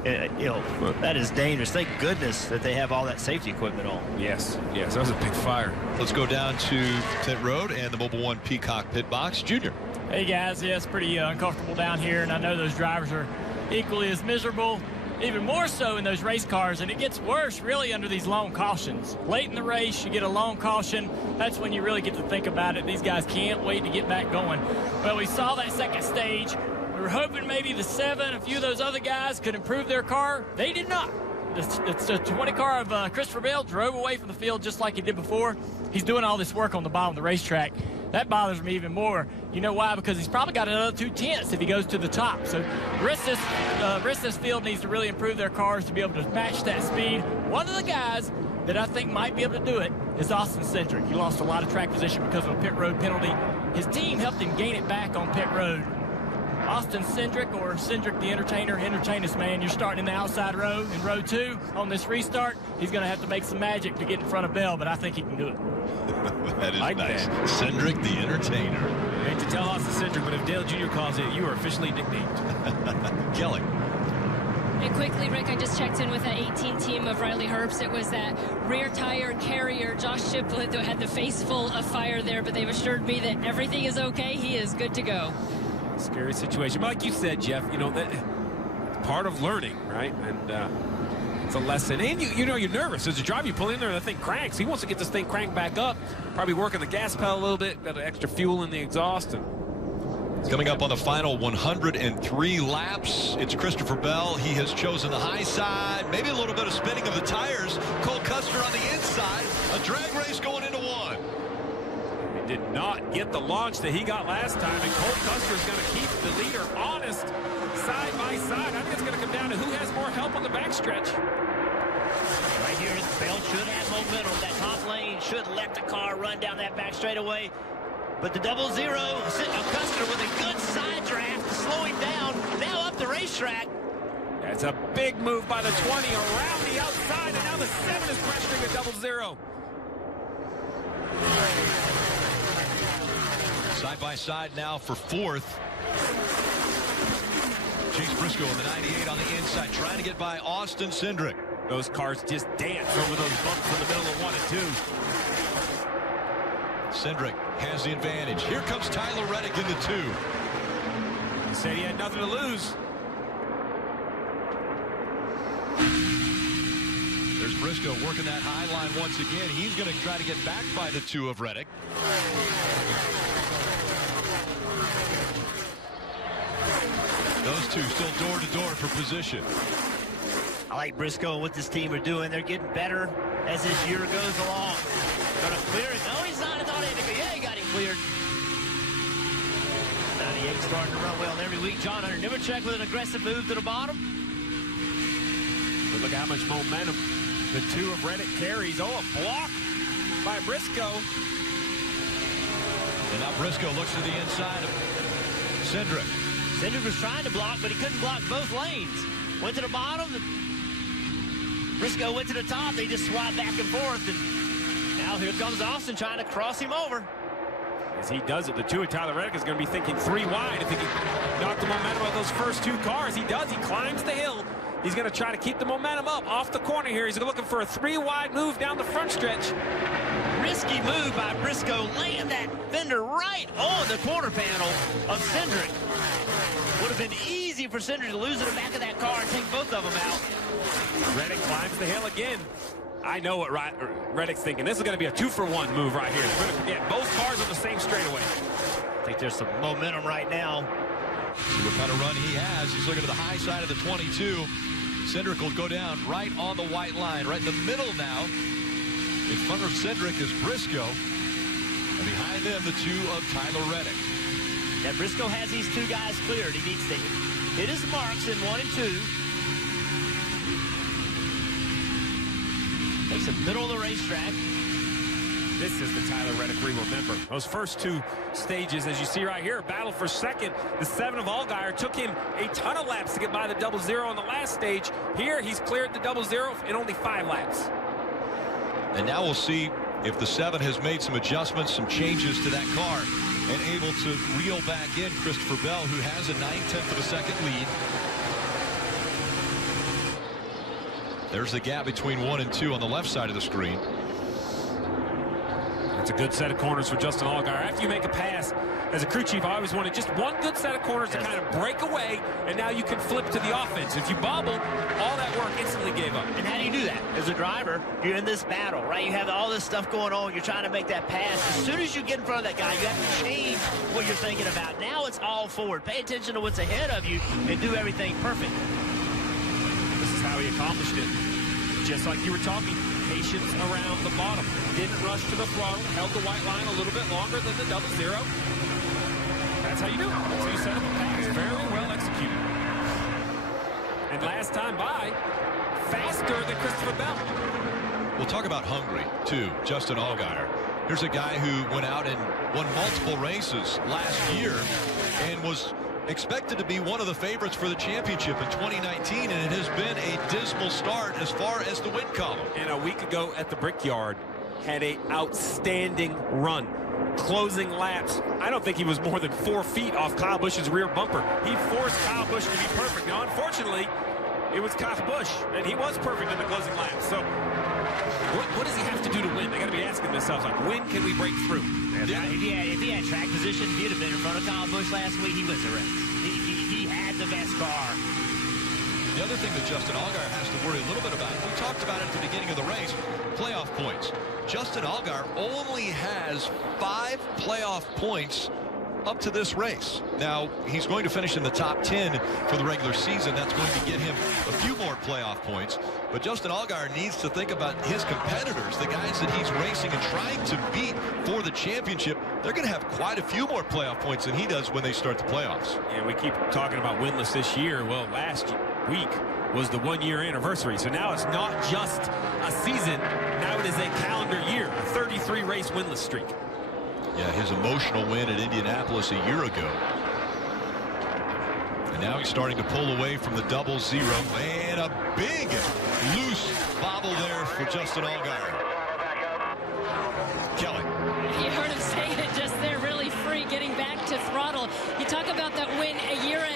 You know, that is dangerous. Thank goodness that they have all that safety equipment on. Yes, that was a big fire. Let's go down to pit road and the Mobile One Peacock pit box. Junior. Hey, guys. Yeah, it's pretty uncomfortable down here, and I know those drivers are equally as miserable, even more so in those race cars, and it gets worse really under these long cautions. Late in the race, you get a long caution. That's when you really get to think about it. These guys can't wait to get back going. Well, we saw that second stage. We were hoping maybe the 7, a few of those other guys could improve their car. They did not. The 20 car of Christopher Bell drove away from the field just like he did before. He's doing all this work on the bottom of the racetrack. That bothers me even more. You know why? Because he's probably got another 2 tenths if he goes to the top. So the rest of this field needs to really improve their cars to be able to match that speed. One of the guys that I think might be able to do it is Austin Cindric. He lost a lot of track position because of a pit road penalty. His team helped him gain it back on pit road. Austin Cindric, or Cindric the Entertainer, entertain us, man. You're starting in the outside row in row 2 on this restart. He's going to have to make some magic to get in front of Bell, but I think he can do it. That is like nice. That. Cindric the Entertainer. I hate to tell Austin Cindric, but if Dale Jr. calls it, you are officially nicknamed. Kelly. And quickly, Rick, I just checked in with that 18 team of Riley Herbst. It was that rear tire carrier, Josh Shiplett, that had the face full of fire there, but they've assured me that everything is okay. He is good to go. Scary situation. But like you said, Jeff, you know, that part of learning, right? And it's a lesson. And you know, you're nervous. As a driver, you pull in there and the thing cranks. He wants to get this thing cranked back up, probably working the gas pedal a little bit, got extra fuel in the exhaust. And coming up on the final 103 laps, it's Christopher Bell. He has chosen the high side, maybe a little bit of spinning of the tires. Cole Custer on the inside, a drag race going into 1. He did not get the launch that he got last time, and Cole Custer is going to keep the leader honest side by side. I think it's going to come down to who has more help on the backstretch. Right here, Bell should have momentum. That top lane should let the car run down that back straightaway. But the 0-0, Custer with a good side draft to slow him down. Now up the racetrack. That's a big move by the 20 around the outside, and now the 7 is pressuring a 0-0. Side by side now for 4th. Chase Briscoe in the 98 on the inside, trying to get by Austin Cindric. Those cars just dance over those bumps in the middle of 1 and 2. Cindric has the advantage. Here comes Tyler Reddick into 2. He said he had nothing to lose. There's Briscoe working that high line once again. He's going to try to get back by the 2 of Reddick. Those two still door to door for position. I like Briscoe and what this team are doing. They're getting better as this year goes along. Gonna clear it. No, he's not. I thought he had to go. Yeah, he got him cleared. 98 starting to run well every week. John Hunter Nemechek with an aggressive move to the bottom. But look how much momentum the 2 of Reddick carries. Oh, a block by Briscoe. And now Briscoe looks to the inside of Cindric. Cindric was trying to block, but he couldn't block both lanes. Went to the bottom. Briscoe went to the top. They just swap back and forth. And now here comes Austin trying to cross him over. As he does it, the 2 of Tyler Reddick is going to be thinking 3 wide if he can knock the momentum of those first 2 cars. He does. He climbs the hill. He's going to try to keep the momentum up off the corner here. He's looking for a 3 wide move down the front stretch. Risky move by Briscoe, laying that fender right on the quarter panel of Cindric. Would have been easy for Cindric to lose in the back of that car and take both of them out. Reddick climbs the hill again. I know what Reddick's thinking. This is going to be a 2-for-1 move right here. They're going to get both cars on the same straightaway. I think there's some momentum right now. See what kind of run he has. He's looking to the high side of the 22. Cindric will go down right on the white line, right in the middle now. In front of Cindric is Briscoe. And behind them, the 2 of Tyler Reddick. Yeah, Briscoe has these 2 guys cleared. He needs to hit his marks in 1 and 2. Takes the middle of the racetrack. This is the Tyler Reddick we remember. Those first 2 stages, as you see right here, battle for second. The 7 of Allgaier took him a ton of laps to get by the 00 on the last stage. Here, he's cleared the 00 in only 5 laps. And now we'll see if the 7 has made some adjustments, some changes to that car, and able to reel back in Christopher Bell, who has a 9/10 of a second lead. There's the gap between 1 and 2 on the left side of the screen. It's a good set of corners for Justin Allgaier. After you make a pass, as a crew chief, I always wanted just one good set of corners to kind of break away, and now you can flip to the offense. If you bobble, all that work instantly gave up. And how do you do that? As a driver, you're in this battle, right? You have all this stuff going on. You're trying to make that pass. As soon as you get in front of that guy, you have to change what you're thinking about. Now it's all forward. Pay attention to what's ahead of you and do everything perfect. This is how he accomplished it. Just like you were talking, patience around the bottom. Didn't rush to the throttle, held the white line a little bit longer than the 00. That's how you do it. That's how you set up a pass. Very well executed. And last time by, faster than Christopher Bell. We'll talk about hungry, too. Justin Allgaier. Here's a guy who went out and won multiple races last year and was expected to be one of the favorites for the championship in 2019, and it has been a dismal start as far as the win column. And a week ago at the Brickyard, had an outstanding run. Closing laps. I don't think he was more than 4 feet off Kyle Busch's rear bumper. He forced Kyle Busch to be perfect. Now, unfortunately, it was Kyle Busch, and he was perfect in the closing laps. So, what does he have to do to win? They got to be asking themselves, like, when can we break through? Yeah. If he had track position, if he'd have been in front of Kyle Busch last week, he wins the race. He had the best car. The other thing that Justin Allgaier has to worry a little bit about, we talked about it at the beginning of the race, playoff points. Justin Allgaier only has 5 playoff points up to this race. Now, he's going to finish in the top 10 for the regular season. That's going to get him a few more playoff points. But Justin Allgaier needs to think about his competitors, the guys that he's racing and trying to beat for the championship. They're going to have quite a few more playoff points than he does when they start the playoffs. And we keep talking about winless this year. Well, last week was the 1-year anniversary. So now it's not just a season. Now it is a calendar year, a 33 race winless streak. Yeah, his emotional win at Indianapolis a year ago. And now he's starting to pull away from the 00. And a big loose bobble there for Justin Allgaier. Kelly. You heard him say it just there, really free, getting back to throttle. You talk about that win a year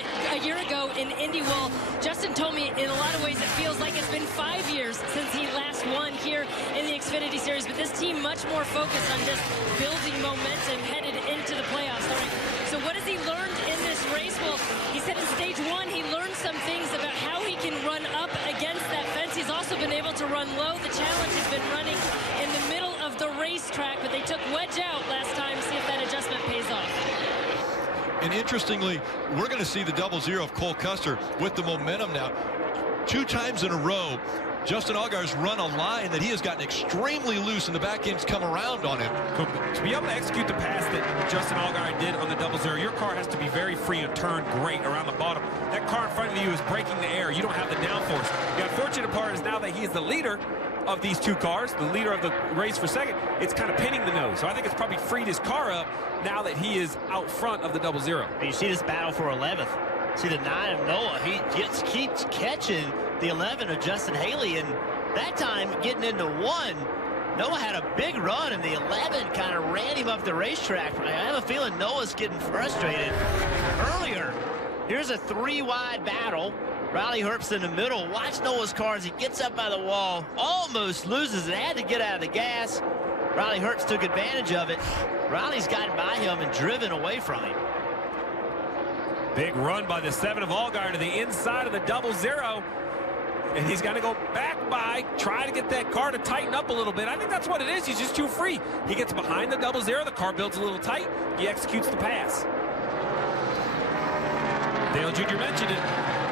ago in Indy. Well, Justin told me in a lot of ways it feels like it's been 5 years since he last won here in the Xfinity Series. But this team much more focused on just building momentum headed into the playoffs. All right. So what has he learned in this race? Well, he said in stage 1 he learned some things about how he can run up against that fence He's also been able to run low. The challenge has been running in the middle of the racetrack, but they took wedge out last time. See if that adjustment pays off. And interestingly, we're going to see the 0-0 of Cole Custer with the momentum now. 2 times in a row, Justin Allgaier's run a line that he has gotten extremely loose, and the back end's come around on him. To be able to execute the pass that Justin Allgaier did on the 0-0, your car has to be very free and turn great around the bottom. That car in front of you is breaking the air. You don't have the downforce. The unfortunate part is now that he is the leader of these 2 cars, the leader of the race for second, it's kind of pinning the nose. So I think it's probably freed his car up now that he is out front of the 0-0. You see this battle for 11th. See the 9 of Noah. He just keeps catching the 11 of Justin Haley, and that time getting into 1. Noah had a big run, and the 11 kind of ran him up the racetrack. I have a feeling Noah's getting frustrated. Earlier, here's a 3-wide battle. Riley Herbst in the middle. Watch Noah's car as he gets up by the wall, almost loses it, had to get out of the gas. Riley Herbst took advantage of it. Riley's gotten by him and driven away from him. Big run by the 7 of Allgaier to the inside of the 0-0. And he's going to go back by, try to get that car to tighten up a little bit. I think that's what it is. He's just too free. He gets behind the 0-0. The car builds a little tight. He executes the pass. Dale Jr. mentioned it.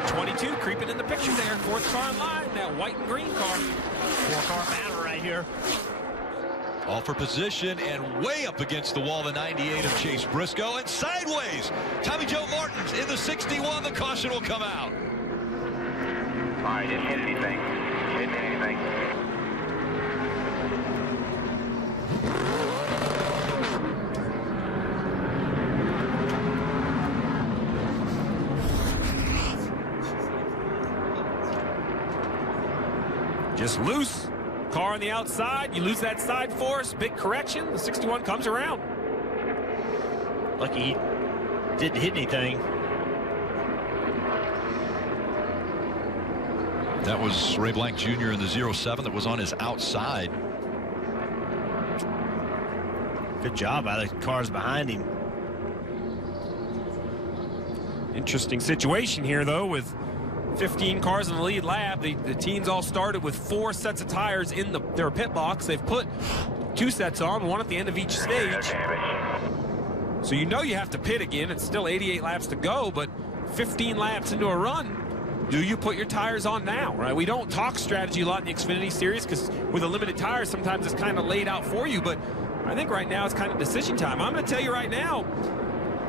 22 creeping in the picture there. 4th car in line. That white and green car. 4-car battle right here. All for position and way up against the wall, the 98 of Chase Briscoe, and sideways. Tommy Joe Martin's in the 61. The caution will come out. All right, didn't hit anything. Didn't hit anything. Just loose. Car on the outside. You lose that side force. Big correction. The 61 comes around. Lucky he didn't hit anything. That was Ray Blank Jr. in the 07 that was on his outside. Good job by the cars behind him. Interesting situation here, though, with 15 cars in the lead lap. The teams all started with 4 sets of tires in their pit box. They've put 2 sets on, 1 at the end of each stage. So you know you have to pit again. It's still 88 laps to go, but 15 laps into a run, do you put your tires on now, right? We don't talk strategy a lot in the Xfinity Series because with a limited tires, sometimes it's kind of laid out for you, but I think right now it's kind of decision time. I'm going to tell you right now,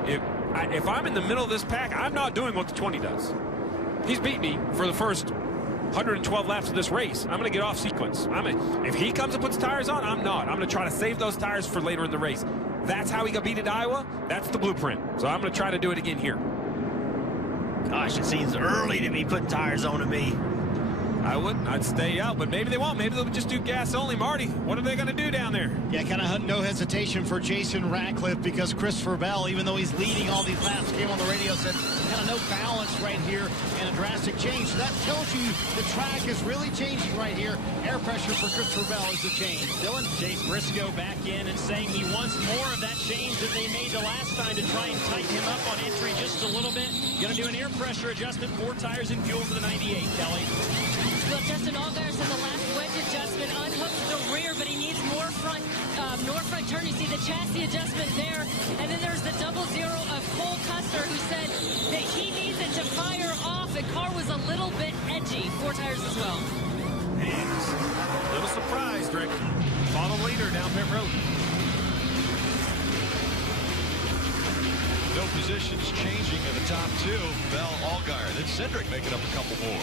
if I'm in the middle of this pack, I'm not doing what the 20 does. He's beat me for the first 112 laps of this race. I'm going to get off sequence. If he comes and puts tires on, I'm not. I'm going to try to save those tires for later in the race. That's how he got beat at Iowa. That's the blueprint. So I'm going to try to do it again here. Gosh, it seems early to be putting tires on to me. I wouldn't. I'd stay out, but maybe they won't. Maybe they'll just do gas only. Marty, what are they going to do down there? Yeah, kind of no hesitation for Jason Ratcliffe because Christopher Bell, even though he's leading all these laps, came on the radio, said kind of no balance right here and a drastic change. So that tells you the track is really changing right here. Air pressure for Christopher Bell is the change. Dylan? Chase Briscoe back in and saying he wants more of that change that they made the last time to try and tighten him up on entry just a little bit. Going to do an air pressure adjustment, 4 tires and fuel for the 98, Kelly. Well, Justin Allgaier said the last wedge adjustment unhooked the rear, but he needs more front turn. You see the chassis adjustment there. And then there's the 0-0 of Cole Custer, who said that he needs it to fire off. The car was a little bit edgy. 4 tires as well. And a little surprised, Rick. Follow leader down pit road. No positions changing in the top 2. Bell, Allgaier. Then Cindric making up a couple more.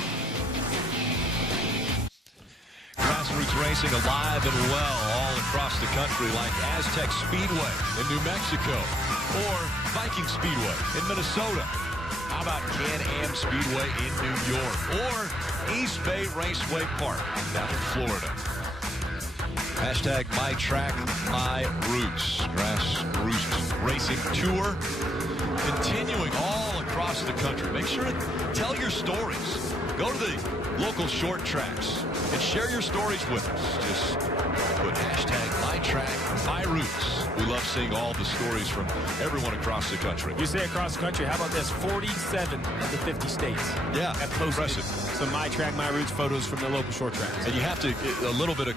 Grassroots racing alive and well all across the country, like Aztec Speedway in New Mexico or Viking Speedway in Minnesota. How about Can-Am Speedway in New York or East Bay Raceway Park down in Florida? Hashtag MyTrackMyRoots. Grassroots Racing Tour continuing all across the country. Make sure to tell your stories. Go to the local short tracks and share your stories with us. Just put #MyTrackMyRoots. We love seeing all the stories from everyone across the country. You say across the country, how about this? 47 of the 50 states. Yeah, have posted impressive. some My Track, My Roots photos from the local short tracks. And you have to, a little bit of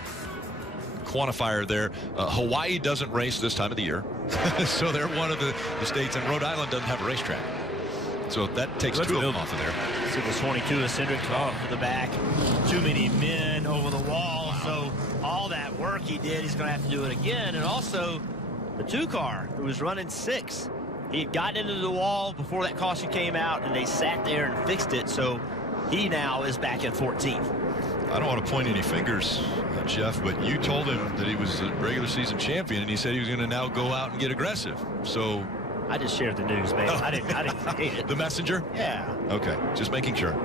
quantifier there. Hawaii doesn't race this time of the year. So they're one of the states, and Rhode Island doesn't have a racetrack. So that takes two of them off of there. See the 22 of Cindric to the back. Too many men over the wall. Wow. So all that work he did, he's going to have to do it again. And also the 2-car, who was running 6. He had gotten into the wall before that caution came out, and they sat there and fixed it. So he now is back in 14th. I don't want to point any fingers, Jeff, but you told him that he was a regular season champion, and he said he was going to now go out and get aggressive. So I just shared the news, man. I didn't hate it. The messenger? Yeah. Okay, just making sure.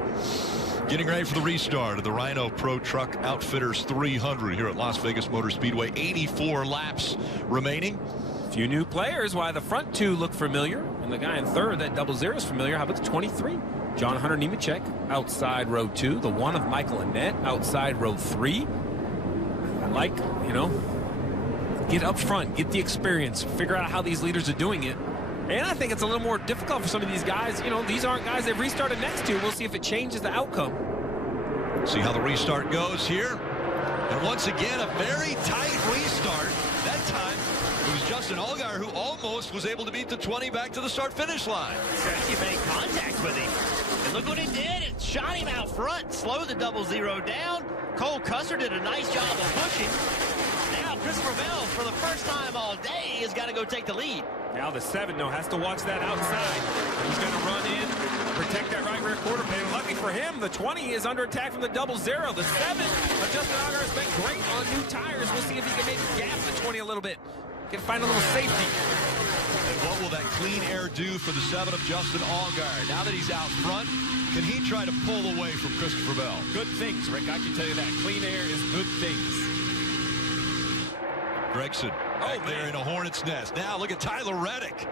Getting ready for the restart of the Rhino Pro Truck Outfitters 300 here at Las Vegas Motor Speedway. 84 laps remaining. A few new players. Why the front two look familiar, and the guy in third, that 00 is familiar. How about the 23? John Hunter Nemechek outside row 2. The 1 of Michael Annett outside row 3. I like, get up front, get the experience, figure out how these leaders are doing it. And I think it's a little more difficult for some of these guys. These aren't guys they've restarted next to. We'll see if it changes the outcome. See how the restart goes here. And once again, a very tight restart. That time, it was Justin Allgaier who almost was able to beat the 20 back to the start-finish line. He made contact with him. And look what he did. It shot him out front, slowed the 00 down. Cole Custer did a nice job of pushing. Now Christopher Bell, for the first time all day, has got to go take the lead. Now the 7, has to watch that outside. He's going to run in, protect that right rear quarter panel. Lucky for him, the 20 is under attack from the 00. The 7 of Justin Allgaier has been great on new tires. We'll see if he can maybe gap the 20 a little bit. Can find a little safety. And what will that clean air do for the 7 of Justin Allgaier? Now that he's out front, can he try to pull away from Christopher Bell? Good things, Rick. I can tell you that. Clean air is good things. Gregson back there in a hornet's nest. Now look at Tyler Reddick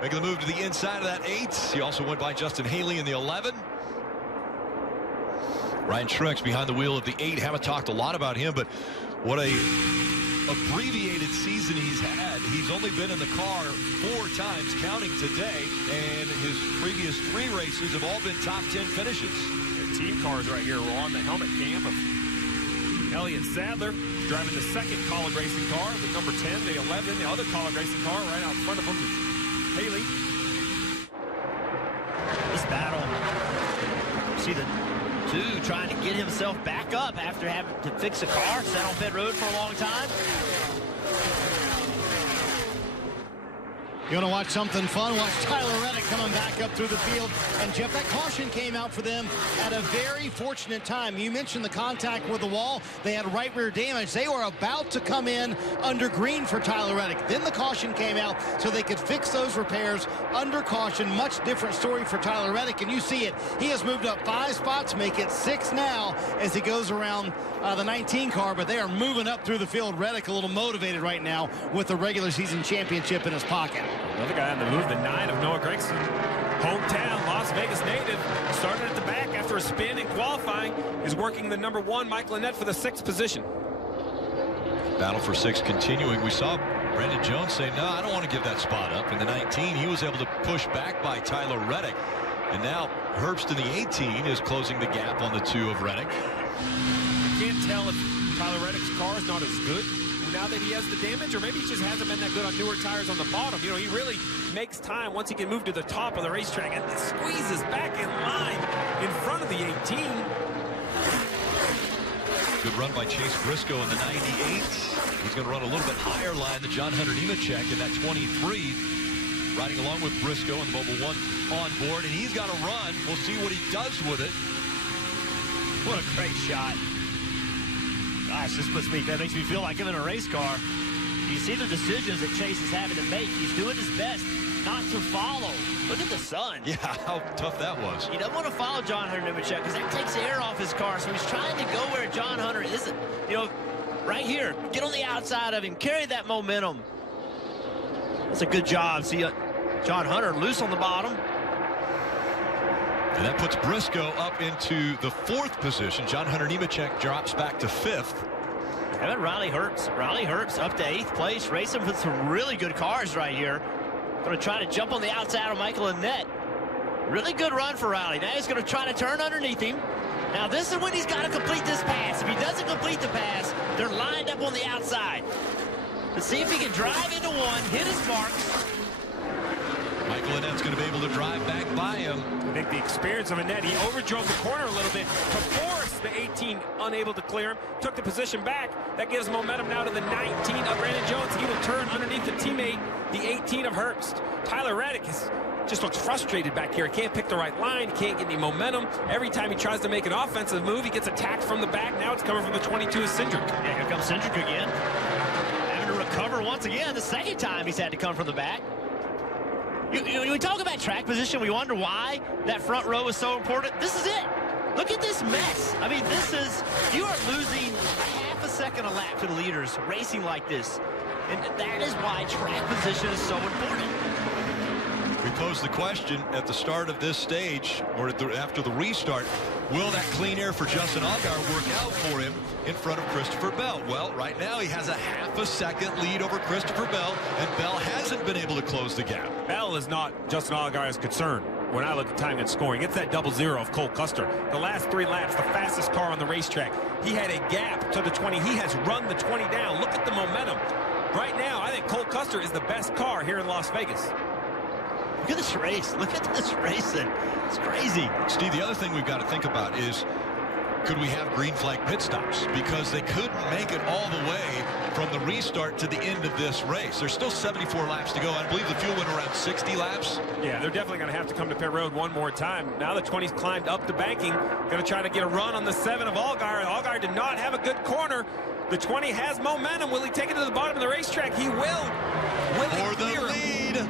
making the move to the inside of that 8. He also went by Justin Haley in the 11. Ryan Truex behind the wheel of the 8. Haven't talked a lot about him, but what a abbreviated season he's had. He's only been in the car 4 times, counting today, and his previous 3 races have all been top 10 finishes. The team cars right here were on the helmet cam of Elliott Sadler driving the 2nd College racing car, the number 10, the 11, the other College racing car right out in front of him is Haley. This battle, see the 2 trying to get himself back up after having to fix a car, sat on pit road for a long time. You want to watch something fun? Watch Tyler Reddick coming back up through the field. And, Jeff, that caution came out for them at a very fortunate time. You mentioned the contact with the wall. They had right rear damage. They were about to come in under green for Tyler Reddick. Then the caution came out so they could fix those repairs under caution. Much different story for Tyler Reddick, and you see it. He has moved up 5 spots, make it 6 now as he goes around the 19 car, but they are moving up through the field. Reddick a little motivated right now with the regular season championship in his pocket. Another guy on the move, the 9 of Noah Gregson. Hometown, Las Vegas native. Started at the back after a spin in qualifying. Is working the number 1, Michael Annett, for the 6th position. Battle for 6 continuing. We saw Brandon Jones say, no, I don't want to give that spot up. In the 19, he was able to push back by Tyler Reddick. And now Herbst in the 18 is closing the gap on the 2 of Reddick. You can't tell if Tyler Reddick's car is not as good now that he has the damage, or maybe he just hasn't been that good on newer tires on the bottom. He really makes time once he can move to the top of the racetrack and squeezes back in line in front of the 18. Good run by Chase Briscoe in the 98. He's going to run a little bit higher line than John Hunter Nemechek in that 23. Riding along with Briscoe and Mobile 1 on board, and he's got to run. We'll see what he does with it. What a great shot. Gosh, that makes me feel like I'm in a race car. You see the decisions that Chase is having to make. He's doing his best not to follow. Look at the sun. Yeah, how tough that was. He doesn't want to follow John Hunter Nemechek because that takes air off his car, so he's trying to go where John Hunter isn't. Right here, get on the outside of him, carry that momentum. That's a good job. See John Hunter loose on the bottom. And that puts Briscoe up into the 4th position. John Hunter Nemechek drops back to 5th. Yeah, but Riley Hurts up to 8th place, racing with some really good cars right here. Going to try to jump on the outside of Michael Annett. Really good run for Riley. Now he's going to try to turn underneath him. Now this is when he's got to complete this pass. If he doesn't complete the pass, they're lined up on the outside. Let's see if he can drive into one, hit his marks. Michael Annett's going to be able to drive back by him. I think the experience of Annett, he overdrove the corner a little bit to force the 18 unable to clear him. Took the position back. That gives momentum now to the 19 of Brandon Jones. He will turn underneath the teammate, the 18 of Herbst. Tyler Reddick just looks frustrated back here. He can't pick the right line. He can't get any momentum. Every time he tries to make an offensive move, he gets attacked from the back. Now it's coming from the 22 of Cindric. Yeah, here comes Cindric again. Having to recover once again. The second time he's had to come from the back. When we talk about track position, we wonder why that front row is so important. This is it. Look at this mess. I mean, you are losing half a second a lap to the leaders racing like this. And that is why track position is so important. We posed the question at the start of this stage, or after the restart, will that clean air for Justin Allgaier work out for him in front of Christopher Bell? Well, right now he has a half a second lead over Christopher Bell, and Bell hasn't been able to close the gap. Bell is not Justin Allgaier's concern when I look at time and scoring. It's that 0-0 of Cole Custer. The last 3 laps, the fastest car on the racetrack. He had a gap to the 20. He has run the 20 down. Look at the momentum. Right now, I think Cole Custer is the best car here in Las Vegas. Look at this race. Look at this racing. It's crazy. Steve, the other thing we've got to think about is, could we have green flag pit stops? Because they couldn't make it all the way from the restart to the end of this race. There's still 74 laps to go. I believe the fuel went around 60 laps. Yeah, they're definitely going to have to come to pit road one more time. Now the 20's climbed up the banking. Going to try to get a run on the 7 of Allgaier. Allgaier did not have a good corner. The 20 has momentum. Will he take it to the bottom of the racetrack? He will. For the lead.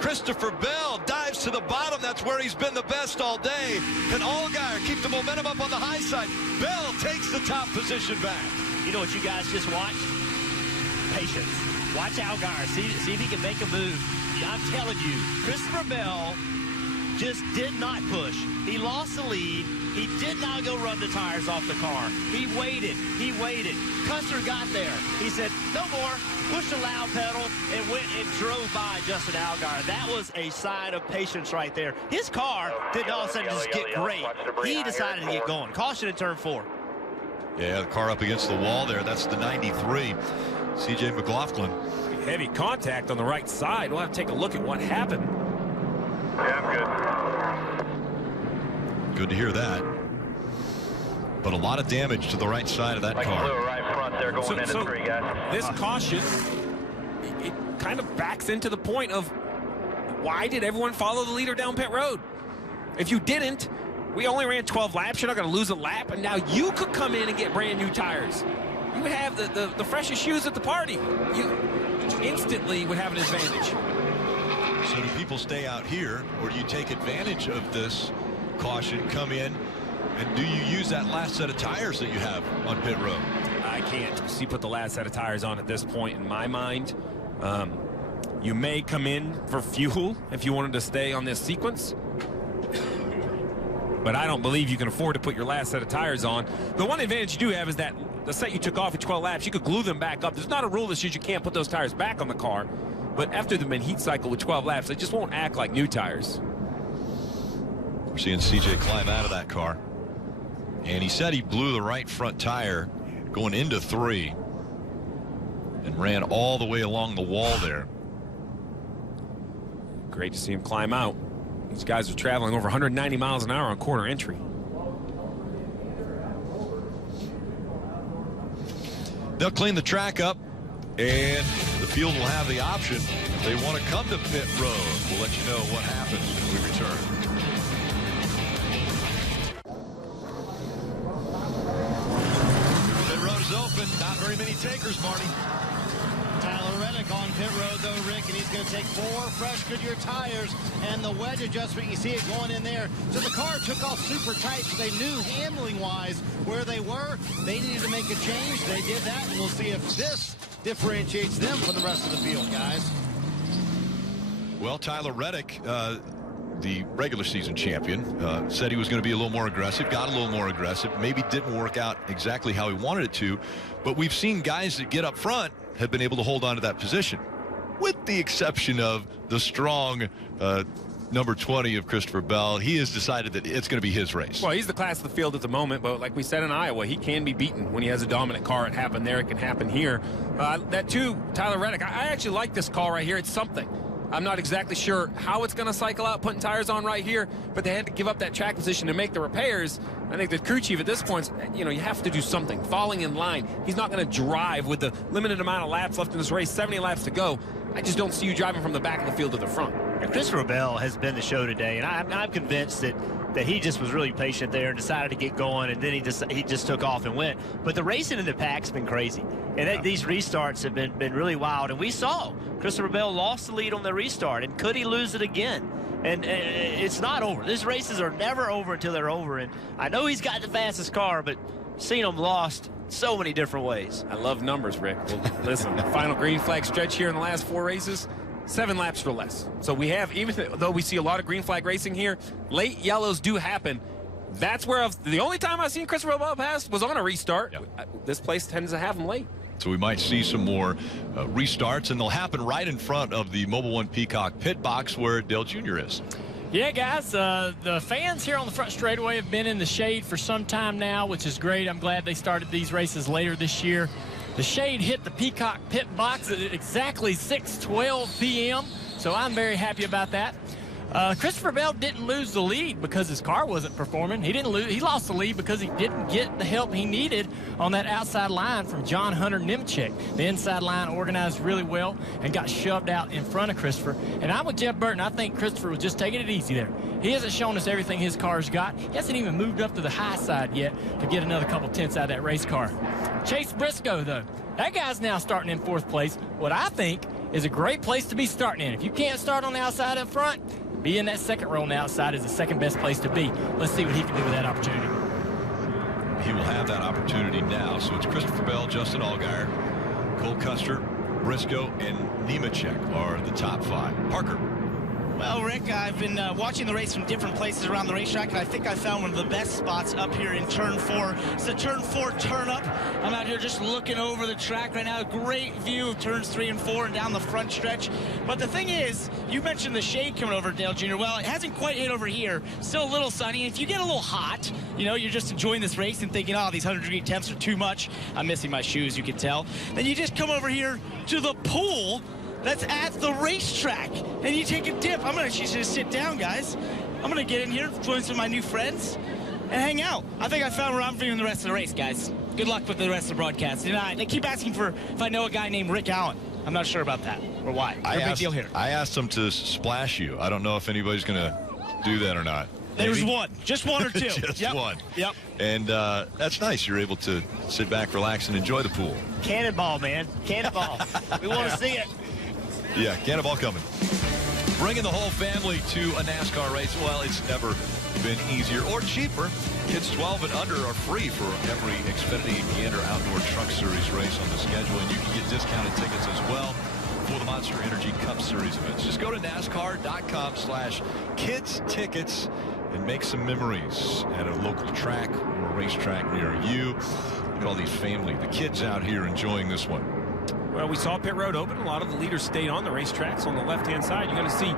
Christopher Bell dives to the bottom. That's where he's been the best all day. Can Allgaier keep the momentum up on the high side? Bell takes the top position back. You know what you guys just watched? Patience. Watch Allgaier. See if he can make a move. I'm telling you, Christopher Bell just did not push. He lost the lead. He did not go run the tires off the car. He waited. He waited. Custer got there. He said, no more. Pushed the loud pedal and went and drove by Justin Allgaier. That was a sign of patience right there. His car didn't all of a sudden just get great. He decided to get going. Caution in turn 4. Yeah, the car up against the wall there. That's the 93. C.J. McLaughlin. Heavy contact on the right side. We'll have to take a look at what happened. Yeah, I'm good. Good to hear that. But a lot of damage to the right side of that car. Right front there going into 3, guys. This caution, it kind of backs into the point of why did everyone follow the leader down pit road? If you didn't, we only ran 12 laps. You're not going to lose a lap, and now you could come in and get brand new tires. You would have the freshest shoes at the party. You instantly would have an advantage. So do people stay out here, or do you take advantage of this caution, come in, and do you use that last set of tires that you have on pit road? I can't see put the last set of tires on at this point in my mind. You may come in for fuel if you wanted to stay on this sequence, but I don't believe you can afford to put your last set of tires on. The one advantage you do have is that the set you took off at 12 laps, you could glue them back up. There's not a rule that says you can't put those tires back on the car, but after the heat cycle with 12 laps, they just won't act like new tires. We're seeing CJ climb out of that car. And he said he blew the right front tire going into 3 and ran all the way along the wall there. Great to see him climb out. These guys are traveling over 190 miles an hour on corner entry. They'll clean the track up, and the field will have the option if they want to come to pit road. We'll let you know what happens when we return. Pit road is open. Not very many takers, Marty. Tyler Reddick on pit road, though, Rick, and he's going to take 4 fresh Goodyear tires, and the wedge adjustment, you see it going in there. So the car took off super tight, so they knew handling-wise where they were. They needed to make a change. They did that, and we'll see if this differentiates them from the rest of the field, guys. Well, Tyler Reddick the regular season champion, said he was going to be a little more aggressive, got a little more aggressive, maybe didn't work out exactly how he wanted it to, but we've seen guys that get up front have been able to hold on to that position, with the exception of the strong number 20 of Christopher Bell. He has decided that it's going to be his race. Well, he's the class of the field at the moment, but like we said in Iowa, he can be beaten when he has a dominant car. It happened there. It can happen here. That too, Tyler Reddick, I actually like this call right here. It's something. I'm not exactly sure how it's going to cycle out, putting tires on right here, but they had to give up that track position to make the repairs. I think the crew chief at this point, you have to do something. Falling in line. He's not going to drive with the limited amount of laps left in this race, 70 laps to go. I just don't see you driving from the back of the field to the front. Christopher Bell has been the show today, and I'm convinced that he just was really patient there and decided to get going, and then he just took off and went. But the racing in the pack's been crazy, and these restarts have been really wild. And we saw Christopher Bell lost the lead on the restart, and could he lose it again? And it's not over. These races are never over until they're over. And I know he's got the fastest car, but seen him lost so many different ways. I love numbers, Rick. Well, listen, the final green flag stretch here in the last 4 races, 7 laps or less. So we have, even though we see a lot of green flag racing here, late yellows do happen. That's where the only time I've seen Christopher Bell pass was on a restart. Yep. This place tends to have them late. So we might see some more restarts, and they'll happen right in front of the Mobil 1 Peacock pit box where Dale Jr. is. Yeah, guys, the fans here on the front straightaway have been in the shade for some time now, which is great. I'm glad they started these races later this year. The shade hit the Peacock pit box at exactly 6:12 p.m., so I'm very happy about that. Christopher Bell didn't lose the lead because his car wasn't performing. He lost the lead because he didn't get the help he needed on that outside line from John Hunter Nemechek. The inside line organized really well and got shoved out in front of Christopher. And I'm with Jeff Burton. I think Christopher was just taking it easy there. He hasn't shown us everything his car's got. He hasn't even moved up to the high side yet to get another couple tenths out of that race car. Chase Briscoe, though, that guy's now starting in 4th place. What I think is a great place to be starting in. If you can't start on the outside up front, be in that second row on the outside is the second best place to be. Let's see what he can do with that opportunity. He will have that opportunity now. So it's Christopher Bell, Justin Allgaier, Cole Custer, Briscoe, and Nemechek are the top 5. Parker. Well, Rick, I've been watching the race from different places around the racetrack, and I think I found one of the best spots up here in Turn 4. It's the Turn 4 turn-up. I'm out here just looking over the track right now. Great view of Turns 3 and 4 and down the front stretch. But the thing is, you mentioned the shade coming over Dale Jr. Well, it hasn't quite hit over here. Still a little sunny. If you get a little hot, you're just enjoying this race and thinking, oh, these 100-degree temps are too much. I'm missing my shoes, you can tell. Then you just come over here to the pool that's at the racetrack, and you take a dip. I'm gonna just sit down, guys. I'm gonna get in here, join some of my new friends, and hang out. I think I found where I'm viewing the rest of the race, guys. Good luck with the rest of the broadcast. They keep asking for if I know a guy named Rick Allen. I'm not sure about that or why. Big deal here. I asked them to splash you. I don't know if anybody's gonna do that or not. There's one, just one or two. Just one. Yep. And that's nice. You're able to sit back, relax, and enjoy the pool. Cannonball, man. Cannonball. We want to see it. Yeah, cannonball coming. Bringing the whole family to a NASCAR race, well, it's never been easier or cheaper. Kids 12 and under are free for every Xfinity and Gander Outdoor Truck Series race on the schedule, and you can get discounted tickets as well for the Monster Energy Cup Series events. Just go to NASCAR.com/kids tickets and make some memories at a local track or racetrack near you. Look at all these the kids out here enjoying this one. Well, we saw pit road open. A lot of the leaders stayed on the racetracks on the left-hand side. You're going to see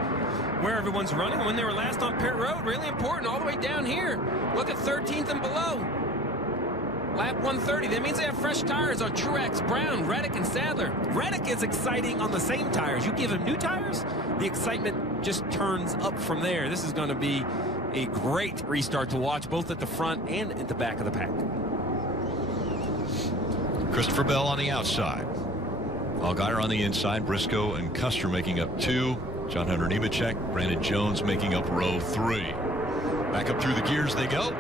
where everyone's running when they were last on pit road. Really important all the way down here. Look at 13th and below. Lap 130. That means they have fresh tires on Truex, Brown, Reddick, and Sadler. Reddick is exciting on the same tires. You give him new tires, the excitement just turns up from there. This is going to be a great restart to watch, both at the front and at the back of the pack. Christopher Bell on the outside. Allgaier on the inside, Briscoe and Custer making up 2. John Hunter Nemechek, Brandon Jones making up row 3. Back up through the gears they go. You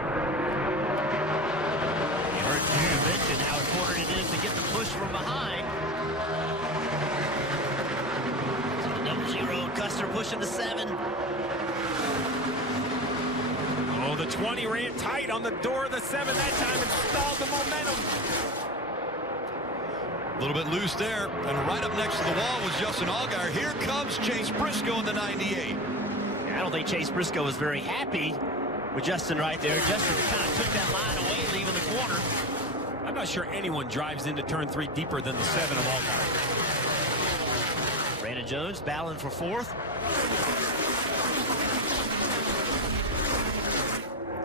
heard you mention how important it is to get the push from behind. So the 0 Custer pushing the 7. Oh, the 20 ran tight on the door of the 7 that time and stalled the momentum. A little bit loose there, and right up next to the wall was Justin Allgaier. Here comes Chase Briscoe in the 98. don't think Chase Briscoe was very happy with Justin right there. Justin kind of took that line away, leaving the corner. I'm not sure anyone drives into turn 3 deeper than the 7 of all time. Brandon Jones battling for 4th.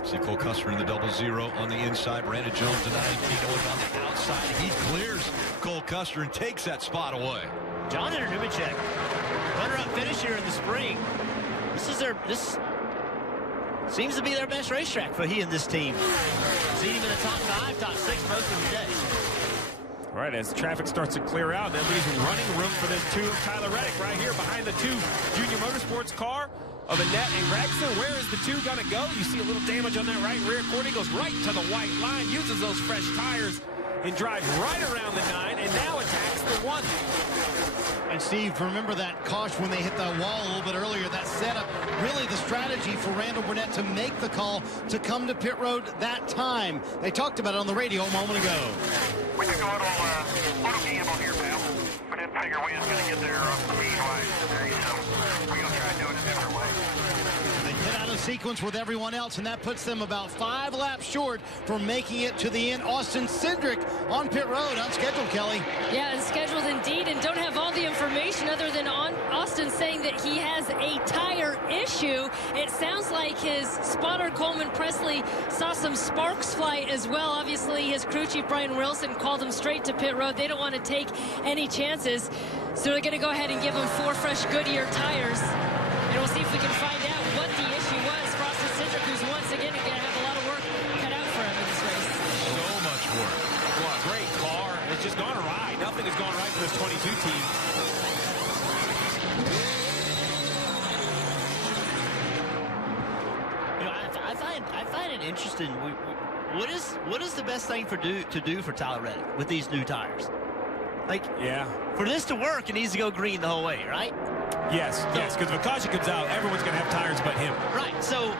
See Cole Custer in the 0-0 on the inside. Brandon Jones to 19 on the outside. He clears Cole Custer and takes that spot away. John Nemechek, runner-up finish here in the spring. This seems to be their best racetrack for he and this team. See him in the top 5, top 6 most of the day. All right, as traffic starts to clear out, that leaves running room for the 2 of Tyler Reddick right here behind the 2 Junior Motorsports car of Annette and Gregson. Where is the 2 going to go? You see a little damage on that right rear quarter. He goes right to the white line, uses those fresh tires, and drives right around the 9, and now attacks the 1. And Steve, remember that caution when they hit the wall a little bit earlier, that setup, really the strategy for Randall Burnett to make the call to come to pit road that time. They talked about it on the radio a moment ago. We can go a little gamble here, pal. We didn't figure we was going to get there speed-wise today, so we're going to try to do it a different way. They get out of sequence with everyone else, and that puts them about 5 laps short for making it to the end. Austin Cindric on pit road, unscheduled, Kelly. Yeah, unscheduled indeed, and don't have all the information other than Austin saying that he has a tire issue. It sounds like his spotter, Coleman Presley, saw some sparks fly as well. Obviously, his crew chief, Brian Wilson, called him straight to pit road. They don't want to take any chances, so they're going to go ahead and give him 4 fresh Goodyear tires. And we'll see if we can find out what the issue was for Austin Cindric, who's once again going to have a lot of work cut out for him in this race. So much work. Well, a great car. It's just gone awry. Nothing has gone right for this 22 team. You know, I find it interesting. What is the best thing to do for Tyler Reddick with these new tires? Like, yeah, for this to work, it needs to go green the whole way, right? Yes, because if a caution comes out, everyone's going to have tires but him. Right, so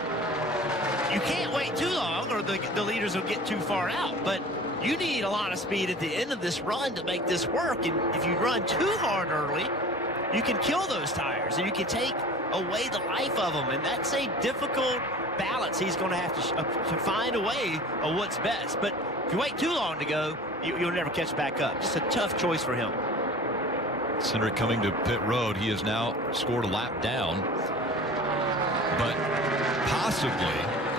you can't wait too long or the leaders will get too far out, but you need a lot of speed at the end of this run to make this work, and if you run too hard early, you can kill those tires, and you can take away the life of them, and that's a difficult balance he's going to have to find a way of what's best. But if you wait too long to go, you'll never catch back up. Just a tough choice for him. Cindric coming to pit road. He has now scored a lap down, but possibly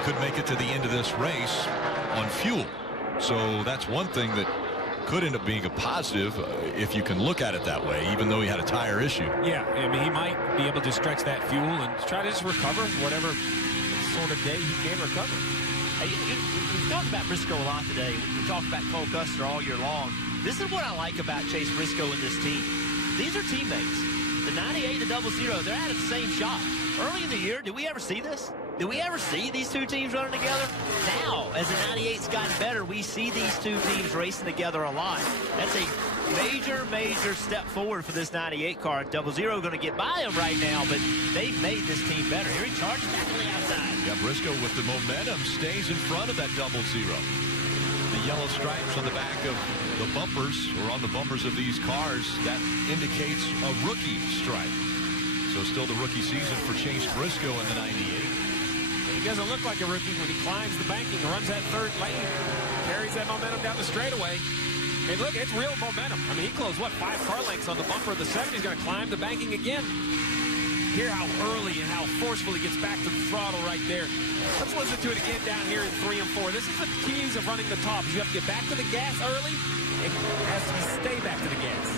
could make it to the end of this race on fuel. So that's one thing that could end up being a positive if you can look at it that way, even though he had a tire issue. Yeah, I mean, he might be able to stretch that fuel and try to just recover whatever sort of day he can recover. Hey, we've talked about Briscoe a lot today. We talked about Cole Custer all year long. This is what I like about Chase Briscoe and this team. These are teammates. The 98 and the 00, they're out of the same shop. Early in the year, did we ever see this? Did we ever see these two teams running together? Now, as the 98's gotten better, we see these two teams racing together a lot. That's a major step forward for this 98 car. 00 going to get by them right now, but they've made this team better. Here he charges back to the outside. Yeah, Briscoe with the momentum stays in front of that 00. The yellow stripes on the back of the bumpers, or on the bumpers of these cars, that indicates a rookie stripe. So still the rookie season for Chase Briscoe in the 98. He doesn't look like a rookie when he climbs the banking, runs that 3rd lane, carries that momentum down the straightaway. And look, it's real momentum. I mean, he closed, what, 5 car lengths on the bumper of the 7. He's going to climb the banking again. Hear how early and how forceful he gets back to the throttle right there. Let's listen to it again down here in 3 and 4. This is the keys of running the top. You have to get back to the gas early. It has to stay back to the gas.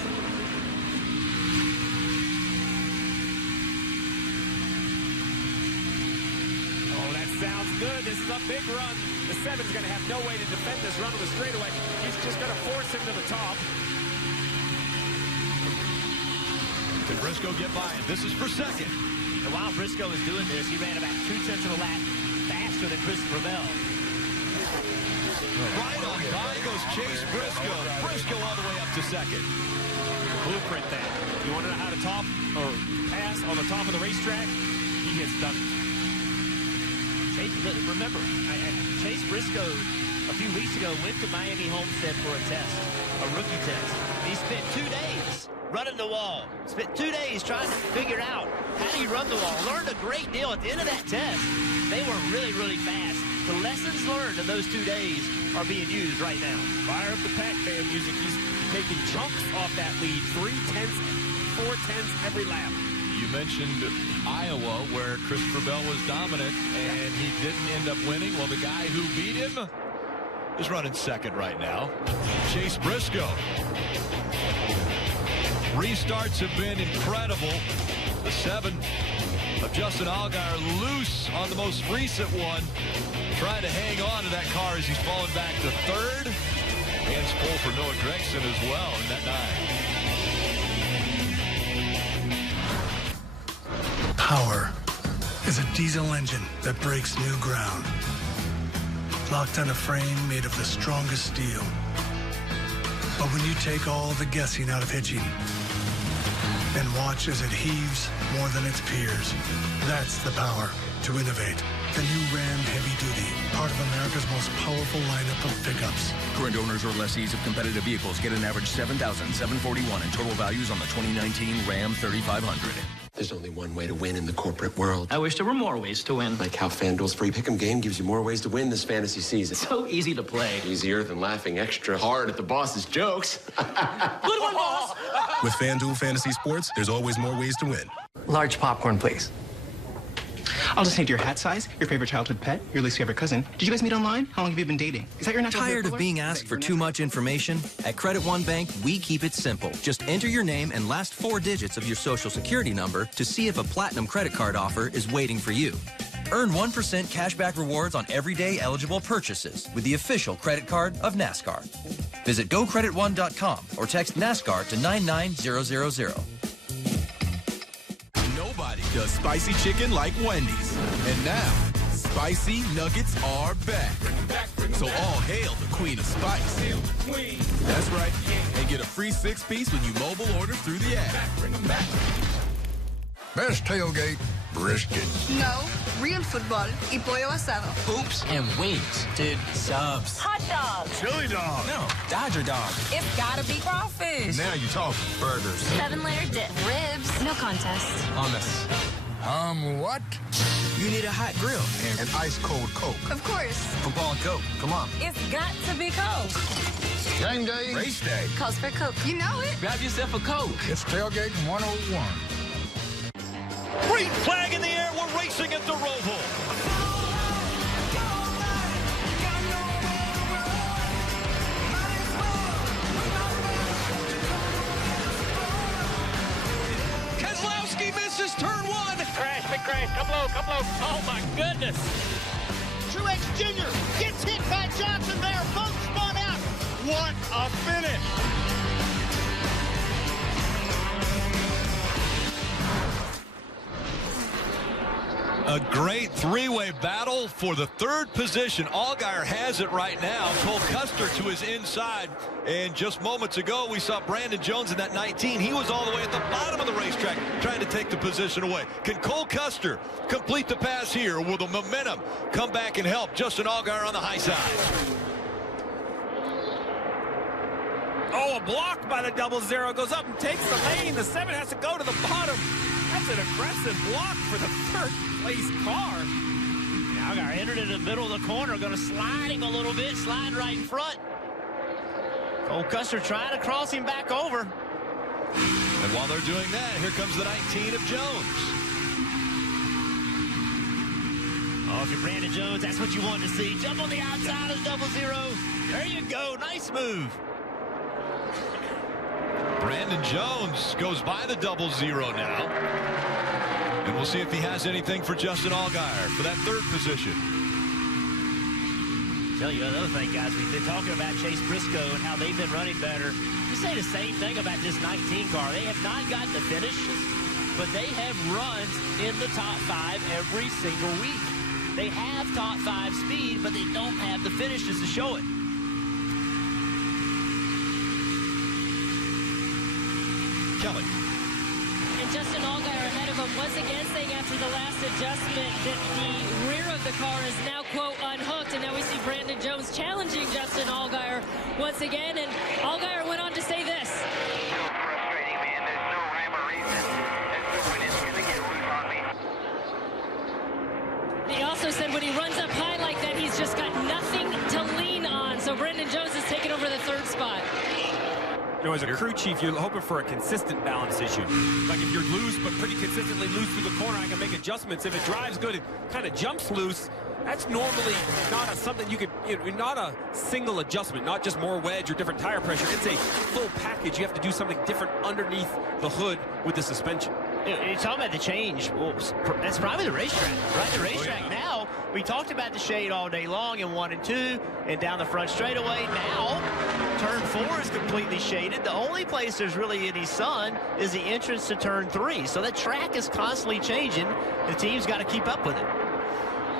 Oh, that sounds good. This is a big run. The 7's going to have no way to defend this run on the straightaway. He's just going to force him to the top. Can Briscoe get by? This is for second. And while Briscoe is doing this, he ran about 2/10 of a lap faster than Christopher Bell. Right on by goes Chase Briscoe. Briscoe all the way up to second. Blueprint that. You want to know how to top or pass on the top of the racetrack? He has done it. Remember, Chase Briscoe a few weeks ago went to Miami Homestead for a test, a rookie test. He spent 2 days running the wall. Spent 2 days trying to figure out how do you run the wall. Learned a great deal at the end of that test. They were really, really fast. The lessons learned in those 2 days are being used right now. Fire up the Pac-Man music. He's taking chunks off that lead. 3/10, 4/10 every lap. You mentioned Iowa, where Christopher Bell was dominant, and he didn't end up winning. Well, the guy who beat him is running second right now. Chase Briscoe. Restarts have been incredible. The 7 of Justin Allgaier loose on the most recent one. Trying to hang on to that car as he's falling back to third. Hands full for Noah Gregson as well in that 9. Power is a diesel engine that breaks new ground. Locked on a frame made of the strongest steel. But when you take all the guessing out of hitching and watch as it heaves more than its peers, that's the power to innovate. The new Ram Heavy Duty, part of America's most powerful lineup of pickups. Current owners or lessees of competitive vehicles get an average $7,741 in total values on the 2019 Ram 3500. There's only one way to win in the corporate world. I wish there were more ways to win. Like how FanDuel's free pick'em game gives you more ways to win this fantasy season. So easy to play. Easier than laughing extra hard at the boss's jokes. Good one, boss! With FanDuel Fantasy Sports, there's always more ways to win. Large popcorn, please. I'll just need your hat size, your favorite childhood pet, your least favorite cousin. Did you guys meet online? How long have you been dating? Is that your natural hair Tired of color? being asked for too much information? At Credit One Bank, we keep it simple. Just enter your name and last 4 digits of your social security number to see if a platinum credit card offer is waiting for you. Earn 1% cashback rewards on everyday eligible purchases with the official credit card of NASCAR. Visit GoCreditOne.com or text NASCAR to 99000. Nobody does spicy chicken like Wendy's. And now, spicy nuggets are back. So all hail the queen of spice. That's right. And get a free 6-piece when you mobile order through the app. Best tailgate, brisket. No, real football y pollo asado. Hoops and wings. Dude, subs. Hot dog. Chili dog. No, Dodger dog. It's gotta be crawfish. Now you talk burgers. 7-layer dip. Ribs. No contest. Hummus. What? You need a hot grill. And ice cold Coke. Of course. Football and Coke. Come on. It's got to be Coke. Game day. Race day. Calls for Coke. You know it. Grab yourself a Coke. It's tailgate 101. Green flag in the air. We're racing at the Roval. Keselowski misses turn 1. Crash, big crash. Come low, come low. Oh, my goodness. Truex Jr. gets hit by Johnson there. Both spun out. What a finish. A great three-way battle for the third position. Allgaier has it right now. Cole Custer to his inside. And just moments ago, we saw Brandon Jones in that 19. He was all the way at the bottom of the racetrack trying to take the position away. Can Cole Custer complete the pass here? Will the momentum come back and help Justin Allgaier on the high side? Oh, a block by the 00 goes up and takes the lane. The 7 has to go to the bottom. That's an aggressive block for the third-place car. Allgaier entered in the middle of the corner, going to slide him a little bit, slide right in front. Cole Custer trying to cross him back over. And while they're doing that, here comes the 19 of Jones. Oh, if you're Brandon Jones, that's what you want to see. Jump on the outside of the 00. There you go. Nice move. Brandon Jones goes by the 00 now. And we'll see if he has anything for Justin Allgaier for that third position. Tell you another thing, guys. We've been talking about Chase Briscoe and how they've been running better. You say the same thing about this 19 car. They have not gotten the finishes, but they have runs in the top 5 every single week. They have top 5 speed, but they don't have the finishes to show it. Kelly. And Justin Allgaier ahead of him once again saying after the last adjustment that the rear of the car is now, quote, unhooked. And now we see Brandon Jones challenging Justin Allgaier once again. And Allgaier went on to say this. So frustrating, man. Justin Jones has taken over the third spot. You know, as a crew chief, you're hoping for a consistent balance issue. Like if you're loose, but pretty consistently loose through the corner, I can make adjustments. If it drives good, it kind of jumps loose. That's normally not something you could, not a single adjustment, not just more wedge or different tire pressure. It's a full package. You have to do something different underneath the hood with the suspension. You're talking about the change. Well, that's probably the racetrack, right? The racetrack now, we talked about the shade all day long in 1 and 2 and down the front straightaway. Now, turn 4 is completely shaded. The only place there's really any sun is the entrance to turn 3. So that track is constantly changing. The team's got to keep up with it.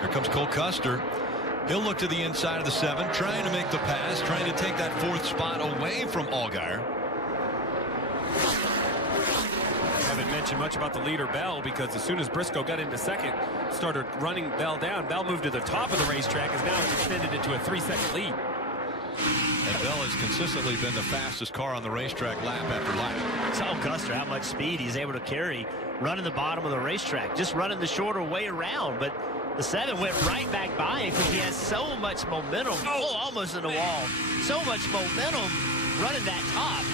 Here comes Cole Custer. He'll look to the inside of the 7, trying to make the pass, trying to take that 4th spot away from Allgaier. Haven't mentioned much about the leader, Bell, because as soon as Briscoe got into second, started running Bell down. Bell moved to the top of the racetrack, as now it's extended it to a 3-second lead. And Bell has consistently been the fastest car on the racetrack lap after lap. Tell Custer how much speed he's able to carry running the bottom of the racetrack, just running the shorter way around. But the 7 went right back by him because he has so much momentum. Oh, almost in the wall. So much momentum running that top.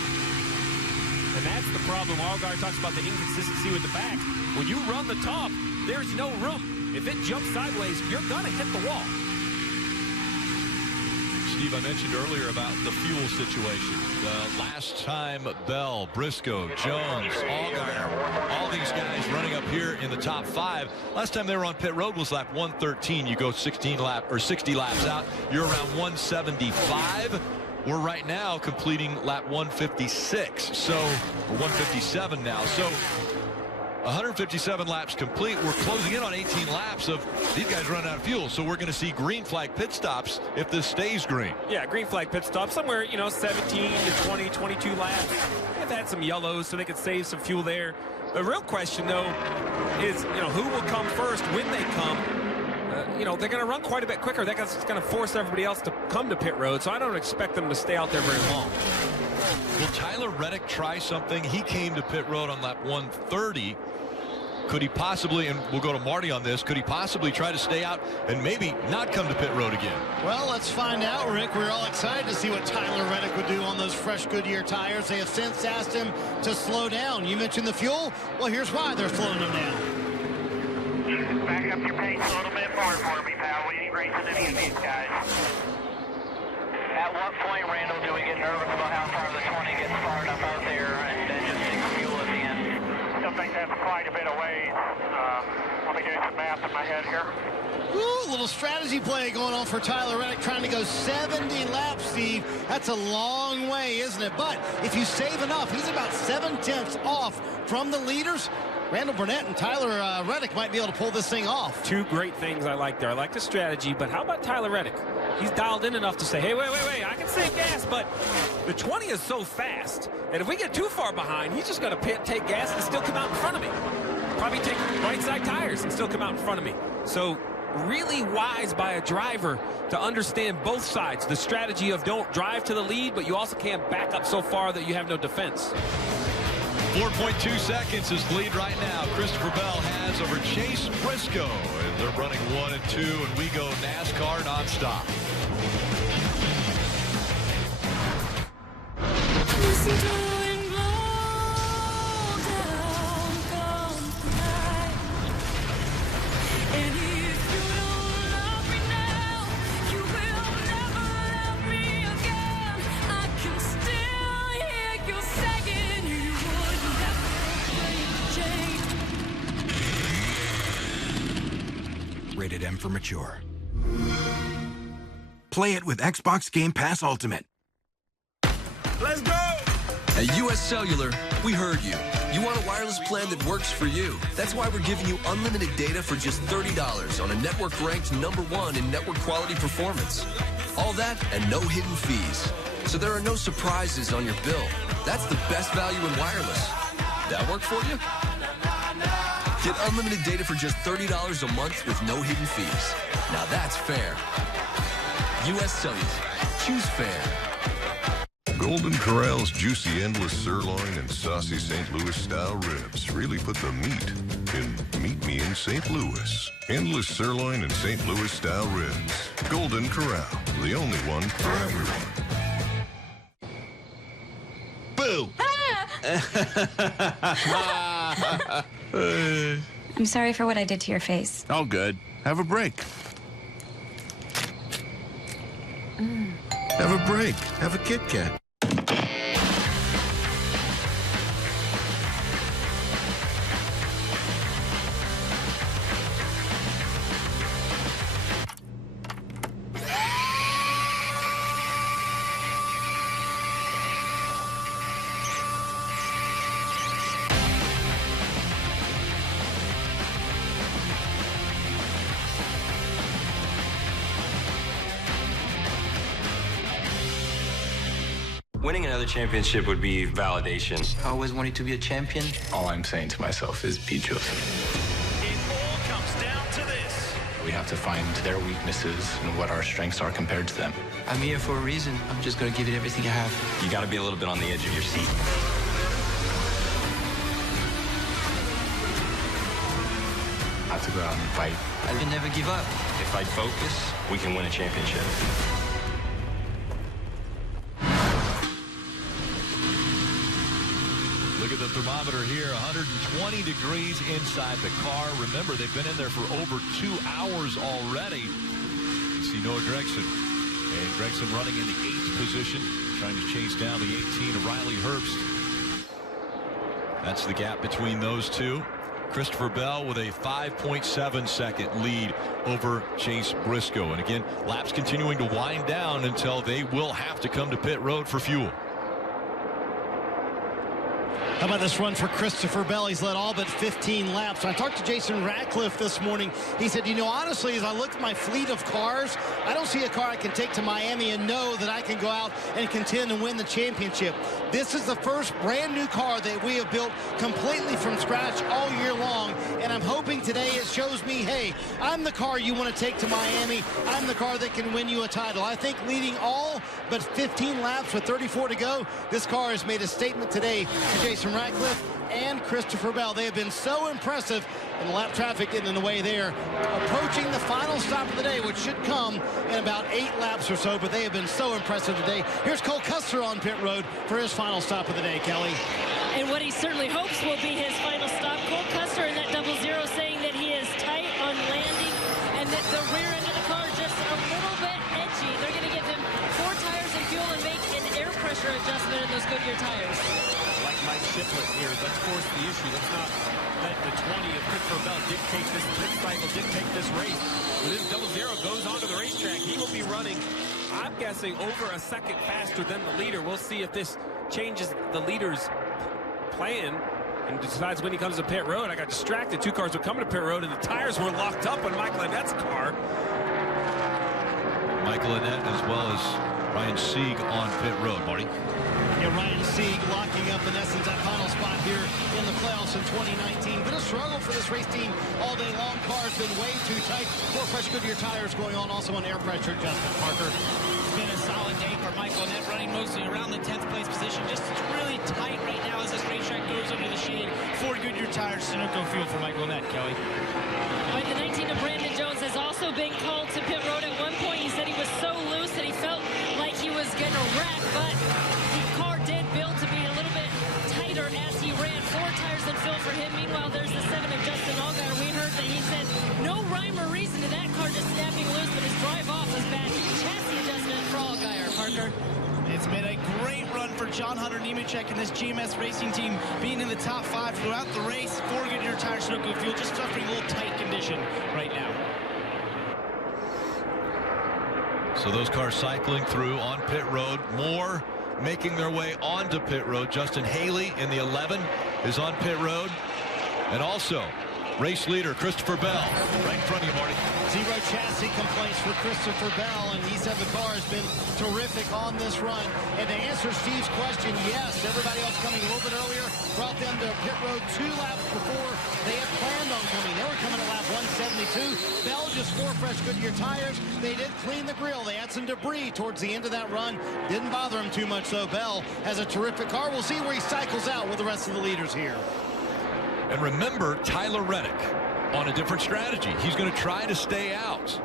And that's the problem. Allgaier talks about the inconsistency with the back. When you run the top, there's no room. If it jumps sideways, you're going to hit the wall. Steve, I mentioned earlier about the fuel situation. Last time, Bell, Briscoe, Jones, Allgaier, all these guys running up here in the top 5. Last time they were on pit road was lap 113. You go 60 laps out, you're around 175. We're right now completing lap 156, so or 157 now. So 157 laps complete. We're closing in on 18 laps of these guys running out of fuel. So we're going to see green flag pit stops if this stays green. Yeah, green flag pit stop somewhere, 17 to 20, 22 laps. They've had some yellows, so they could save some fuel there. The real question, though, is, who will come first when they come? They're going to run quite a bit quicker. That's going to force everybody else to come to pit road, so I don't expect them to stay out there very long. Will Tyler Reddick try something? He came to pit road on lap 130. Could he possibly, and we'll go to Marty on this, could he possibly try to stay out and maybe not come to pit road again? Well, let's find out, Rick. We're all excited to see what Tyler Reddick would do on those fresh Goodyear tires. They have since asked him to slow down. You mentioned the fuel. Well, here's why they're slowing him down. Back up your pace a little bit more for me, pal. We ain't racing any of these guys. At what point, Randall, do we get nervous about how far the 20 gets far enough out there and then just take fuel at the end? I think that's quite a bit of ways. Let me do some math in my head here. Ooh, little strategy play going on for Tyler Reddick, trying to go 70 laps, Steve. That's a long way, isn't it? But if you save enough, he's about 7/10 off from the leaders. Randall Burnett and Tyler Reddick might be able to pull this thing off. Two great things I like there. I like the strategy, but how about Tyler Reddick? He's dialed in enough to say, hey, wait, I can save gas, but the 20 is so fast that if we get too far behind, he's just going to take gas and still come out in front of me. Probably take right side tires and still come out in front of me. So really wise by a driver to understand both sides. The strategy of don't drive to the lead, but you also can't back up so far that you have no defense. 4.2 seconds is the lead right now. Christopher Bell has over Chase Briscoe. And they're running 1 and 2, and we go NASCAR nonstop. Rated M for mature. Play it with Xbox Game Pass Ultimate. Let's go! At US Cellular, we heard you. You want a wireless plan that works for you. That's why we're giving you unlimited data for just $30 on a network ranked #1 in network quality performance. All that and no hidden fees. So there are no surprises on your bill. That's the best value in wireless. That work for you? Get unlimited data for just $30 a month with no hidden fees. Now that's fair. US Cellular. Choose fair. Golden Corral's juicy endless sirloin and saucy St. Louis style ribs really put the meat in Meet Me in St. Louis. Endless sirloin and St. Louis style ribs. Golden Corral, the only one for everyone. do? I'm sorry for what I did to your face. All good. Have a break. Have a break. Have a Kit Kat. Winning another championship would be validation. I always wanted to be a champion. All I'm saying to myself is be Joseph. It all comes down to this. We have to find their weaknesses and what our strengths are compared to them. I'm here for a reason. I'm just going to give it everything I have. You got to be a little bit on the edge of your seat. I have to go out and fight. I can never give up. If I focus, we can win a championship. Look at the thermometer here, 120 degrees inside the car. Remember, they've been in there for over 2 hours already. You see Noah Gregson. And Gregson running in the 8th position, trying to chase down the 18 of Riley Herbst. That's the gap between those two. Christopher Bell with a 5.7-second lead over Chase Briscoe. And again, laps continuing to wind down until they will have to come to pit road for fuel. How about this run for Christopher Bell? He's led all but 15 laps. I talked to Jason Ratcliffe this morning. He said, you know, honestly, as I look at my fleet of cars, I don't see a car I can take to Miami and know that I can go out and contend and win the championship. This is the first brand new car that we have built completely from scratch all year long. And I'm hoping today it shows me, hey, I'm the car you want to take to Miami. I'm the car that can win you a title. I think leading all but 15 laps with 34 to go, this car has made a statement today to Jason Ratcliffe and Christopher Bell. They have been so impressive, and the lap traffic getting in the way there. Approaching the final stop of the day, which should come in about 8 laps or so, but they have been so impressive today. Here's Cole Custer on pit road for his final stop of the day, Kelly. And what he certainly hopes will be his final stop. Cole Custer in that 00 saying that he is tight on landing and that the rear end of the car is just a little bit edgy. They're going to give him 4 tires and fuel and make an air pressure adjustment in those Goodyear tires. Like Mike Shiplet here, let's force the issue. Let's not let the 20 of Christopher Bell dictate this pit cycle, dictate this race. When this 00 goes onto the racetrack, he will be running, I'm guessing, over a second faster than the leader. We'll see if this changes the leader's plan and decides when he comes to pit road. I got distracted. 2 cars were coming to pit road, and the tires were locked up on Michael Annette's car. Michael Annette as well as Ryan Sieg on pit road, Marty. Yeah, Ryan Sieg locking up, in essence, that final spot here in the playoffs in 2019. Been a struggle for this race team all day long. Car's been way too tight. 4 fresh Goodyear tires going on, also an air pressure adjustment, Parker. It's been a solid day for Michael Annette, running mostly around the 10th place position. Just really tight right now as this racetrack goes under the shade. 4 Goodyear tires, Sunoco fuel for Michael Annette, Kelly. Right, the 19 of Brandon Jones has also been called to pit road. At one point, he said he was so loose that he felt like he was going to wreck, but the car did build to be a little bit tighter as he ran. 4 tires and fill for him. Meanwhile, there's the 7 of Justin Allgaier. We heard that he said no rhyme or reason to that car just snapping loose, but his drive off was bad. Chassis adjustment for Allgaier, Parker. It's been a great run for John Hunter Nemechek and this GMS racing team, being in the top 5 throughout the race. 4 Goodyear tires, Sunoco fuel, just suffering a little tight condition right now. So those cars cycling through on pit road. More making their way onto pit road. Justin Haley in the 11 is on pit road. And also race leader Christopher Bell right in front of you, Marty. 0 chassis complaints for Christopher Bell, and he said the car has been terrific on this run. And to answer Steve's question, yes, everybody else coming a little bit earlier brought them to pit road 2 laps before they had planned on coming. They were coming at lap 172. Bell just 4 fresh Goodyear tires. They did clean the grill. They had some debris towards the end of that run. Didn't bother him too much, though. Bell has a terrific car. We'll see where he cycles out with the rest of the leaders here. And remember, Tyler Reddick on a different strategy. He's going to try to stay out.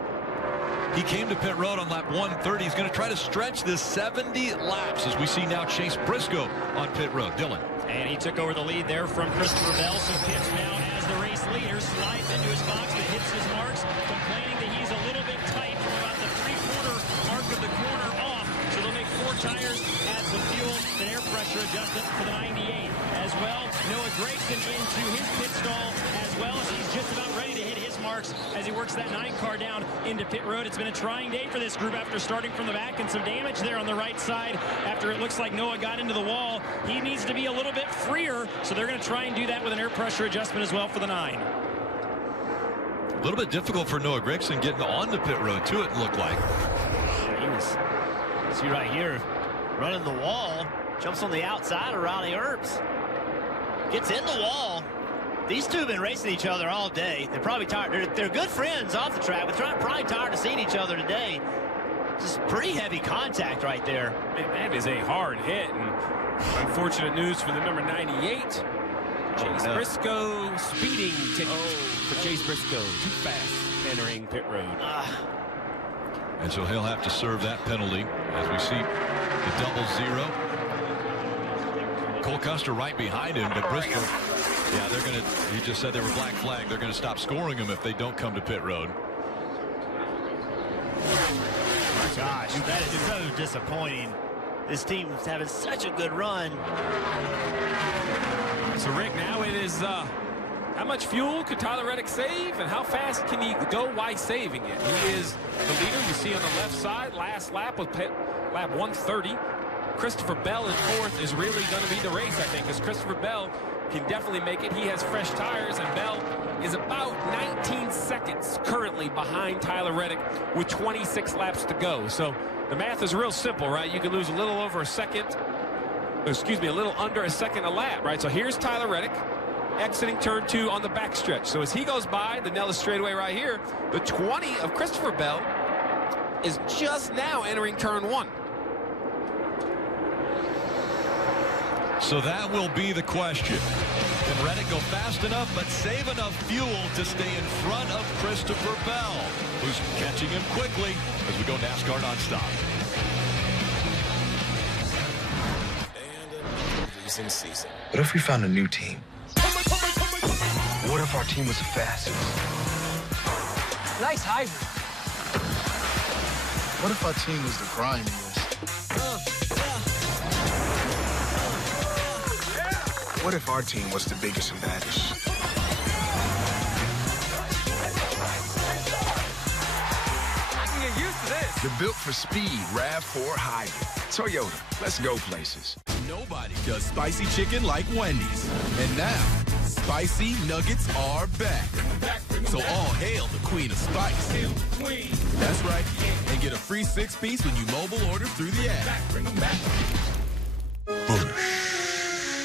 He came to pit road on lap 130. He's going to try to stretch this 70 laps as we see now Chase Briscoe on pit road. Dylan. And he took over the lead there from Christopher Bell, so Pitts now as the race leader slides into his box and hits his marks, complaining that he's a little bit tight from about the 3/4 mark of the corner off. So they'll make 4 tires, add some fuel, an air pressure adjustment for the 98. As well, Noah Gragson into his pit stall as well as he's just about ready to hit his marks as he works that 9 car down into pit road. It's been a trying day for this group after starting from the back and some damage there on the right side after it looks like Noah got into the wall. He needs to be a little bit freer, so they're going to try and do that with an air pressure adjustment as well for the 9. A little bit difficult for Noah Gragson getting on the pit road, too, it looked like. Yeah, he was, see right here, running the wall, jumps on the outside of Riley Earps. Gets in the wall. These two have been racing each other all day. They're probably tired. They're good friends off the track, but they're probably tired of seeing each other today. Just pretty heavy contact right there. That is a hard hit, and unfortunate news for the number 98. Chase Briscoe speeding ticket for Chase Briscoe. Too fast entering pit road. And so he'll have to serve that penalty as we see the double zero. Cole Custer right behind him, but Briscoe, yeah, they're going to, he just said they were black flag. They're going to stop scoring them if they don't come to pit road. Gosh, that is so disappointing. This team's having such a good run. So, Rick, now it is how much fuel could Tyler Reddick save, and how fast can he go while saving it? He is the leader. You see on the left side, last lap was lap 130. Christopher Bell in 4th is really going to be the race, I think, because Christopher Bell can definitely make it. He has fresh tires, and Bell is about 19 seconds currently behind Tyler Reddick with 26 laps to go. So the math is real simple, right? You can lose a little over a second, excuse me, a little under a second a lap, right? So here's Tyler Reddick exiting turn 2 on the backstretch. So as he goes by the Nellis straightaway right here, the 20 of Christopher Bell is just now entering turn 1. So that will be the question. Can Reddick go fast enough but save enough fuel to stay in front of Christopher Bell, who's catching him quickly as we go NASCAR nonstop. And losing season. What if we found a new team? What if our team was the fastest? Nice hybrid. What if our team was the grimiest? What if our team was the biggest and baddest? I can get used to this. The built for speed RAV4 hybrid. Toyota, let's go places. Nobody does spicy chicken like Wendy's. And now, spicy nuggets are back. So all hail the queen of spice. That's right. And get a free 6-piece when you mobile order through the app.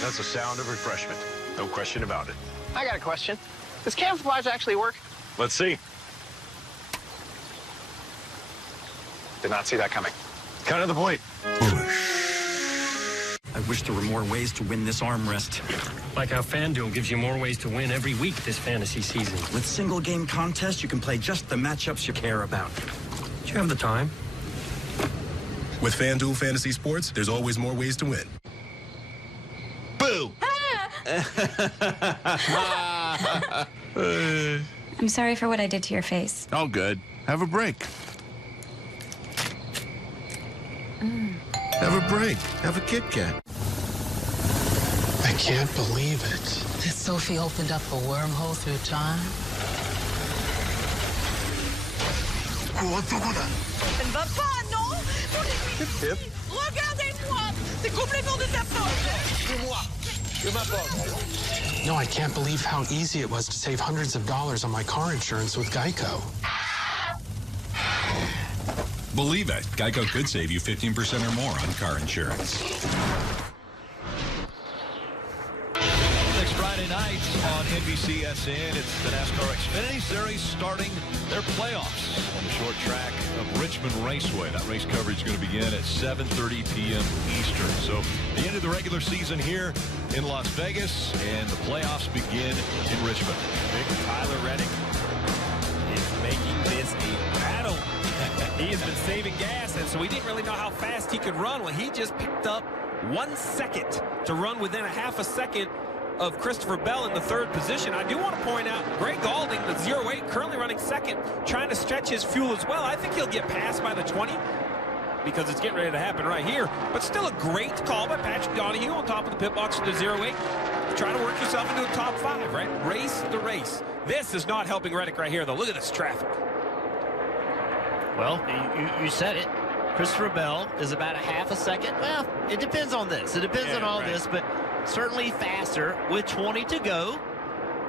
That's the sound of refreshment. No question about it. I got a question. Does camouflage actually work? Let's see. Did not see that coming. Kind of the point. I wish there were more ways to win this arm rest. Like how FanDuel gives you more ways to win every week this fantasy season. With single game contests, you can play just the matchups you care about. Do you have the time? With FanDuel Fantasy Sports, there's always more ways to win. Boo! I'm sorry for what I did to your face. All good. Have a break. Have a break. Have a Kit Kat. I can't believe it. That Sophie opened up a wormhole through time. Elle ne va pas, non? Regardez-moi! C'est complètement de ta faute! C'est moi. C'est ma faute. No, I can't believe how easy it was to save hundreds of dollars on my car insurance with Geico. Believe it, Geico could save you 15% or more on car insurance. Next Friday night on NBCSN, it's the NASCAR Xfinity Series starting their playoffs on the short track of Richmond Raceway. That race coverage is going to begin at 7:30 p.m. Eastern. So the end of the regular season here in Las Vegas, and the playoffs begin in Richmond. Big Tyler Reddick is making this a battle. He has been saving gas, and so we didn't really know how fast he could run. Well, he just picked up 1 second to run within a half a second of Christopher Bell in the third position. I do want to point out Greg Galding, the 08, currently running second, trying to stretch his fuel as well. I think he'll get passed by the 20 because it's getting ready to happen right here. But still a great call by Patrick Donahue on top of the pit box for the 08. Try to work yourself into a top 5, right? Race the race. This is not helping Reddick right here, though. Look at this traffic. Well, you said it. Christopher Bell is about a half a second. Well, it depends on this. It depends on all this, but certainly faster with 20 to go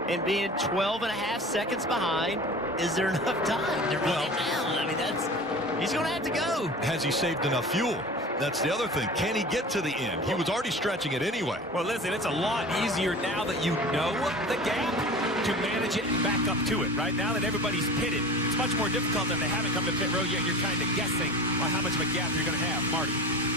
and being 12 and a half seconds behind. Is there enough time to run it down? I mean, he's going to have to go. Has he saved enough fuel? That's the other thing. Can he get to the end? He was already stretching it anyway. Well, listen, it's a lot easier now that you know the gap to manage it and back up to it, right? Now that everybody's pitted, it's much more difficult if they haven't come to pit road yet. You're kind of guessing on how much of a gap you're going to have. Marty.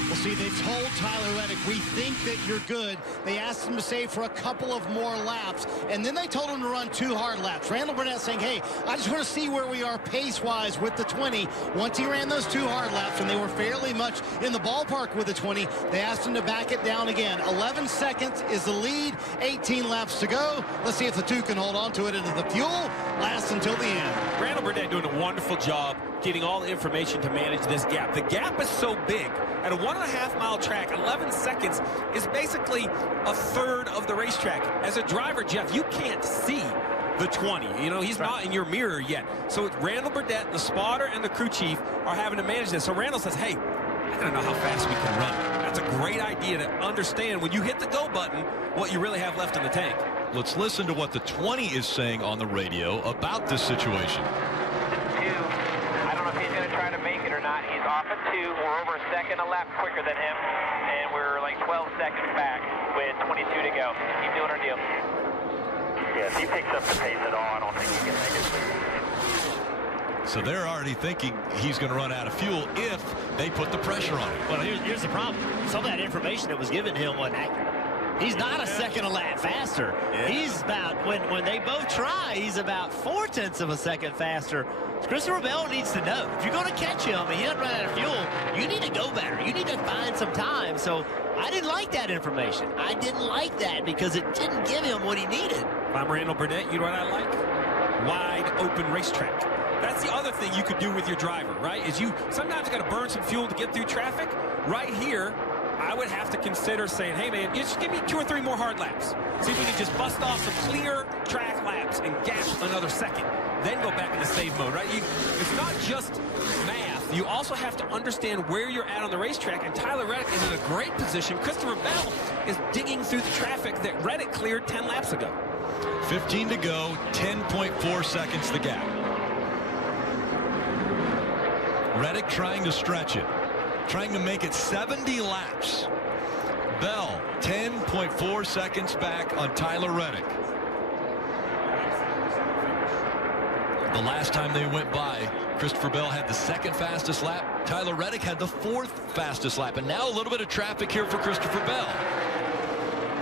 Well, see, they told Tyler Reddick, we think that you're good. They asked him to save for a couple of more laps, and then they told him to run 2 hard laps. Randall Burnett saying, hey, I just want to see where we are pace-wise with the 20. Once he ran those 2 hard laps, and they were fairly much in the ballpark with the 20, they asked him to back it down again. 11 seconds is the lead, 18 laps to go. Let's see if the 2 can hold on to it, and the fuel lasts until the end. Randall Burnett doing a wonderful job getting all the information to manage this gap. The gap is so big. At a 1.5 mile track, 11 seconds is basically a third of the racetrack. As a driver, Jeff, you can't see the 20. You know, he's not in your mirror yet. So Randall Burnett, the spotter, and the crew chief are having to manage this. So Randall says, hey, I gotta know how fast we can run. That's a great idea to understand when you hit the go button what you really have left in the tank. Let's listen to what the 20 is saying on the radio about this situation. I don't know if he's going to try to make it or not. He's off at 2. We're over a second a lap quicker than him, and we're like 12 seconds back with 22 to go. Keep doing our deal. Yeah, if he picks up the pace at all, I don't think he can make it. So they're already thinking he's going to run out of fuel if they put the pressure on him. Well, here's the problem. Some of that information that was given to him wasn't accurate. He's not a second a lap faster. Yeah. He's about, when they both try, he's about 0.4 of a second faster. Christopher Bell needs to know. If you're going to catch him and he doesn't run out of fuel, you need to go better. You need to find some time. So I didn't like that information. I didn't like that because it didn't give him what he needed. If I'm Randall Burnett, you know what I like? Wide open racetrack. That's the other thing you could do with your driver, right? Is you sometimes got to burn some fuel to get through traffic. Right here, I would have to consider saying, hey, man, just give me 2 or 3 more hard laps. See if we can just bust off some clear track laps and gap another second. Then go back into save mode, right? It's not just math. You also have to understand where you're at on the racetrack, and Tyler Reddick is in a great position. Christopher Bell is digging through the traffic that Reddick cleared 10 laps ago. 15 to go, 10.4 seconds the gap. Reddick trying to stretch it, trying to make it 70 laps. Bell, 10.4 seconds back on Tyler Reddick. The last time they went by, Christopher Bell had the 2nd fastest lap. Tyler Reddick had the 4th fastest lap. And now a little bit of traffic here for Christopher Bell.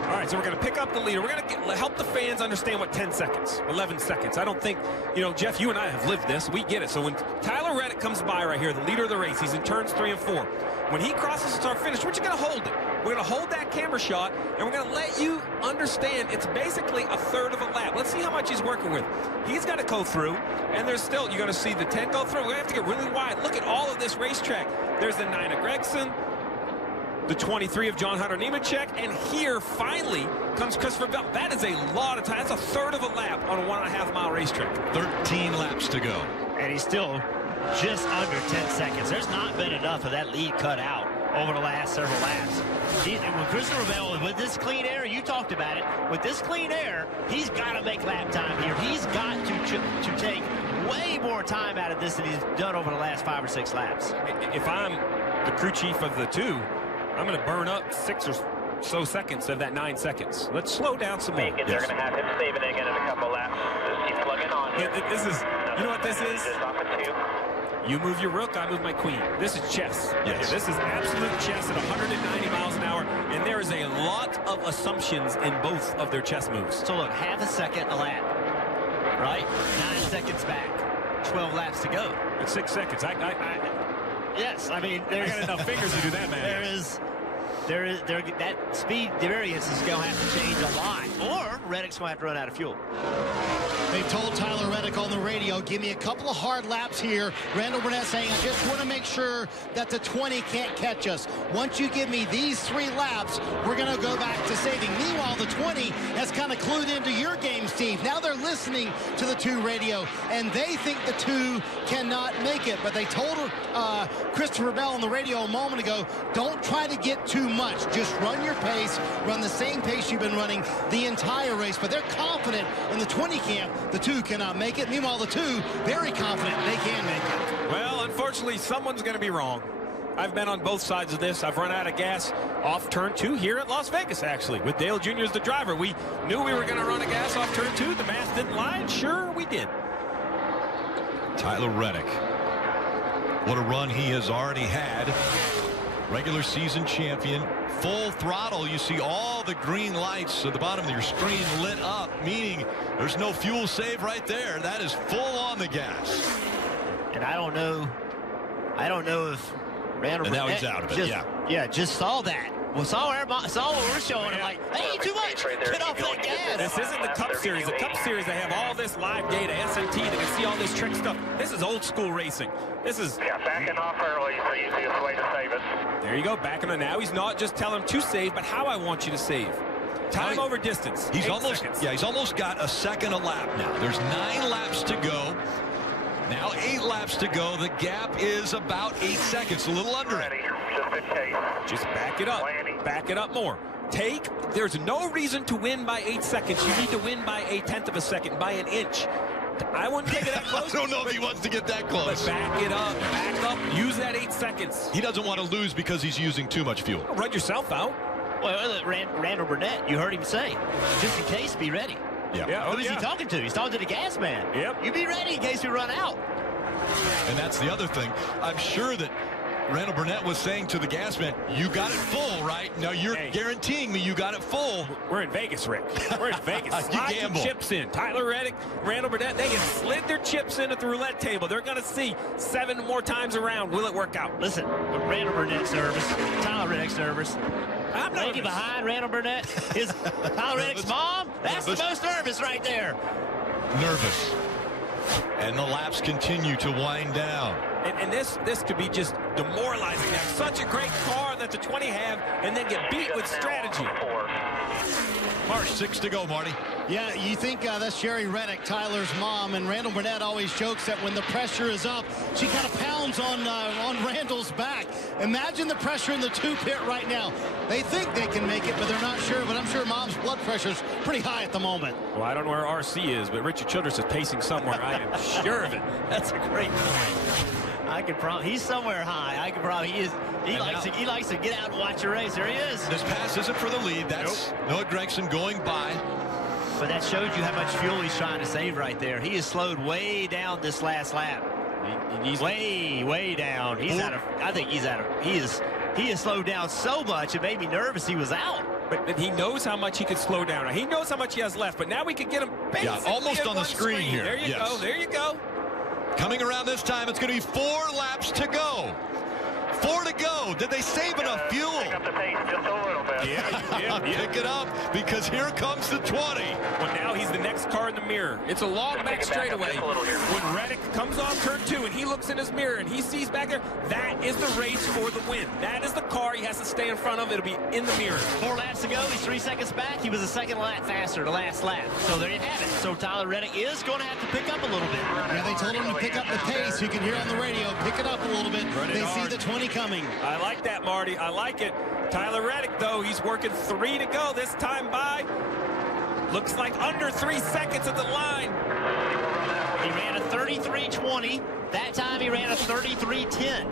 All right, so we're going to pick up the leader. We're going to help the fans understand what 10 seconds, 11 seconds. I don't think, you know, Jeff, you and I have lived this. We get it. So when Tyler Reddick comes by right here, the leader of the race, he's in turns 3 and 4. When he crosses the start finish, we're just going to hold it. We're going to hold that camera shot, and we're going to let you understand it's basically a third of a lap. Let's see how much he's working with. He's got to go through, and there's still, you're going to see the 10 go through. We're going to have to get really wide. Look at all of this racetrack. There's the 9 of Gregson, the 23 of John Hunter Nemechek, and here finally comes Christopher Bell. That is a lot of time. That's a third of a lap on a 1.5 mile racetrack. 13 laps to go. And he's still just under 10 seconds. There's not been enough of that lead cut out over the last several laps. With Christopher Bell, with this clean air, you talked about it, with this clean air, he's got to make lap time here. He's got to take way more time out of this than he's done over the last 5 or 6 laps. If I'm the crew chief of the 2, I'm going to burn up 6 or so seconds of that 9 seconds. Let's slow down some more. They're going to have him saving again in a couple laps. Just keep plugging on. This is, you know what this is? Just off at 2. You move your rook, I move my queen. This is chess. Yes. This is absolute chess at 190 miles an hour, and there is a lot of assumptions in both of their chess moves. So look, half a second a lap, right? 9 seconds back, 12 laps to go. It's 6 seconds. Yes, I mean, I got enough fingers to do that, man. That speed variance is going to have to change a lot, or Reddick's going to have to run out of fuel. They told Tyler Reddick on the radio, give me a couple of hard laps here. Randall Burnett saying, I just want to make sure that the 20 can't catch us. Once you give me these 3 laps, we're going to go back to saving. Meanwhile, the 20 has kind of clued into your game, Steve. Now they're listening to the 2 radio, and they think the 2 cannot make it. But they told Christopher Bell on the radio a moment ago, don't try to get too much. Just run your pace, run the same pace you've been running the entire race. But they're confident in the 20 camp. The 2 cannot make it. Meanwhile, the 2 very confident they can make it. Well, unfortunately, someone's going to be wrong. I've been on both sides of this. I've run out of gas off turn 2 here at Las Vegas, actually, with Dale Jr. as the driver. We knew we were going to run a gas off turn 2. The math didn't lie, and sure, we did. Tyler Reddick. What a run he has already had. Regular season champion, full throttle. You see all the green lights at the bottom of your screen lit up, meaning there's no fuel save right there. That is full on the gas. And I don't know if Randall. And now he's out of it. Just saw that. Well, saw what we're showing. I'm like, hey, too much. Get off that gas. This isn't the Cup Series. The Cup Series, they have all this live data, SMT. They can see all this trick stuff. This is old school racing. This is... Yeah, backing off early is the easiest way to save it. There you go, backing on. Now he's not just telling him to save, but how I want you to save. Time over distance. He's almost got a second a lap now. There's 9 laps to go. Now 8 laps to go. The gap is about 8 seconds, a little under it. Just back it up. Back it up more. There's no reason to win by 8 seconds. You need to win by 1/10 of a second, by an inch. I wouldn't take it that close. I don't know if he wants to get that close. But back it up, back up, use that 8 seconds. He doesn't want to lose because he's using too much fuel. Run yourself out. Well, Randall Burnett, you heard him say, just in case, be ready. Yeah. Who is he talking to? He's talking to the gas man. Yep. You be ready in case we run out. And that's the other thing. I'm sure that Randall Burnett was saying to the gas man, you got it full, right? Now you're guaranteeing me you got it full. We're in Vegas, Rick. We're in Vegas. Slide your chips in. Tyler Reddick, Randall Burnett, they have slid their chips in at the roulette table. They're going to see 7 more times around. Will it work out? Listen, Randall Burnett's nervous. Tyler Reddick's nervous. I'm lady behind Randall Burnett is Tyler Reddick's mom. That's the most nervous right there. Nervous. And the laps continue to wind down. And this could be just demoralizing. They have such a great car that the 20 have, and then get beat with strategy. Marsh, 6 to go, Marty. Yeah, you think that's Sherry Reddick, Tyler's mom, and Randall Burnett always jokes that when the pressure is up, she kind of pounds on Randall's back. Imagine the pressure in the 2 pit right now. They think they can make it, but they're not sure. But I'm sure mom's blood pressure is pretty high at the moment. Well, I don't know where RC is, but Richard Childress is pacing somewhere. I am sure of it. That's a great point. I could probably, he's somewhere high. I could probably, he likes to get out and watch a race. There he is. This pass isn't for the lead. That's Noah Gregson going by. But that shows you how much fuel he's trying to save right there. He is slowed way down this last lap. He's way down. He's out of, I think he's out of, he is slowed down so much it made me nervous he was out. But he knows how much he could slow down. He knows how much he has left, but now we can get him basically almost on the screen here. There you go. There you go. Coming around this time, it's going to be 4 laps to go. 4 to go. Did they save enough fuel? Pick up the pace just a little bit. Yeah. Pick it up because here comes the 20. Well, now he's the next car in the mirror. It's a long back straightaway. When Reddick comes off turn 2 and he looks in his mirror and he sees back there, that is the race for the win. That is the car he has to stay in front of. It'll be in the mirror. 4 laps to go. He's 3 seconds back. He was a second lap faster the last lap. So there you have it. So Tyler Reddick is going to have to pick up a little bit. Yeah, they told him to pick up the pace. You can hear on the radio, pick it up a little bit. They see the 20 coming. I like that, Marty. I like it. Tyler Reddick, though, he's working 3 to go this time by. Looks like under 3 seconds at the line. He ran a 33.20. That time he ran a 33.10.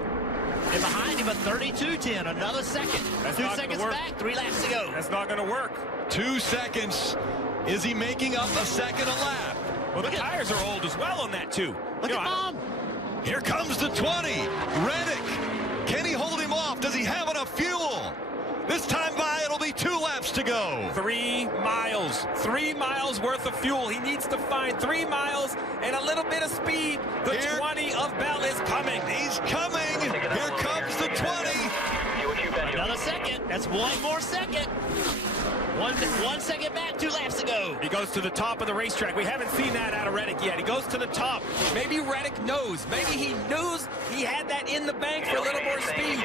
And behind him a 32.10. Another second. That's 2 seconds back. 3 laps to go. That's not going to work. 2 seconds. Is he making up a second a lap? Well, the tires are old as well on that, too. Look at Mom. Here comes the 20. Reddick. Can he hold him off? Does he have enough fuel? This time by, it'll be 2 laps to go. 3 miles. 3 miles worth of fuel. He needs to find 3 miles and a little bit of speed. The 20 of Bell is coming. He's coming. Here comes the 20. Another second. That's one more second. One second back, 2 laps to go. He goes to the top of the racetrack. We haven't seen that out of Reddick yet. He goes to the top. Maybe Reddick knows. Maybe he knows he had that in the bank for a little more speed.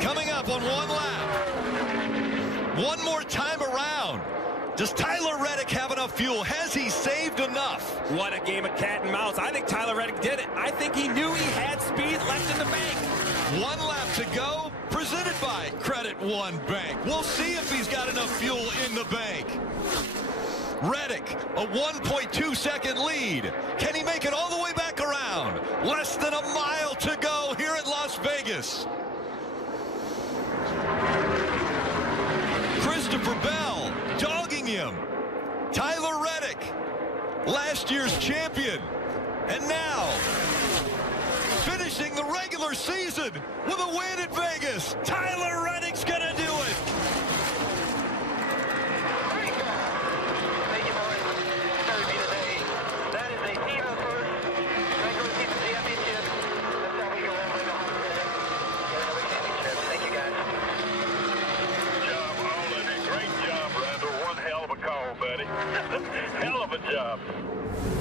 Coming up on 1 lap. One more time around. Does Tyler Reddick have enough fuel? Has he saved enough? What a game of cat and mouse. I think Tyler Reddick did it. I think he knew he had speed left in the bank. 1 lap to go, presented by Credit One Bank. We'll see if he's got enough fuel in the bank. Reddick, a 1.2 second lead. Can he make it all the way back around? Less than a mile to go here at Las Vegas. Christopher Bell dogging him. Tyler Reddick, last year's champion. And now, finishing the regular season with a win at Vegas. Tyler Reddick's going to do it. Thank you, boys. Thursday today. That is a team effort. Regular season championship. That's how we go on with the another championship. Thank you, guys. Good job, Olin. Great job, Randall. One hell of a call, buddy. Hell of a job.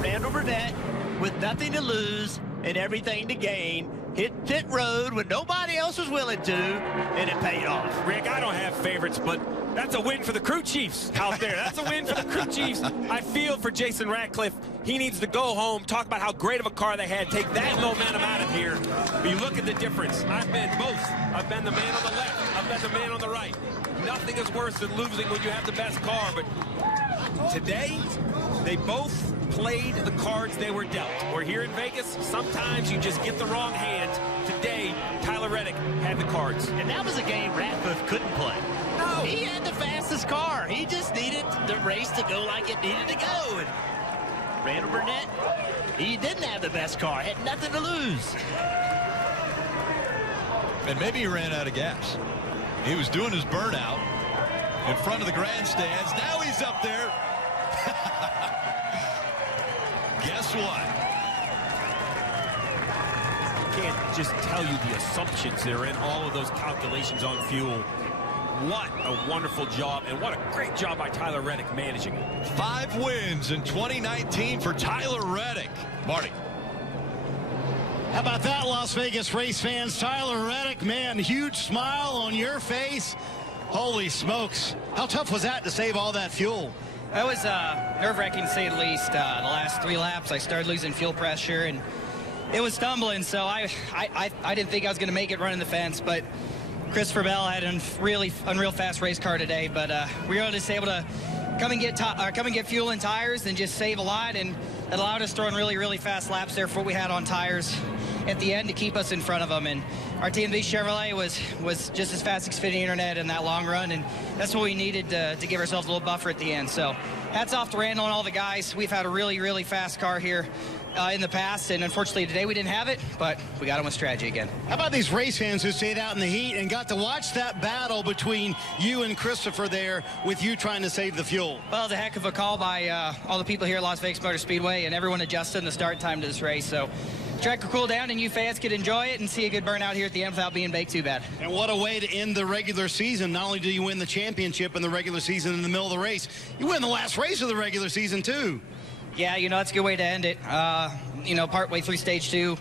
Randall Burnett, with nothing to lose and everything to gain, hit pit road when nobody else was willing to, and it paid off. Rick, I don't have favorites, but that's a win for the crew chiefs out there. That's a win for the crew chiefs. I feel for Jason Ratcliffe. He needs to go home, talk about how great of a car they had, take that momentum out of here. But you look at the difference. I've been both. I've been the man on the left. I've been the man on the right. Nothing is worse than losing when you have the best car, but today, they both played the cards they were dealt. We're here in Vegas. Sometimes you just get the wrong hand. Today, Tyler Reddick had the cards. And that was a game Ratcliffe couldn't play. No. He had the fastest car. He just needed the race to go like it needed to go. And Randall Burnett, he didn't have the best car. Had nothing to lose. And maybe he ran out of gas. He was doing his burnout in front of the grandstands. Now he's up there. Guess what? I can't just tell you the assumptions that are in all of those calculations on fuel. What a wonderful job, and what a great job by Tyler Reddick managing it. 5 wins in 2019 for Tyler Reddick. Marty. How about that, Las Vegas race fans? Tyler Reddick, man, huge smile on your face. Holy smokes. How tough was that to save all that fuel? That was nerve-wracking to say the least. The last 3 laps, I started losing fuel pressure, and it was stumbling, so I didn't think I was going to make it running the fence, but Christopher Bell had a really unreal fast race car today, but we were just able to come and get fuel and tires and just save a lot, and it allowed us to run really, really fast laps there for what we had on tires at the end to keep us in front of them. And our TMV Chevrolet was just as fast as Xfinity Internet in that long run, and that's what we needed to give ourselves a little buffer at the end. So hats off to Randall and all the guys. We've had a really, really fast car here in the past, and unfortunately today we didn't have it, but we got them with strategy again. How about these race fans who stayed out in the heat and got to watch that battle between you and Christopher there, with you trying to save the fuel? Well, it's a heck of a call by all the people here at Las Vegas Motor Speedway, and everyone adjusting the start time to this race. So track will cool down, and you fans could enjoy it and see a good burnout here at the end without being baked too bad. And what a way to end the regular season. Not only do you win the championship in the regular season in the middle of the race, you win the last race of the regular season too. Yeah, that's a good way to end it. Partway through stage 2,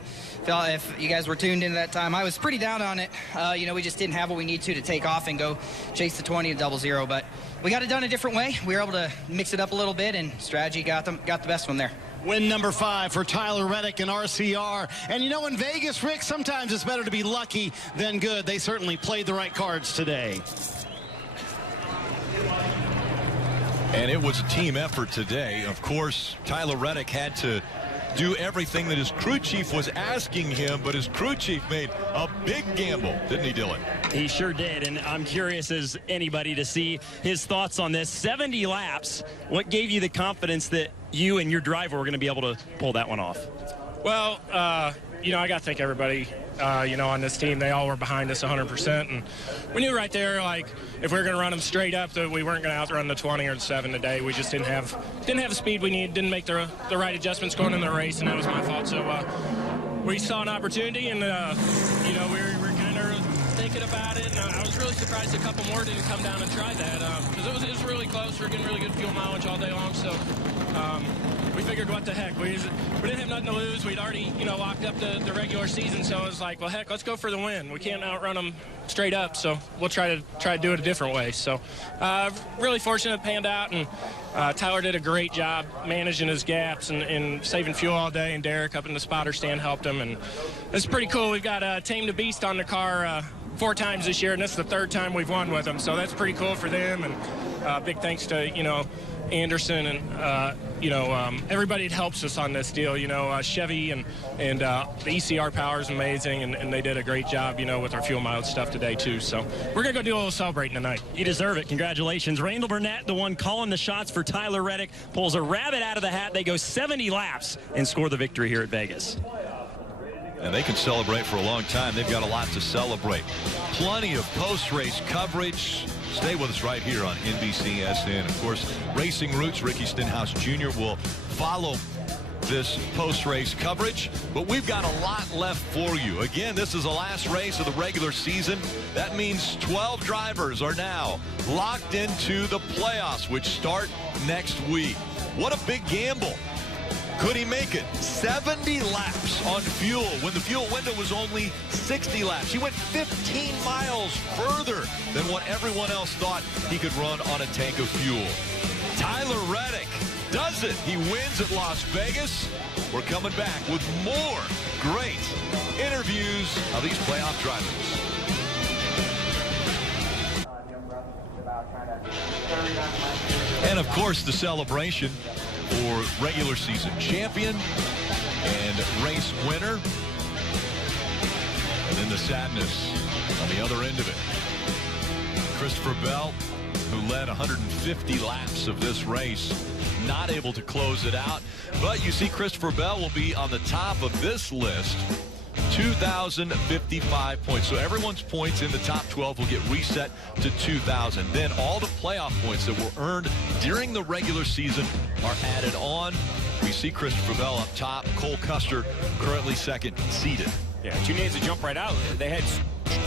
if you guys were tuned into that time, I was pretty down on it. We just didn't have what we need to take off and go chase the 20 and 00, but we got it done a different way. We were able to mix it up a little bit, and strategy got the best one there. Win number 5 for Tyler Reddick and RCR. And in Vegas, Rick, sometimes it's better to be lucky than good. They certainly played the right cards today. And it was a team effort today. Of course, Tyler Reddick had to do everything that his crew chief was asking him, but his crew chief made a big gamble, didn't he, Dylan? He sure did, and I'm curious as anybody to see his thoughts on this. 70 laps, what gave you the confidence that you and your driver were going to be able to pull that one off? Well, I got to thank everybody on this team. They all were behind us 100%. And we knew right there, like, if we were going to run them straight up, that we weren't going to outrun the 20 or the 7 today. We just didn't have the speed we needed, didn't make the right adjustments going in the race, and that was my fault. So we saw an opportunity, and, we were kind of thinking about it. And I was really surprised a couple more didn't come down and try that because it was really close. We were getting really good fuel mileage all day long. So we figured, what the heck? We didn't have nothing to lose. We'd already, locked up the regular season. So it was like, well, heck, let's go for the win. We can't outrun them straight up, so we'll try to do it a different way. So really fortunate it panned out, and Tyler did a great job managing his gaps and saving fuel all day, and Derek up in the spotter stand helped him, and it's pretty cool. We've got Tame the Beast on the car 4 times this year, and this is the 3rd time we've won with them, so that's pretty cool for them. And big thanks to Anderson and everybody that helps us on this deal. Chevy and the ECR power is amazing, and they did a great job with our fuel mileage stuff today too. So we're gonna go do a little celebrating tonight. You deserve it. Congratulations. Randall Burnett, the one calling the shots for Tyler Reddick, pulls a rabbit out of the hat. They go 70 laps and score the victory here at Vegas. And they can celebrate for a long time. They've got a lot to celebrate. Plenty of post-race coverage. Stay with us right here on NBCSN. Of course, Racing Roots, Ricky Stenhouse Jr. will follow this post-race coverage, but we've got a lot left for you. Again, this is the last race of the regular season. That means 12 drivers are now locked into the playoffs, which start next week. What a big gamble. Could he make it? 70 laps on fuel when the fuel window was only 60 laps. He went 15 miles further than what everyone else thought he could run on a tank of fuel. Tyler Reddick does it. He wins at Las Vegas. We're coming back with more great interviews of these playoff drivers. And of course, the celebration for regular season champion and race winner. And then the sadness on the other end of it. Christopher Bell, who led 150 laps of this race, not able to close it out. But you see Christopher Bell will be on the top of this list. 2,055 points. So everyone's points in the top 12 will get reset to 2,000. Then all the playoff points that were earned during the regular season are added on. We see Christopher Bell up top. Cole Custer currently second seated. Yeah, 2 names to jump right out. They had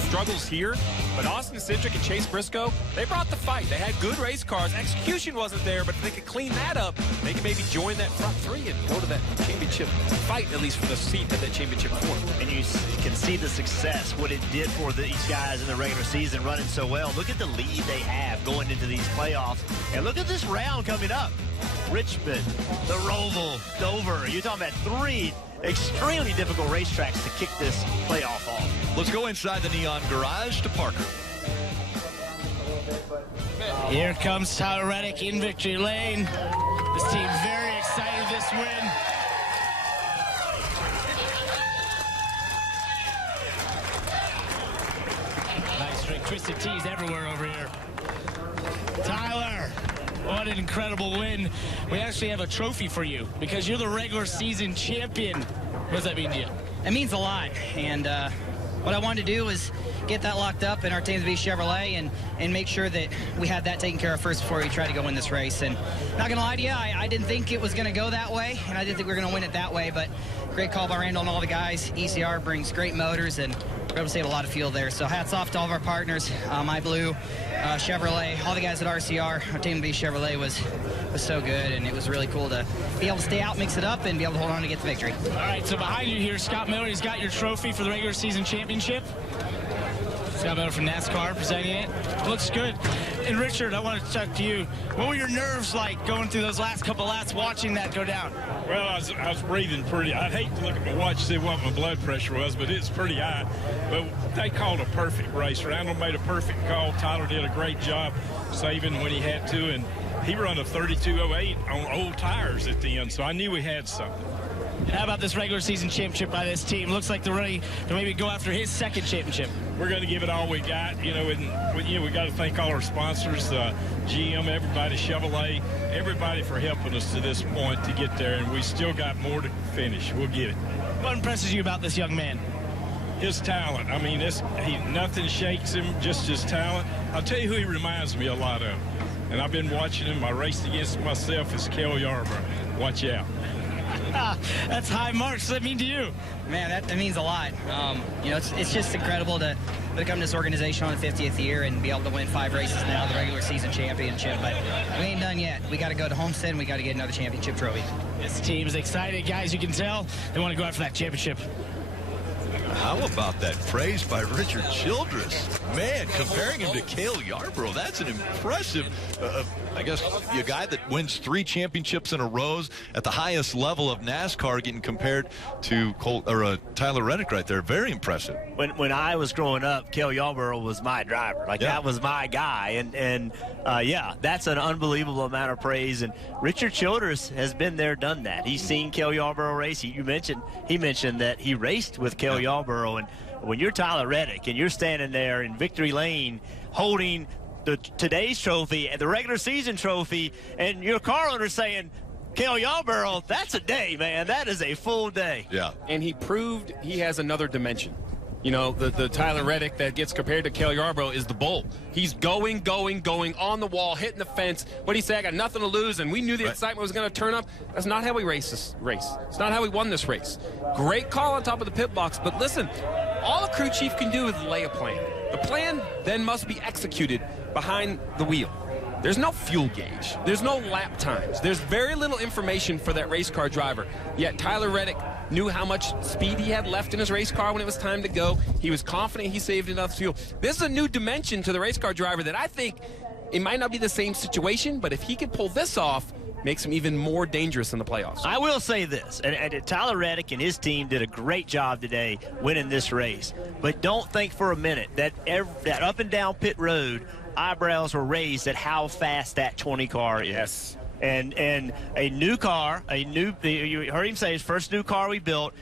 struggles here, but Austin Cindric and Chase Briscoe, they brought the fight. They had good race cars. Execution wasn't there, but if they could clean that up, they could maybe join that front 3 and go to that championship fight, at least for the seat of that championship 4. And you can see the success, what it did for these guys in the regular season running so well. Look at the lead they have going into these playoffs. And look at this round coming up. Richmond, the Roval, Dover. You're talking about 3 extremely difficult racetracks to kick this playoff off. Let's go inside the Neon Garage to Parker. Here comes Tyler Reddick in victory lane. This team very excited this win. Nice string, twisted T's everywhere over here. Tyler, what an incredible win. We actually have a trophy for you because you're the regular season champion. What does that mean to you? It means a lot, and what I wanted to do was get that locked up in our Tame the Beast Chevrolet and make sure that we had that taken care of first before we try to go win this race. And not gonna lie to you, I didn't think it was gonna go that way, and I didn't think we were gonna win it that way, but great call by Randall and all the guys. ECR brings great motors, and we're able to save a lot of fuel there. So hats off to all of our partners, My Blue, Chevrolet, all the guys at RCR. Our Tame the Beast Chevrolet was so good, and it was really cool to be able to stay out, mix it up, and be able to hold on to get the victory. All right, so behind you here, Scott Miller, he's got your trophy for the regular season championship. Scott Miller from NASCAR presenting it. Looks good. And Richard, I want to talk to you. What were your nerves like going through those last couple laps, watching that go down? Well, I was breathing pretty. I'd hate to look at my watch to see what my blood pressure was, but it's pretty high. But they called a perfect race. Randall made a perfect call. Tyler did a great job saving when he had to, and he ran a 32.08 on old tires at the end, so I knew we had something. And how about this regular season championship by this team? Looks like they're ready to maybe go after his second championship. We're going to give it all we got, and we got to thank all our sponsors, GM, everybody, Chevrolet, everybody for helping us to this point to get there, and we still got more to finish. We'll get it. What impresses you about this young man? his talent. I mean, nothing shakes him, just his talent. I'll tell you who he reminds me a lot of. And I've been watching him. I raced against myself as Cale Yarborough. Watch out. That's high marks. What does that mean to you? Man, that means a lot. It's just incredible to become this organization on the 50th year and be able to win 5 races now, the regular season championship. But we ain't done yet. We got to go to Homestead and we got to get another championship trophy. This team is excited, guys. You can tell they want to go after that championship. How about that praise by Richard Childress? Man, comparing him to Cale Yarborough, that's an impressive, I guess, a guy that wins 3 championships in a row at the highest level of NASCAR getting compared to Tyler Reddick right there. Very impressive. When I was growing up, Cale Yarborough was my driver. That was my guy. And yeah, that's an unbelievable amount of praise. And Richard Childress has been there, done that. He's seen Cale Yarborough race. He mentioned that he raced with Cale Yarborough. And when you're Tyler Reddick and you're standing there in victory lane holding today's trophy and the regular season trophy, and your car owner saying, Cale Yarborough, that's a day, man. That is a full day. Yeah. And he proved he has another dimension. You know, the Tyler Reddick that gets compared to Cale Yarborough is the bull. He's going on the wall, hitting the fence. What did he say? I got nothing to lose, and we knew the excitement was going to turn up. That's not how we race this race. It's not how we won this race. Great call on top of the pit box, but listen, all a crew chief can do is lay a plan. The plan then must be executed behind the wheel. There's no fuel gauge. There's no lap times. There's very little information for that race car driver. Yet Tyler Reddick knew how much speed he had left in his race car when it was time to go. He was confident he saved enough fuel. This is a new dimension to the race car driver that I think it might not be the same situation, but if he could pull this off, makes him even more dangerous in the playoffs. I will say this, and Tyler Reddick and his team did a great job today winning this race. But don't think for a minute that that up and down pit road, eyebrows were raised at how fast that 20 car is. Yes. And a new car, you heard him say his first new car we built,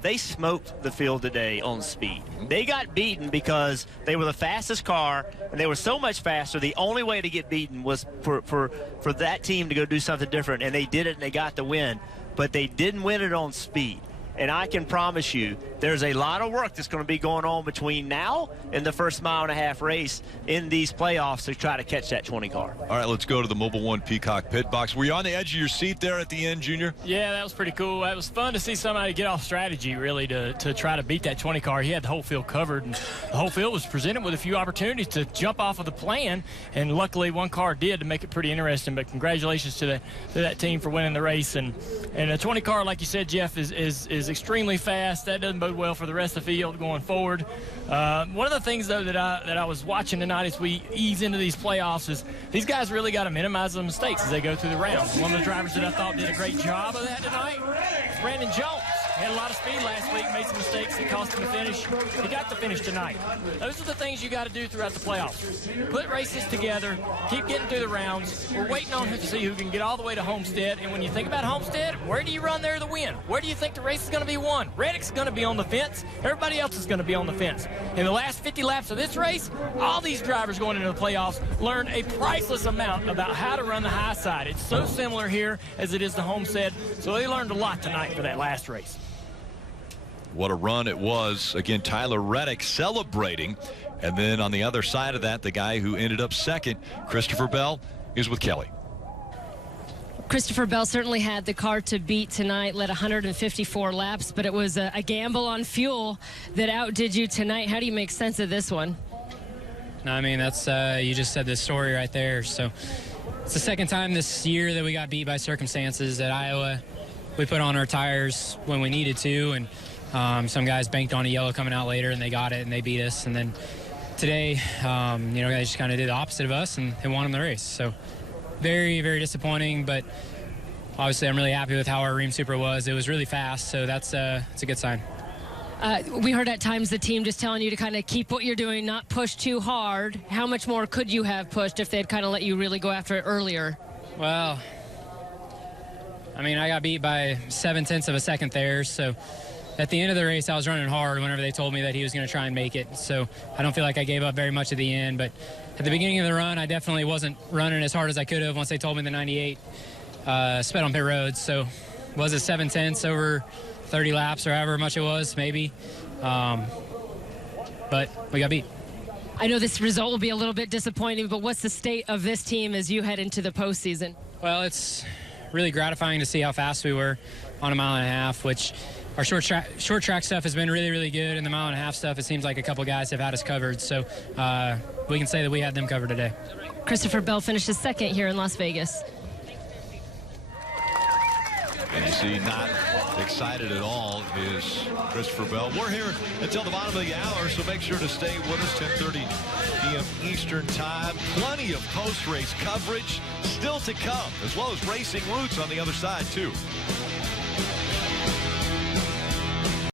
they smoked the field today on speed. They got beaten because they were the fastest car, and they were so much faster. The only way to get beaten was for that team to go do something different, and they did it, and they got the win. But they didn't win it on speed. And I can promise you there's a lot of work that's going to be going on between now and the first mile-and-a-half race in these playoffs to try to catch that 20 car. All right, let's go to the Mobile One Peacock pit box. Were you on the edge of your seat there at the end, Junior? Yeah, that was pretty cool. It was fun to see somebody get off strategy, really, to try to beat that 20 car. He had the whole field covered, and the whole field was presented with a few opportunities to jump off of the plan, and luckily one car did to make it pretty interesting. But congratulations to that team for winning the race. And a 20 car, like you said, Jeff, is extremely fast. That doesn't bode well for the rest of the field going forward. One of the things, though, that I was watching tonight as we ease into these playoffs is these guys really got to minimize the mistakes as they go through the rounds. One of the drivers that I thought did a great job of that tonight was Brandon Jones. He had a lot of speed last week, made some mistakes that cost him the finish. He got the finish tonight. Those are the things you got to do throughout the playoffs. Put races together, keep getting through the rounds. We're waiting on him to see who can get all the way to Homestead. And when you think about Homestead, where do you run there to win? Where do you think the race is going to be won? Reddick's going to be on the fence. Everybody else is going to be on the fence. In the last 50 laps of this race, all these drivers going into the playoffs learned a priceless amount about how to run the high side. It's so similar here as it is to Homestead. So they learned a lot tonight for that last race. What a run it was. Again, Tyler Reddick celebrating. And then on the other side of that, the guy who ended up second, Christopher Bell, is with Kelly. Christopher Bell certainly had the car to beat tonight, led 154 laps, but it was a gamble on fuel that outdid you tonight. How do you make sense of this one? No, I mean, that's you just said the story right there. So it's the second time this year that we got beat by circumstances at Iowa. We put on our tires when we needed to, and some guys banked on a yellow coming out later, and they got it, and they beat us. And then today, they just kind of did the opposite of us and won them the race. So very, very disappointing, but obviously I'm really happy with how our Ream Super was. It was really fast, so it's a good sign. We heard at times the team just telling you to kind of keep what you're doing, not push too hard. How much more could you have pushed if they'd kind of let you really go after it earlier? Well, I mean, I got beat by 0.7 of a second there, so at the end of the race, I was running hard whenever they told me that he was going to try and make it. So I don't feel like I gave up very much at the end. But at the beginning of the run, I definitely wasn't running as hard as I could have once they told me the 98 sped on pit road. So was it 0.7 over 30 laps or however much it was, maybe. but we got beat. I know this result will be a little bit disappointing, but what's the state of this team as you head into the postseason? Well, it's really gratifying to see how fast we were on a mile and a half, which our short track stuff has been really, really good, and the mile and a half stuff, it seems like a couple guys have had us covered. So we can say that we had them covered today. Christopher Bell finishes second here in Las Vegas. And you see not excited at all is Christopher Bell. We're here until the bottom of the hour, so make sure to stay with us. 10:30 p.m. Eastern Time. Plenty of post-race coverage still to come, as well as racing routes on the other side, too.